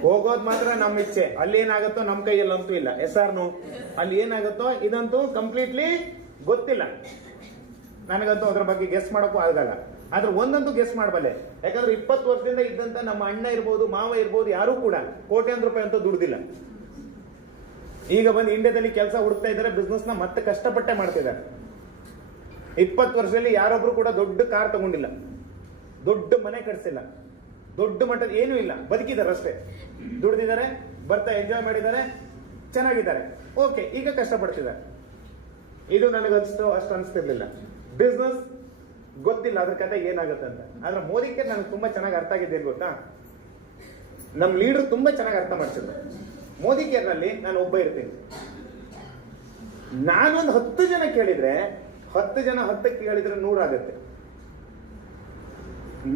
ಹೋಗೋದ್ ಮಾತ್ರ ನಮ್ಮ ಇಚ್ಛೆ. ಅಲ್ಲಿ ಏನಾಗುತ್ತೋ ನಮ್ಮ ಕೈಯಲ್ಲಂತೂ ಇಲ್ಲ. SRನು ಅಲ್ಲಿ ಏನಾಗುತ್ತೋ ಇದಂತೂ ಕಂಪ್ಲೀಟ್ಲಿ ಗೊತ್ತಿಲ್ಲ. ನನಗಂತೂ ಅದ್ರ ಬಗ್ಗೆ ಗೆಸ್ ಮಾಡೋಕ್ಕೂ ಆಗಲ್ಲ. ಆದ್ರೆ ಒಂದಂತೂ ಗೆಸ್ ಮಾಡಬಲ್ಲೆ. ಯಾಕಂದ್ರೆ 20 ವರ್ಷದಿಂದ ಇದ್ದಂತ ನಮ್ಮ ಅಣ್ಣ ಇರ್ಬೋದು, ಮಾವ ಇರ್ಬೋದು, ಯಾರು ಕೂಡ ಕೋಟ್ಯಾಂತರ ರೂಪಾಯಿ ಅಂತೂ ದುಡ್ದಿಲ್ಲ. ಈಗ ಬಂದು ಇಂಡಿಯಾದಲ್ಲಿ ಕೆಲಸ ಹುಡುಕ್ತಾ ಇದ್ದಾರೆ, ಬಿಸ್ನೆಸ್ ನ ಮತ್ತೆ ಕಷ್ಟಪಟ್ಟೆ ಮಾಡ್ತಿದ್ದಾರೆ. 20 ವರ್ಷದಲ್ಲಿ ಯಾರೊಬ್ರು ಕೂಡ ದೊಡ್ಡ ಕಾರ್ ತಗೊಂಡಿಲ್ಲ, ದೊಡ್ಡ ಮನೆ ಕಟ್ಸಿಲ್ಲ, ದೊಡ್ಡ ಮಟ್ಟದ ಏನೂ ಇಲ್ಲ. ಬದುಕಿದ್ದಾರೆ ಅಷ್ಟೇ, ದುಡ್ದಿದ್ದಾರೆ, ಬರ್ತಾ ಎಂಜಾಯ್ ಮಾಡಿದ್ದಾರೆ, ಚೆನ್ನಾಗಿದ್ದಾರೆ. ಓಕೆ, ಈಗ ಕಷ್ಟಪಡ್ತಿದ್ದಾರೆ. ಇದು ನನಗನ್ಸ್ತು ಅಷ್ಟು ಅನಿಸ್ತಿರ್ಲಿಲ್ಲ. ಬಿಸ್ನೆಸ್ ಗೊತ್ತಿಲ್ಲ ಅದ್ರ ಕತೆ ಏನಾಗುತ್ತೆ ಅಂತ. ಆದ್ರೆ ಮೋದಿ ಕೇರ್ ನನಗೆ ತುಂಬಾ ಚೆನ್ನಾಗಿ ಅರ್ಥ ಆಗಿದೆ. ಏನ್ ಗೊತ್ತಾ, ನಮ್ ಲೀಡರ್ ತುಂಬಾ ಚೆನ್ನಾಗಿ ಅರ್ಥ ಮಾಡ್ತಿದ್ರು. ಮೋದಿ ಕೇರ್ ನಲ್ಲಿ ನಾನು ಒಬ್ಬ ಇರ್ತೀನಿ. ನಾನೊಂದು 10 ಜನ ಕೇಳಿದ್ರೆ, 10 ಜನ 10 ಕೇಳಿದ್ರೆ 100 ಆಗುತ್ತೆ.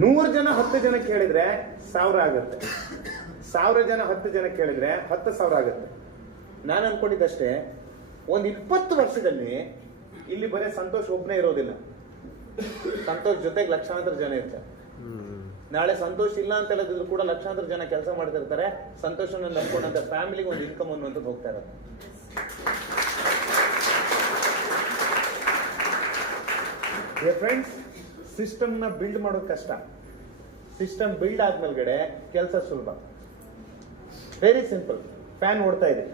100 ಜನ 10 ಜನ ಕೇಳಿದ್ರೆ 1000 ಆಗುತ್ತೆ. 1000 ಜನ 10 ಜನ ಕೇಳಿದ್ರೆ 10,000 ಆಗುತ್ತೆ. ನಾನು ಅನ್ಕೊಂಡಿದ್ದಷ್ಟೇ, ಒಂದು 20 ವರ್ಷದಲ್ಲಿ ಇಲ್ಲಿ ಬರೀ ಸಂತೋಷ್ ಒಬ್ಬನೇ ಇರೋದಿಲ್ಲ. ಸಂತೋಷ್ ಜೊತೆಗೆ ಲಕ್ಷಾಂತರ ಜನ ಇರ್ತಾರೆ. ನಾಳೆ ಸಂತೋಷ್ ಇಲ್ಲ ಅಂತ ಹೇಳಿದ್ರು ಕೂಡ ಲಕ್ಷಾಂತರ ಜನ ಕೆಲಸ ಮಾಡ್ತಿರ್ತಾರೆ. ಸಂತೋಷನ ನಂಬ್ಕೊಂಡಂತ ಫ್ಯಾಮಿಲಿಗೆ ಒಂದು ಇನ್ಕಮ್ ಅನ್ನುವಂಥದ್ದು ಹೋಗ್ತಾ ಇರೋದು. ಫ್ರೆಂಡ್ಸ್, ಸಿಸ್ಟಮ್ ನ ಬಿಲ್ಡ್ ಮಾಡೋದು ಕಷ್ಟ. ಸಿಸ್ಟಮ್ ಬಿಲ್ಡ್ ಆದ್ಮೇಲೆ ಕೆಲಸ ಸುಲಭ. Very simple. ಫ್ಯಾನ್ ಓಡ್ತಾ ಇದೆ,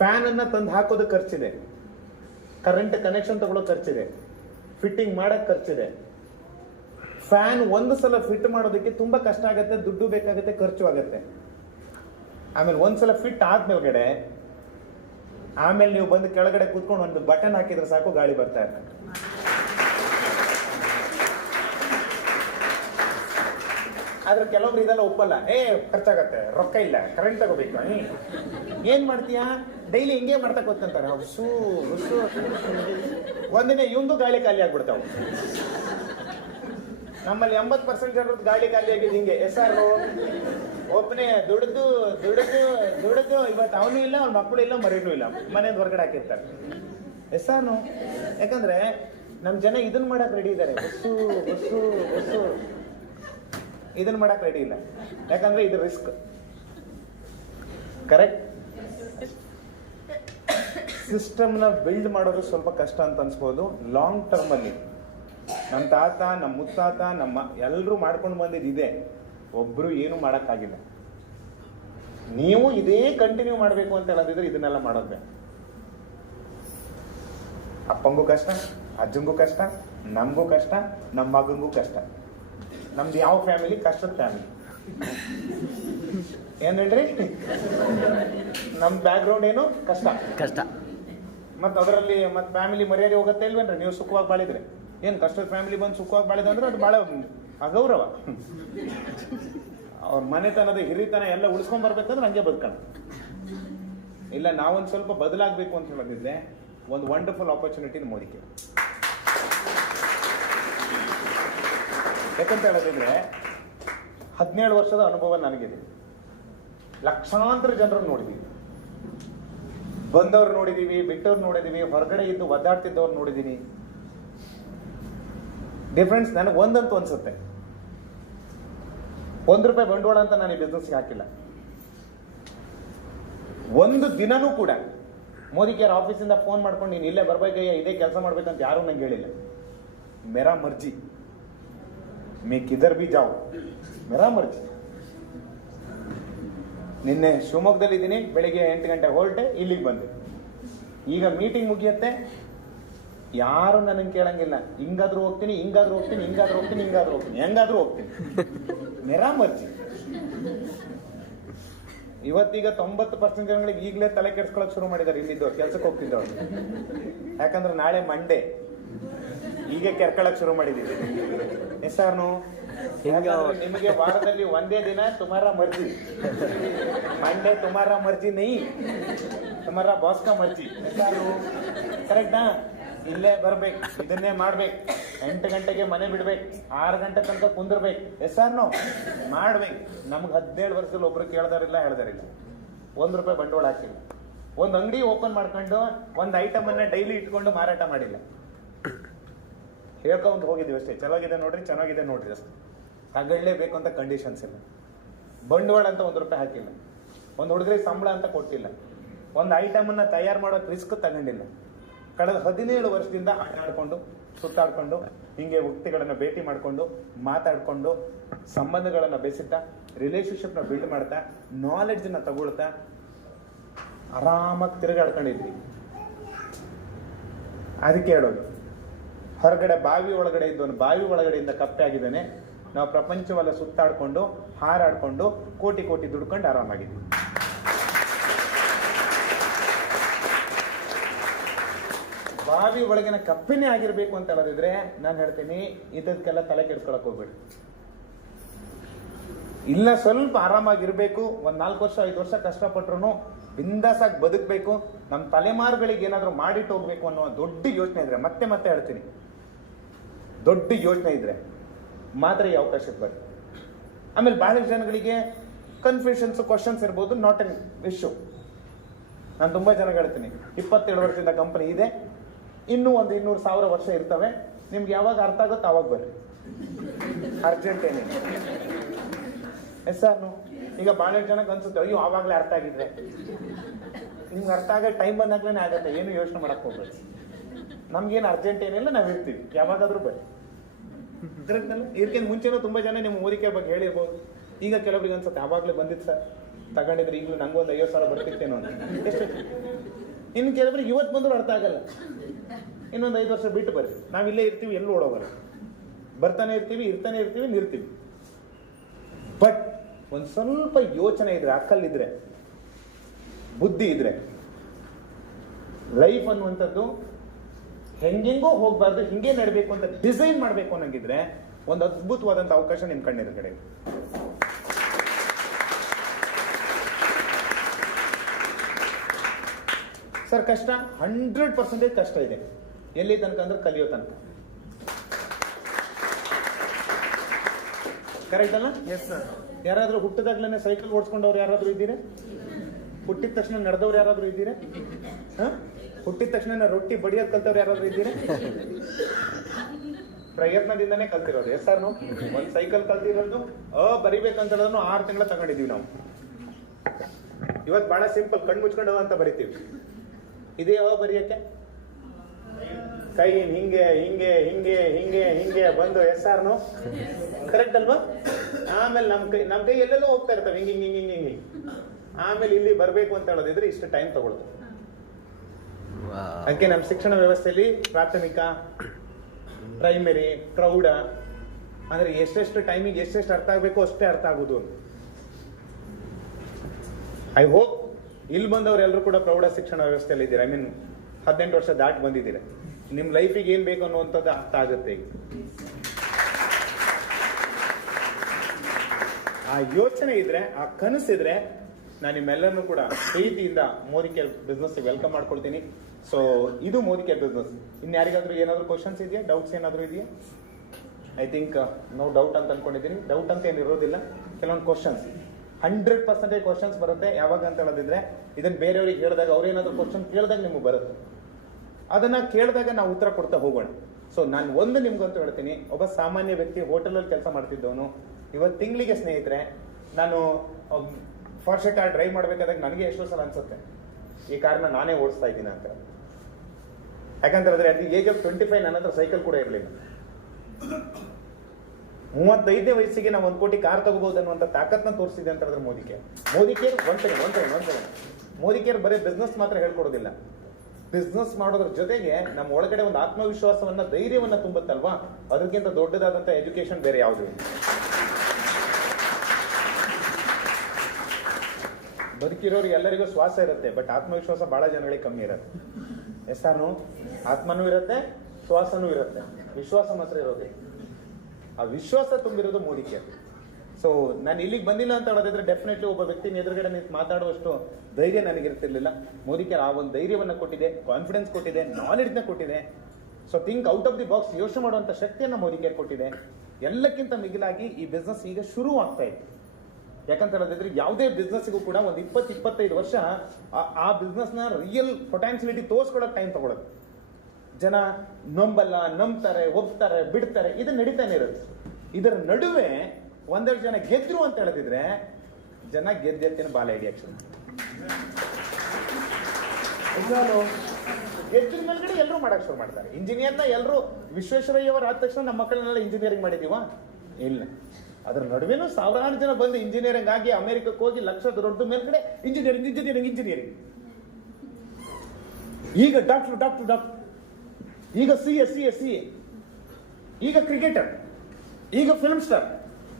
ಫ್ಯಾನ್ ಅನ್ನ ತಂದು ಹಾಕೋದು ಖರ್ಚಿದೆ, ಕರೆಂಟ್ ಕನೆಕ್ಷನ್ ತಗೊಳ್ಳೋ ಖರ್ಚಿದೆ, ಫಿಟ್ಟಿಂಗ್ ಮಾಡಕ್ ಖರ್ಚಿದೆ, ಫ್ಯಾನ್ ಒಂದು ಸಲ ಫಿಟ್ ಮಾಡೋದಕ್ಕೆ ತುಂಬಾ ಕಷ್ಟ ಆಗುತ್ತೆ, ದುಡ್ಡು ಬೇಕಾಗುತ್ತೆ, ಖರ್ಚು ಆಗುತ್ತೆ. ಆಮೇಲೆ ಒಂದ್ಸಲ ಫಿಟ್ ಆದ್ಮೇಲ್ಗಡೆ ಆಮೇಲೆ ನೀವು ಬಂದು ಕೆಳಗಡೆ ಕೂತ್ಕೊಂಡು ಒಂದು ಬಟನ್ ಹಾಕಿದ್ರೆ ಸಾಕು, ಗಾಳಿ ಬರ್ತಾ ಇರ್ತದೆ. ಆದ್ರೆ ಕೆಲವೊಬ್ರು ಇದೆಲ್ಲ ಒಪ್ಪಲ್ಲ. ಖರ್ಚಾಗತ್ತೆ, ರೊಕ್ಕ ಇಲ್ಲ, ಕರೆಂಟ್ ತಗೋಬೇಕು, ಏನ್ ಮಾಡ್ತೀಯಾ, ಡೈಲಿ ಹಿಂಗೆ ಮಾಡ್ತಾ ಕೂತ್ಕೊಂತಾರೆ. ಹುಸು ಹುಸು ಒಂದಿನ ಇವಂದು ಗಾಳಿ ಖಾಲಿ ಆಗ್ಬಿಡ್ತಾವ. ನಮ್ಮಲ್ಲಿ 80% ಜನರದ್ದು ಗಾಳಿ ಖಾಲಿ ಆಗಿದ್ದು ಹಿಂಗೆ. ಹೆಸರು ಒಬ್ಬನೇ ದುಡ್ದು ದುಡ್ದು ದುಡ್ದು ಇವತ್ತು ಅವನು ಇಲ್ಲ, ಅವ್ನ ಮಕ್ಕಳು ಇಲ್ಲ, ಮರಿನೂ ಇಲ್ಲ, ಮನೆಯಿಂದ ಹೊರಗಡೆ ಹಾಕಿರ್ತಾರೆ. ಹೆಸರು ಯಾಕಂದ್ರೆ ನಮ್ ಜನ ಇದನ್ನ ಮಾಡಕ್ ರೆಡಿ ಇದ್ದಾರೆ. ಹೊಸು ಹೊಸು ಹೊಸು ಇದನ್ನ ಮಾಡಕ್ ರೆಡಿ ಇಲ್ಲ, ಯಾಕಂದ್ರೆ ಇದು ರಿಸ್ಕ್. ಕರೆಕ್ಟ್. ಸಿಸ್ಟಮ್ನ ಬಿಲ್ಡ್ ಮಾಡೋದು ಸ್ವಲ್ಪ ಕಷ್ಟ ಅಂತ ಅನ್ಸ್ಬೋದು. ಲಾಂಗ್ ಟರ್ಮ್ ಅಲ್ಲಿ ನಮ್ಮ ತಾತ, ನಮ್ಮ ಮುತ್ತಾತ, ನಮ್ಮ ಎಲ್ಲರೂ ಮಾಡ್ಕೊಂಡು ಬಂದಿದ್ದಿದೆ. ಒಬ್ರು ಏನು ಮಾಡಕ್ಕಾಗಿಲ್ಲ. ನೀವು ಇದೇ ಕಂಟಿನ್ಯೂ ಮಾಡಬೇಕು ಅಂತ ಹೇಳದಿದ್ರೆ ಇದನ್ನೆಲ್ಲ ಮಾಡೋದು. ಅಪ್ಪಂಗೂ ಕಷ್ಟ, ಅಜ್ಜಂಗೂ ಕಷ್ಟ, ನಮಗೂ ಕಷ್ಟ, ನಮ್ಮ ಮಗಂಗೂ ಕಷ್ಟ. ನಮ್ದು ಯಾವ ಫ್ಯಾಮಿಲಿ? ಕಷ್ಟದ ಫ್ಯಾಮಿಲಿ. ಏನ್ ಹೇಳ್ರಿ? ನಮ್ ಬ್ಯಾಕ್ ಗ್ರೌಂಡ್ ಏನು? ಕಷ್ಟ. ಕಷ್ಟ. ಮತ್ ಅದರಲ್ಲಿ ಮತ್ ಫ್ಯಾಮಿಲಿ ಮರ್ಯಾದೆ ಹೋಗುತ್ತೆ ಇಲ್ವೇನ್ರಿ? ನೀವು ಸುಖವಾಗಿ ಬಾಳಿದ್ರೆ ಏನ್ ಕಷ್ಟದ ಫ್ಯಾಮಿಲಿ ಬಂದು ಸುಖವಾಗಿ ಬಾಳಿದ್ರೆ ಅಂದ್ರೆ ಅದು ಬಹಳ ಅಗೌರವ. ಅವ್ರ ಮನೆತನದ ಹಿರಿತನ ಎಲ್ಲ ಉಳಿಸ್ಕೊಂಡ್ ಬರ್ಬೇಕಂದ್ರೆ ಹಂಗೆ ಬದುಕೋಣ. ಇಲ್ಲ ನಾವೊಂದ್ ಸ್ವಲ್ಪ ಬದಲಾಗಬೇಕು ಅಂತ ಹೇಳಿದ್ರೆ ಒಂದು ವಂಡರ್ಫುಲ್ ಆಪರ್ಚುನಿಟಿ ಮೋದಿಗೆ. ಯಾಕಂತ ಹೇಳಿದ್ರೆ 17 ವರ್ಷದ ಅನುಭವ ನನಗಿದೆ. ಲಕ್ಷಾಂತರ ಜನರನ್ನು ನೋಡಿದೀವಿ. ಬಂದವ್ರು ನೋಡಿದೀವಿ, ಬಿಟ್ಟವ್ರು ನೋಡಿದೀವಿ, ಹೊರಗಡೆ ಇದ್ದು ಒದ್ದಾಡ್ತಿದ್ದವ್ರು ನೋಡಿದೀನಿ. ಡಿಫ್ರೆನ್ಸ್ ನನಗೆ ಒಂದಂತೂ ಅನ್ಸುತ್ತೆ, ₹1 ಬಂಡವಾಳ ಅಂತ ನಾನು ಈ ಬಿಸ್ನೆಸ್ಗೆ ಹಾಕಿಲ್ಲ. ಒಂದು ದಿನನೂ ಕೂಡ ಮೋದಿ ಕೇರ್ ಆಫೀಸಿಂದ ಫೋನ್ ಮಾಡ್ಕೊಂಡು ನೀನು ಇಲ್ಲೇ ಬರ್ಬೇಕಯ್ಯ, ಇದೇ ಕೆಲಸ ಮಾಡ್ಬೇಕಂತ ಯಾರು ನಂಗೆ ಹೇಳಿಲ್ಲ. ಮೇರಾ ಮರ್ಜಿ, ಮೇ ಕಿಧರ್ ಬಿ ಜಾವ್, ಮೇರಾ ಮರ್ಜಿ. ನಿನ್ನೆ ಶಿವಮೊಗ್ಗದಲ್ಲಿ ಇದ್ದೀನಿ, ಬೆಳಿಗ್ಗೆ 8 ಗಂಟೆ ಹೊರಟೆ, ಇಲ್ಲಿಗೆ ಬಂದೆ. ಈಗ ಮೀಟಿಂಗ್ ಮುಗಿಯತ್ತೆ, ಯಾರು ನನಗೆ ಕೇಳಂಗಿಲ್ಲ. ಹಿಂಗಾದ್ರೂ ಹೋಗ್ತೀನಿ, ಹಿಂಗಾದ್ರೂ ಹೋಗ್ತೀನಿ, ಹಿಂಗಾದ್ರೂ ಹೋಗ್ತೀನಿ, ಹಿಂಗಾದ್ರೂ ಹೋಗ್ತೀನಿ, ಹೆಂಗಾದ್ರೂ ಹೋಗ್ತೀನಿ. ಮೇರಾ ಮರ್ಜಿ. ಇವತ್ತೀಗ 90% ಜನಗಳಿಗೆ ಈಗಲೇ ತಲೆ ಕೆಡ್ಸ್ಕೊಳಕ್ ಶುರು ಮಾಡಿದ್ದಾರೆ ಇಲ್ಲಿದ್ದವ್ರು, ಕೆಲ್ಸಕ್ಕೆ ಹೋಗ್ತಿದ್ದವ್ರು. ಯಾಕಂದ್ರೆ ನಾಳೆ ಮಂಡೇ, ಹೀಗೆ ಕೆರ್ಕೊಳಕ್ ಶುರು ಮಾಡಿದೀವಿ. ಹೆಸರು ನಿಮಗೆ ವಾರದಲ್ಲಿ ಒಂದೇ ದಿನ ತುಮಾರ ಮರ್ಜಿ. ಮಂಡೇ ತುಮಾರ ಮರ್ಜಿ ನೈ, ತುಮಾರ ಬಾಸ್ ಕಾ ಮರ್ಜಿ. ಹೆಸರು ಕರೆಕ್ಟಾ? ಇಲ್ಲೇ ಬರ್ಬೇಕು, ಇದನ್ನೇ ಮಾಡ್ಬೇಕು, 8 ಗಂಟೆಗೆ ಮನೆ ಬಿಡ್ಬೇಕು, 6 ಗಂಟೆ ತನಕ ಕುಂದಿರ್ಬೇಕು. ಹೆಸರು ಮಾಡ್ಬೇಕು. ನಮ್ಗೆ 17 ವರ್ಷದಲ್ಲಿ ಒಬ್ರು ಕೇಳ್ದಾರಿಲ್ಲ, ಹೇಳ್ದಾರಿಲ್ಲ. ₹1 ಬಂಡವಾಳ ಹಾಕಿಲ್ಲ. ಒಂದು ಅಂಗಡಿ ಓಪನ್ ಮಾಡ್ಕೊಂಡು ಒಂದು ಐಟಮ್ ಅನ್ನ ಡೈಲಿ ಇಟ್ಕೊಂಡು ಮಾರಾಟ ಮಾಡಿಲ್ಲ. ಹೇಳ್ಕೊಂಡು ಹೋಗಿದ್ವಿ ಅಷ್ಟೇ, ಚೆನ್ನಾಗಿದೆ ನೋಡ್ರಿ, ಚೆನ್ನಾಗಿದೆ ನೋಡ್ರಿ ಅಷ್ಟೇ. ತಗೊಳ್ಳೇಬೇಕು ಅಂತ ಕಂಡೀಷನ್ಸ್ ಇಲ್ಲ. ಬಂಡವಾಳ ಅಂತ ₹1 ಹಾಕಿಲ್ಲ. ಒಂದು ಹುಡುಗರಿಗೆ ಸಂಬಳ ಅಂತ ಕೊಟ್ಟಿಲ್ಲ. ಒಂದು ಐಟಮ್ ಅನ್ನ ತಯಾರು ಮಾಡೋಕೆ ರಿಸ್ಕ್ ತಗೊಂಡಿಲ್ಲ. ಕಳೆದ 17 ವರ್ಷದಿಂದ ಆಟಾಡ್ಕೊಂಡು ಸುತ್ತಾಡ್ಕೊಂಡು ಹಿಂಗೆ ವ್ಯಕ್ತಿಗಳನ್ನ ಭೇಟಿ ಮಾಡ್ಕೊಂಡು ಮಾತಾಡ್ಕೊಂಡು ಸಂಬಂಧಗಳನ್ನ ಬೆಸಿತಾ, ರಿಲೇಶನ್ಶಿಪ್ನ ಬಿಲ್ಡ್ ಮಾಡ್ತಾ, ನಾಲೆಡ್ಜ್ನ ತಗೊಳ್ತಾ ಆರಾಮಾಗಿ ತಿರುಗಾಡ್ಕೊಂಡಿದ್ವಿ. ಅದಕ್ಕೆ ಹೇಳೋದು, ಹೊರಗಡೆ ಬಾವಿ ಒಳಗಡೆ ಇದ್ದವನು ಬಾವಿ ಒಳಗಡೆಯಿಂದ ಕಪ್ಪೆ ಆಗಿದ್ದಾನೆ. ನಾವು ಪ್ರಪಂಚವೆಲ್ಲ ಸುತ್ತಾಡ್ಕೊಂಡು ಹಾರಾಡ್ಕೊಂಡು ಕೋಟಿ ಕೋಟಿ ದುಡ್ಕೊಂಡು ಆರಾಮಾಗಿದ್ವಿ. ಬಾವಿ ಒಳಗಿನ ಕಪ್ಪೆನೇ ಆಗಿರ್ಬೇಕು ಅಂತ ಹೇಳದಿದ್ರೆ ನಾನು ಹೇಳ್ತೀನಿ, ಇದಕ್ಕೆಲ್ಲ ತಲೆ ಕೆಡ್ಸ್ಕೊಳಕ್ ಹೋಗ್ಬೇಡಿ. ಇಲ್ಲ ಸ್ವಲ್ಪ ಆರಾಮಾಗಿರ್ಬೇಕು, ಒಂದ್ 4 ವರ್ಷ 5 ವರ್ಷ ಕಷ್ಟಪಟ್ರು ಬಿಂದಾಸಾಗಿ ಬದುಕಬೇಕು, ನಮ್ಮ ತಲೆಮಾರುಗಳಿಗೆ ಏನಾದ್ರು ಮಾಡಿಟ್ಟು ಹೋಗ್ಬೇಕು ಅನ್ನೋ ದೊಡ್ಡ ಯೋಚನೆ ಇದ್ರೆ, ಮತ್ತೆ ಮತ್ತೆ ಹೇಳ್ತೀನಿ, ದೊಡ್ಡ ಯೋಚನೆ ಇದ್ರೆ ಮಾತ್ರ ಈ ಅವಕಾಶಕ್ಕೆ ಬರ್ರಿ. ಆಮೇಲೆ ಬಹಳಷ್ಟು ಜನಗಳಿಗೆ ಕನ್ಫ್ಯೂಷನ್ಸ್, ಕ್ವಶನ್ಸ್ ಇರ್ಬೋದು, ನಾಟ್ ಎನ್ ಇಶ್ಯೂ. ನಾನು ತುಂಬಾ ಜನಕ್ಕೆ ಹೇಳ್ತೀನಿ, 27 ವರ್ಷದಿಂದ ಕಂಪನಿ ಇದೆ, ಇನ್ನೂ ಒಂದು 200,000 ವರ್ಷ ಇರ್ತವೆ, ನಿಮ್ಗೆ ಯಾವಾಗ ಅರ್ಥ ಆಗುತ್ತೋ ಅವಾಗ ಬರ್ರಿ, ಅರ್ಜೆಂಟ್ ಏನಿಲ್ಲ. ಸರ್ ಈಗ ಬಹಳಷ್ಟು ಜನಕ್ಕೆ ಅನ್ಸುತ್ತೆ, ಅಯ್ಯೋ ಆವಾಗಲೇ ಅರ್ಥ ಆಗಿದ್ರೆ. ನಿಮ್ಗೆ ಅರ್ಥ ಆಗೋ ಟೈಮ್ ಬಂದಾಗ್ಲೇ ಆಗತ್ತೆ, ಏನು ಯೋಚನೆ ಮಾಡಕ್ ಹೋಗ್ಬೇಡಿ. ನಮ್ಗೇನು ಅರ್ಜೆಂಟ್ ಏನಿಲ್ಲ, ನಾವು ಇರ್ತೀವಿ, ಯಾವಾಗಾದ್ರೂ ಬರ್ರಿ. ಇದಕ್ಕಿಂತ ಮುಂಚೆನೂ ತುಂಬಾ ಜನ ನಿಮ್ಮ ಊರಿಕೆ ಬಗ್ಗೆ ಹೇಳಿರ್ಬೋದು. ಈಗ ಕೆಲವರಿಗೆ ಅನ್ಸುತ್ತೆ, ಆವಾಗಲೇ ಬಂದಿತ್ತು ಸರ್, ತಗೊಂಡಿದ್ರೆ ಈಗಲೂ ನಂಗೊಂದು 50,000 ಬರ್ತಿತ್ತೇನೋ ಅಂತ. ಎಷ್ಟು ಇನ್ನು ಕೆಲವರಿಗೆ ಇವತ್ತು ಬಂದರೂ ಅರ್ಥ ಆಗಲ್ಲ. ಇನ್ನೊಂದು 5 ವರ್ಷ ಬಿಟ್ಟು ಬರ್ರಿ, ನಾವಿಲ್ಲೇ ಇರ್ತೀವಿ, ಎಲ್ಲೂ ಓಡೋಗಲ್ಲ. ಬರ್ತಾನೆ ಇರ್ತೀವಿ, ಇರ್ತಾನೆ ಇರ್ತೀವಿ, ನಿಲ್ತೀವಿ. ಬಟ್ ಒಂದು ಸ್ವಲ್ಪ ಯೋಚನೆ ಇದ್ರೆ, ಅಕ್ಕಲ್ಲಿದ್ರೆ, ಬುದ್ಧಿ ಇದ್ರೆ, ಲೈಫ್ ಅನ್ನುವಂಥದ್ದು ಹೆಂಗೆಂಗೋ ಹೋಗ್ಬಾರ್ದು, ಹಿಂಗೆ ನಡಬೇಕು ಅಂತ ಡಿಸೈನ್ ಮಾಡಬೇಕು ಅನ್ನಂಗಿದ್ರೆ ಒಂದು ಅದ್ಭುತವಾದಂಥ ಅವಕಾಶ ನಿಮ್ಮ ಕಣ್ಣಿನ ಕಡೆ. ಸರ್ ಕಷ್ಟ 100% ಕಷ್ಟ ಇದೆ. ಎಲ್ಲಿ ತನಕ ಅಂದ್ರೆ ಕಲಿಯೋ ತನಕ. ಕರೆಕ್ಟ್ ಅಲ್ಲ? Yes sir. ಯಾರಾದ್ರೂ ಹುಟ್ಟಿದಾಗ್ಲೇನೆ ಸೈಕಲ್ ಓಡಿಸ್ಕೊಂಡವ್ರು ಯಾರಾದ್ರೂ ಇದ್ದೀರಾ? ಹುಟ್ಟಿದ ತಕ್ಷಣ ನಡೆದವ್ರು ಯಾರಾದ್ರೂ ಇದ್ದೀರಾ? ಹುಟ್ಟಿದ ತಕ್ಷಣ ರೊಟ್ಟಿ ಬಡಿಯೋದ್ ಕಲ್ತವ್ರು ಯಾರಾದ್ರೂ ಇದ್ದೀರಾ? ಪ್ರಯತ್ನದಿಂದಾನೇ ಕಲ್ತಿರೋದು. Yes sir. ಒಂದ್ ಸೈಕಲ್ ಕಲ್ತಿರೋದು ಬರಿಬೇಕಂತ ಹೇಳೋದು 6 ತಿಂಗಳ ತಗೊಂಡಿದೀವಿ ನಾವು. ಇವತ್ತು ಬಹಳ ಸಿಂಪಲ್, ಕಣ್ಣು ಮುಚ್ಕೊಂಡು ಅಂತ ಬರಿತೀವಿ. ಇದೇ ಬರೆಯಕ್ಕೆ ಕೈ ಹಿಂಗೆ ಹಿಂಗೆ ಹಿಂಗೆ ಹಿಂಗೆ ಹಿಂಗೆ ಬಂದು ಎಸ್ ಆರ್ನು ಕರೆಕ್ಟ್ ಅಲ್ವಾ? ಆಮೇಲೆ ನಮ್ ಕೈ ಎಲ್ಲೆಲ್ಲೋ ಹೋಗ್ತಾ ಇರ್ತವೆ ಹಿಂಗೆ ಹಿಂಗೆ ಹಿಂಗೆ ಹಿಂಗೆ ಹಿಂಗೆ. ಆಮೇಲೆ ಇಲ್ಲಿ ಬರ್ಬೇಕು ಅಂತ ಹೇಳೋದಿದ್ರೆ ಇಷ್ಟು ಟೈಮ್ ತಗೊಳ್ತು. ಅದಕ್ಕೆ ನಮ್ಮ ಶಿಕ್ಷಣ ವ್ಯವಸ್ಥೆಯಲ್ಲಿ ಪ್ರಾಥಮಿಕ, ಪ್ರೈಮರಿ, ಪ್ರೌಢ ಅಂದ್ರೆ ಎಷ್ಟೆಷ್ಟು ಟೈಮಿಗೆ ಎಷ್ಟೆಷ್ಟು ಅರ್ಥ ಆಗ್ಬೇಕು ಅಷ್ಟೇ ಅರ್ಥ ಆಗುದು. ಐ ಹೋಪ್ ಇಲ್ಲಿ ಬಂದವ್ರು ಎಲ್ಲರೂ ಕೂಡ ಪ್ರೌಢ ಶಿಕ್ಷಣ ವ್ಯವಸ್ಥೆಯಲ್ಲಿ ಇದ್ದೀರಾ. 18 ವರ್ಷ ದಾಟಿ ಬಂದಿದ್ದೀರಾ. ನಿಮ್ ಲೈಫಿಗೆ ಏನ್ ಬೇಕು ಅನ್ನುವಂಥದ್ದು ಅರ್ಥ ಆಗುತ್ತೆ ಈಗ. ಆ ಯೋಚನೆ ಇದ್ರೆ, ಆ ಕನಸಿದ್ರೆ, ನಾನು ನಿಮ್ಮೆಲ್ಲರನ್ನು ಕೂಡ ಪ್ರೀತಿಯಿಂದ ಮೋದಿ ಕೇರ್ ಬಿಸ್ನೆಸ್ ವೆಲ್ಕಮ್ ಮಾಡ್ಕೊಳ್ತೀನಿ. ಸೊ ಇದು ಮೋದಿ ಕೇರ್ ಬಿಸ್ನೆಸ್. ಇನ್ಯಾರಿಗಾದ್ರೂ ಏನಾದ್ರು ಕ್ವಶನ್ಸ್ ಇದೆಯಾ, ಡೌಟ್ಸ್ ಏನಾದ್ರು ಇದೆಯಾ? ಐ ಥಿಂಕ್ ನೋ ಡೌಟ್ ಅಂತ ಅನ್ಕೊಂಡಿದ್ದೀನಿ. ಡೌಟ್ ಅಂತ ಏನು ಇರೋದಿಲ್ಲ. ಕೆಲವೊಂದು ಕ್ವಶನ್ಸ್ 100% ಕ್ವಶನ್ಸ್ ಬರುತ್ತೆ. ಯಾವಾಗ ಅಂತ ಹೇಳೋದಿದ್ರೆ, ಇದನ್ನ ಬೇರೆಯವ್ರಿಗೆ ಹೇಳಿದಾಗ, ಅವ್ರೇನಾದ್ರು ಕ್ವಶನ್ ಕೇಳಿದಾಗ ನಿಮ್ಗೆ ಬರುತ್ತೆ. ಅದನ್ನ ಕೇಳಿದಾಗ ನಾವು ಉತ್ತರ ಕೊಡ್ತಾ ಹೋಗೋಣ. ಸೊ ನಾನು ಒಂದು ನಿಮ್ಗಂತೂ ಹೇಳ್ತೀನಿ, ಒಬ್ಬ ಸಾಮಾನ್ಯ ವ್ಯಕ್ತಿ ಹೋಟೆಲಲ್ಲಿ ಕೆಲಸ ಮಾಡ್ತಿದ್ದವನು ಇವತ್ತು ತಿಂಗಳಿಗೆ ಸ್ನೇಹಿತರೆ, ನಾನು ಫಾರ್ಷೆ ಕಾರ್ ಡ್ರೈವ್ ಮಾಡ್ಬೇಕಾದಾಗ ನನಗೆ ಎಷ್ಟೋ ಸಲ ಅನ್ಸುತ್ತೆ ಈ ಕಾರ್ನ ನಾನೇ ಓಡಿಸ್ತಾ ಇದ್ದೀನಿ ಅಂತ. ಯಾಕಂತ ಹೇಳಿದ್ರೆ ಅಟ್ ದಿ ಏಜ್ ಆಫ್ 25 ನನ್ನ ಹತ್ರ ಸೈಕಲ್ ಕೂಡ ಇರಲಿಲ್ಲ. 35ನೇ ವಯಸ್ಸಿಗೆ ನಾವು 1 ಕೋಟಿ ಕಾರ್ ತಗೋಬಹುದು ಅನ್ನುವಂಥ ತಾಕತ್ನ ತೋರಿಸಿದೆ ಅಂತ ಹೇಳಿದ್ರೆ Modi care. Modi care Modi care ಬರೀ ಬಿಸ್ನೆಸ್ ಮಾತ್ರ ಹೇಳ್ಕೊಡೋದಿಲ್ಲ. ಬಿಸ್ನೆಸ್ ಮಾಡೋದ್ರ ಜೊತೆಗೆ ನಮ್ಮ ಒಳಗಡೆ ಒಂದು ಆತ್ಮವಿಶ್ವಾಸವನ್ನ, ಧೈರ್ಯವನ್ನ ತುಂಬುತ್ತಲ್ವಾ, ಅದಕ್ಕಿಂತ ದೊಡ್ಡದಾದಂತ ಎಜುಕೇಶನ್ ಬೇರೆ ಯಾವುದು ಇಲ್ಲ. ಬದುಕಿರೋರು ಎಲ್ಲರಿಗೂ ಶ್ವಾಸ ಇರುತ್ತೆ, ಬಟ್ ಆತ್ಮವಿಶ್ವಾಸ ಬಹಳ ಜನಗಳಿಗೆ ಕಮ್ಮಿ ಇರುತ್ತೆ. ಎಸ್ಸಾನು ಆತ್ಮನೂ ಇರುತ್ತೆ, ಶ್ವಾಸನೂ ಇರುತ್ತೆ, ವಿಶ್ವಾಸ ಮಾತ್ರ ಇರೋದಿಲ್ಲ. ಆ ವಿಶ್ವಾಸ ತುಂಬಿರೋದು ಮೋದಿ ಕೇರ್. ಸೊ ನಾನು ಇಲ್ಲಿಗೆ ಬಂದಿಲ್ಲ ಅಂತ ಹೇಳೋದಿದ್ರೆ ಡೆಫಿನೆಟ್ಲಿ ಒಬ್ಬ ವ್ಯಕ್ತಿನ ಎದುರುಗಡೆ ನಿಂತು ಮಾತಾಡುವಷ್ಟು ಧೈರ್ಯ ನನಗಿರ್ತಿರ್ಲಿಲ್ಲ. ಮೋದಿ ಕೇರ್ ಆ ಒಂದು ಧೈರ್ಯವನ್ನ ಕೊಟ್ಟಿದೆ, ಕಾನ್ಫಿಡೆನ್ಸ್ ಕೊಟ್ಟಿದೆ, ನಾಲೆಡ್ಜ್ನ ಕೊಟ್ಟಿದೆ. So think out of the box, ಯೋಚನೆ ಮಾಡುವಂತ ಶಕ್ತಿಯನ್ನ ಮೋದಿ ಕೇರ್ ಕೊಟ್ಟಿದೆ. ಎಲ್ಲಕ್ಕಿಂತ ಮಿಗಿಲಾಗಿ ಈ ಬಿಸ್ನೆಸ್ ಈಗ ಶುರು ಆಗ್ತಾ ಇದೆ. ಯಾಕಂತ ಹೇಳಿದ್ರೆ ಯಾವುದೇ ಬಿಸ್ನೆಸ್ಗೂ ಕೂಡ ಒಂದು 20-25 ವರ್ಷ ಆ ಬಿಸ್ನೆಸ್ ನ ರಿಯಲ್ ಪೊಟೆನ್ಶಿಯಲಿಟಿ ತೋರಿಸ್ಕೊಳ್ಳೋಕೆ ಟೈಮ್ ತಗೊಳುತ್ತೆ. ಜನ ನಂಬಲ್ಲ, ನಂಬ್ತಾರೆ, ಒಪ್ತಾರೆ, ಬಿಡ್ತಾರೆ, ಇದು ನಡೀತಾನೆ ಇರುತ್ತೆ. ಇದರ ನಡುವೆ ಒಂದೆರಡು ಜನ ಗೆದ್ರು ಅಂತ ಹೇಳಿದ್ರೆ ಜನ ಗೆದ್ದೆತ್ತಿನ ಬಾಲ ಹಿಡಿಯಕ್ಷನ್ ಗೆದ್ದ ಮೇಲ್ಗಡೆ ಎಲ್ಲರೂ ಮಾಡಕ್ ಶುರು ಮಾಡ್ತಾರೆ. ಇಂಜಿನಿಯರ್ನ ಎಲ್ಲರೂ ವಿಶ್ವೇಶ್ವರಯ್ಯವರು ಆದ ತಕ್ಷಣ ನಮ್ಮ ಮಕ್ಕಳನ್ನೆಲ್ಲ ಇಂಜಿನಿಯರಿಂಗ್ ಮಾಡಿದೀವ? ಇಲ್ಲ. ಅದ್ರ ನಡುವೆನೂ ಸಾವಿರಾರು ಜನ ಬಂದು ಇಂಜಿನಿಯರಿಂಗ್ ಆಗಿ ಅಮೆರಿಕಕ್ಕೆ ಹೋಗಿ ಲಕ್ಷದ ದೊಡ್ಡ ಮೇಲ್ಗಡೆ ಇಂಜಿನಿಯರಿಂಗ್ ಈಗ ಡಾಕ್ಟರ್, ಈಗ ಸಿ ಎ, ಈಗ ಕ್ರಿಕೆಟರ್, ಈಗ ಫಿಲ್ಮ್ ಸ್ಟಾರ್,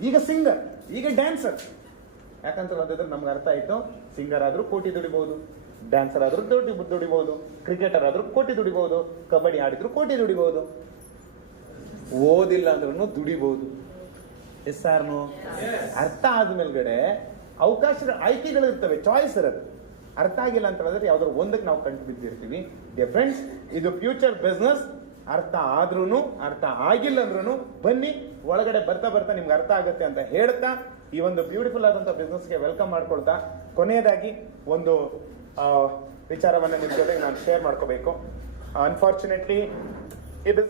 ಈಗ ಸಿಂಗರ್, ಈಗ ಡ್ಯಾನ್ಸರ್. ಯಾಕಂತ ಹೇಳಿದ್ರೆ ನಮ್ಗೆ ಅರ್ಥ ಆಯ್ತು, ಸಿಂಗರ್ ಆದ್ರೂ ಕೋಟಿ ದುಡಿಬಹುದು, ಡ್ಯಾನ್ಸರ್ ಆದ್ರೂ ದುಡಿಬಹುದು, ಕ್ರಿಕೆಟರ್ ಆದ್ರೂ ಕೋಟಿ ದುಡಿಬಹುದು, ಕಬಡ್ಡಿ ಆಡಿದ್ರು ಕೋಟಿ ದುಡಿಬಹುದು, ಓದಿಲ್ಲ ಅಂದ್ರೂ ದುಡಿಬಹುದು. ಎಸ್ ಆರ್ನು ಅರ್ಥ ಆದ್ಮೇಲ್ಗಡೆ ಅವಕಾಶಗಳ ಆಯ್ಕೆಗಳು ಇರ್ತವೆ, ಚಾಯ್ಸ್ ಇರುತ್ತೆ. ಅರ್ಥ ಆಗಿಲ್ಲ ಅಂತ ಹೇಳಿದ್ರೆ ಯಾವ್ದಾದ್ರು ಒಂದಕ್ಕೆ ನಾವು ಕಂಡು ಬಿದ್ದಿರ್ತೀವಿ. ಫ್ರೆಂಡ್ಸ್, ಇದು ಫ್ಯೂಚರ್ ಬಿಸ್ನೆಸ್. ಅರ್ಥ ಆದ್ರೂ ಅರ್ಥ ಆಗಿಲ್ಲ ಅಂದ್ರೂ ಬನ್ನಿ, ಒಳಗಡೆ ಬರ್ತಾ ನಿಮ್ಗೆ ಅರ್ಥ ಆಗುತ್ತೆ ಅಂತ ಹೇಳ್ತಾ ಈ ಒಂದು ಬ್ಯೂಟಿಫುಲ್ ಆದಂತ ಬಿಸ್ನೆಸ್ಗೆ ವೆಲ್ಕಮ್ ಮಾಡ್ಕೊಳ್ತಾ, ಕೊನೆಯದಾಗಿ ಒಂದು ವಿಚಾರವನ್ನ ನಿಮ್ ಜೊತೆಗೆ ನಾನು ಶೇರ್ ಮಾಡ್ಕೋಬೇಕು. ಅನ್ಫಾರ್ಚುನೇಟ್ಲಿ ಈ ಬಿಸ್ನೆಸ್